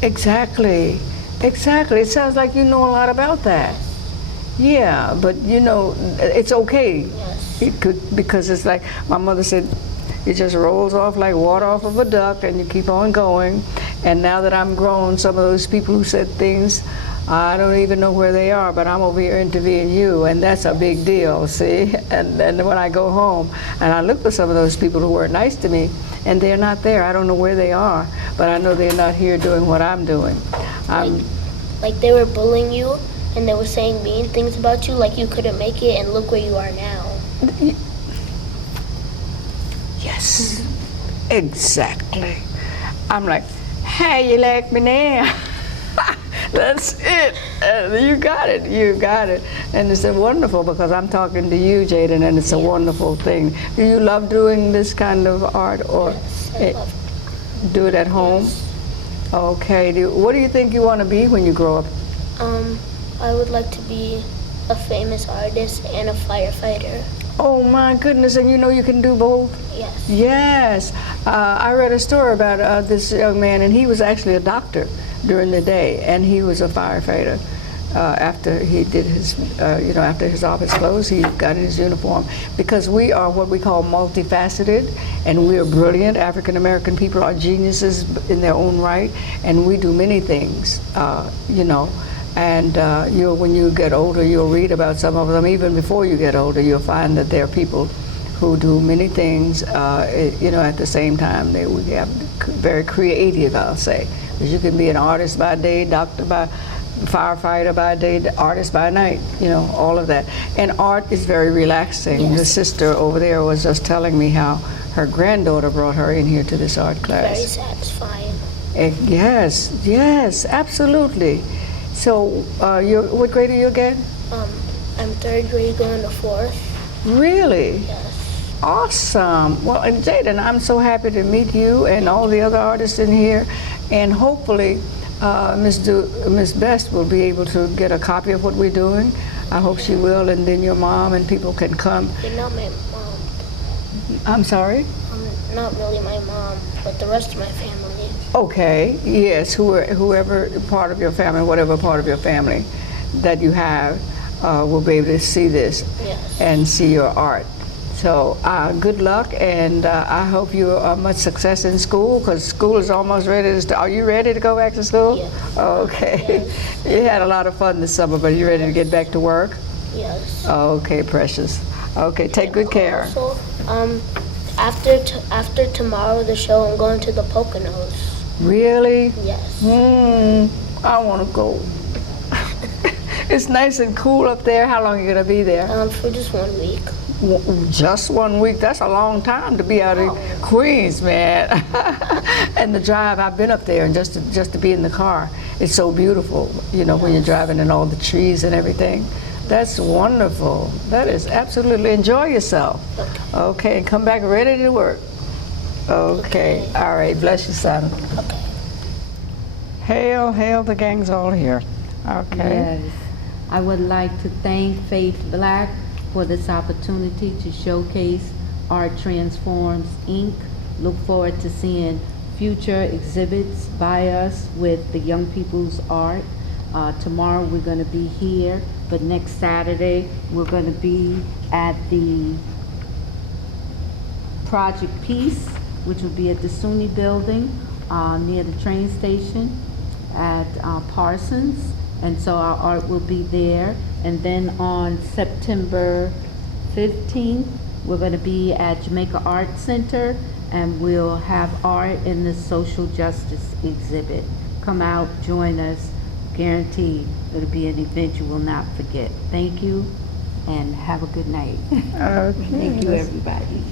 Exactly. It sounds like you know a lot about that. Yeah, but it's okay. Yes. Because it's like my mother said, it just rolls off like water off of a duck and you keep on going. And now that I'm grown, some of those people who said things, I don't even know where they are, but I'm over here interviewing you, and that's a big deal, see? And then when I go home and I look for some of those people who were nice to me, and they're not there. I don't know where they are, but I know they're not here doing what I'm doing. Like they were bullying you, and they were saying mean things about you, like you couldn't make it, and look where you are now. Yes, exactly. I'm like, hey, you like me now? That's it. You got it. And it's wonderful because I'm talking to you, Jaden, and it's a wonderful thing. Do you love doing this kind of art or do it at home? Yes. Okay. What do you think you want to be when you grow up? I would like to be a famous artist and a firefighter. Oh my goodness, and you can do both? Yes. Yes. I read a story about this young man, and he was actually a doctor during the day, and he was a firefighter. After he did his, after his office closed, he got his uniform. Because we are what we call multifaceted, and we are brilliant. African American people are geniuses in their own right, and we do many things, And when you get older, you'll read about some of them. Even before you get older, you'll find that there are people who do many things, at the same time. We have very creative, I'll say. Because you can be an artist by day, doctor by firefighter by day, artist by night, all of that. And art is very relaxing. Yes. The sister over there was just telling me how her granddaughter brought her in here to this art class. Very satisfying. Yes, absolutely. So, what grade are you again? I'm third grade going to fourth. Really? Yes. Awesome. Well, and Jaden, I'm so happy to meet you and all the other artists in here. And hopefully, Miss Best will be able to get a copy of what we're doing. I hope she will, and then your mom and people can come. You're not my mom. I'm sorry? Not really my mom, but the rest of my family. Okay, yes, whoever part of your family, whatever part of your family that you have, will be able to see this Yes. and see your art. So good luck, and I hope you are much success in school, because school is almost ready to start. Are you ready to go back to school? Yes. Okay. Yes. You had a lot of fun this summer, but are you ready to get back to work? Yes. Okay, precious. Okay, take good care. Also, after tomorrow the show, I'm going to the Poconos. Really? Yes. I want to go. It's nice and cool up there. How long are you going to be there? For just 1 week. Just 1 week? That's a long time to be out of Queens, man. And the drive, I've been up there, and just to be in the car, it's so beautiful, you know, when you're driving and all the trees and everything. That's wonderful. That is absolutely, enjoy yourself. Okay, and come back ready to work. Okay, all right, bless you, son. Okay. Hail, hail, the gang's all here. Okay. Yes. I would like to thank Fade-to-Black for this opportunity to showcase Art Transforms, Inc. Look forward to seeing future exhibits by us with the young people's art. Tomorrow we're going to be here, but next Saturday we're going to be at the Project Peace, which will be at the SUNY building near the train station at Parsons. And so our art will be there. And then on September 15th, we're going to be at Jamaica Art Center, and we'll have art in the social justice exhibit. Come out, join us. Guaranteed it'll be an event you will not forget. Thank you, and have a good night. Okay. Thank you, everybody.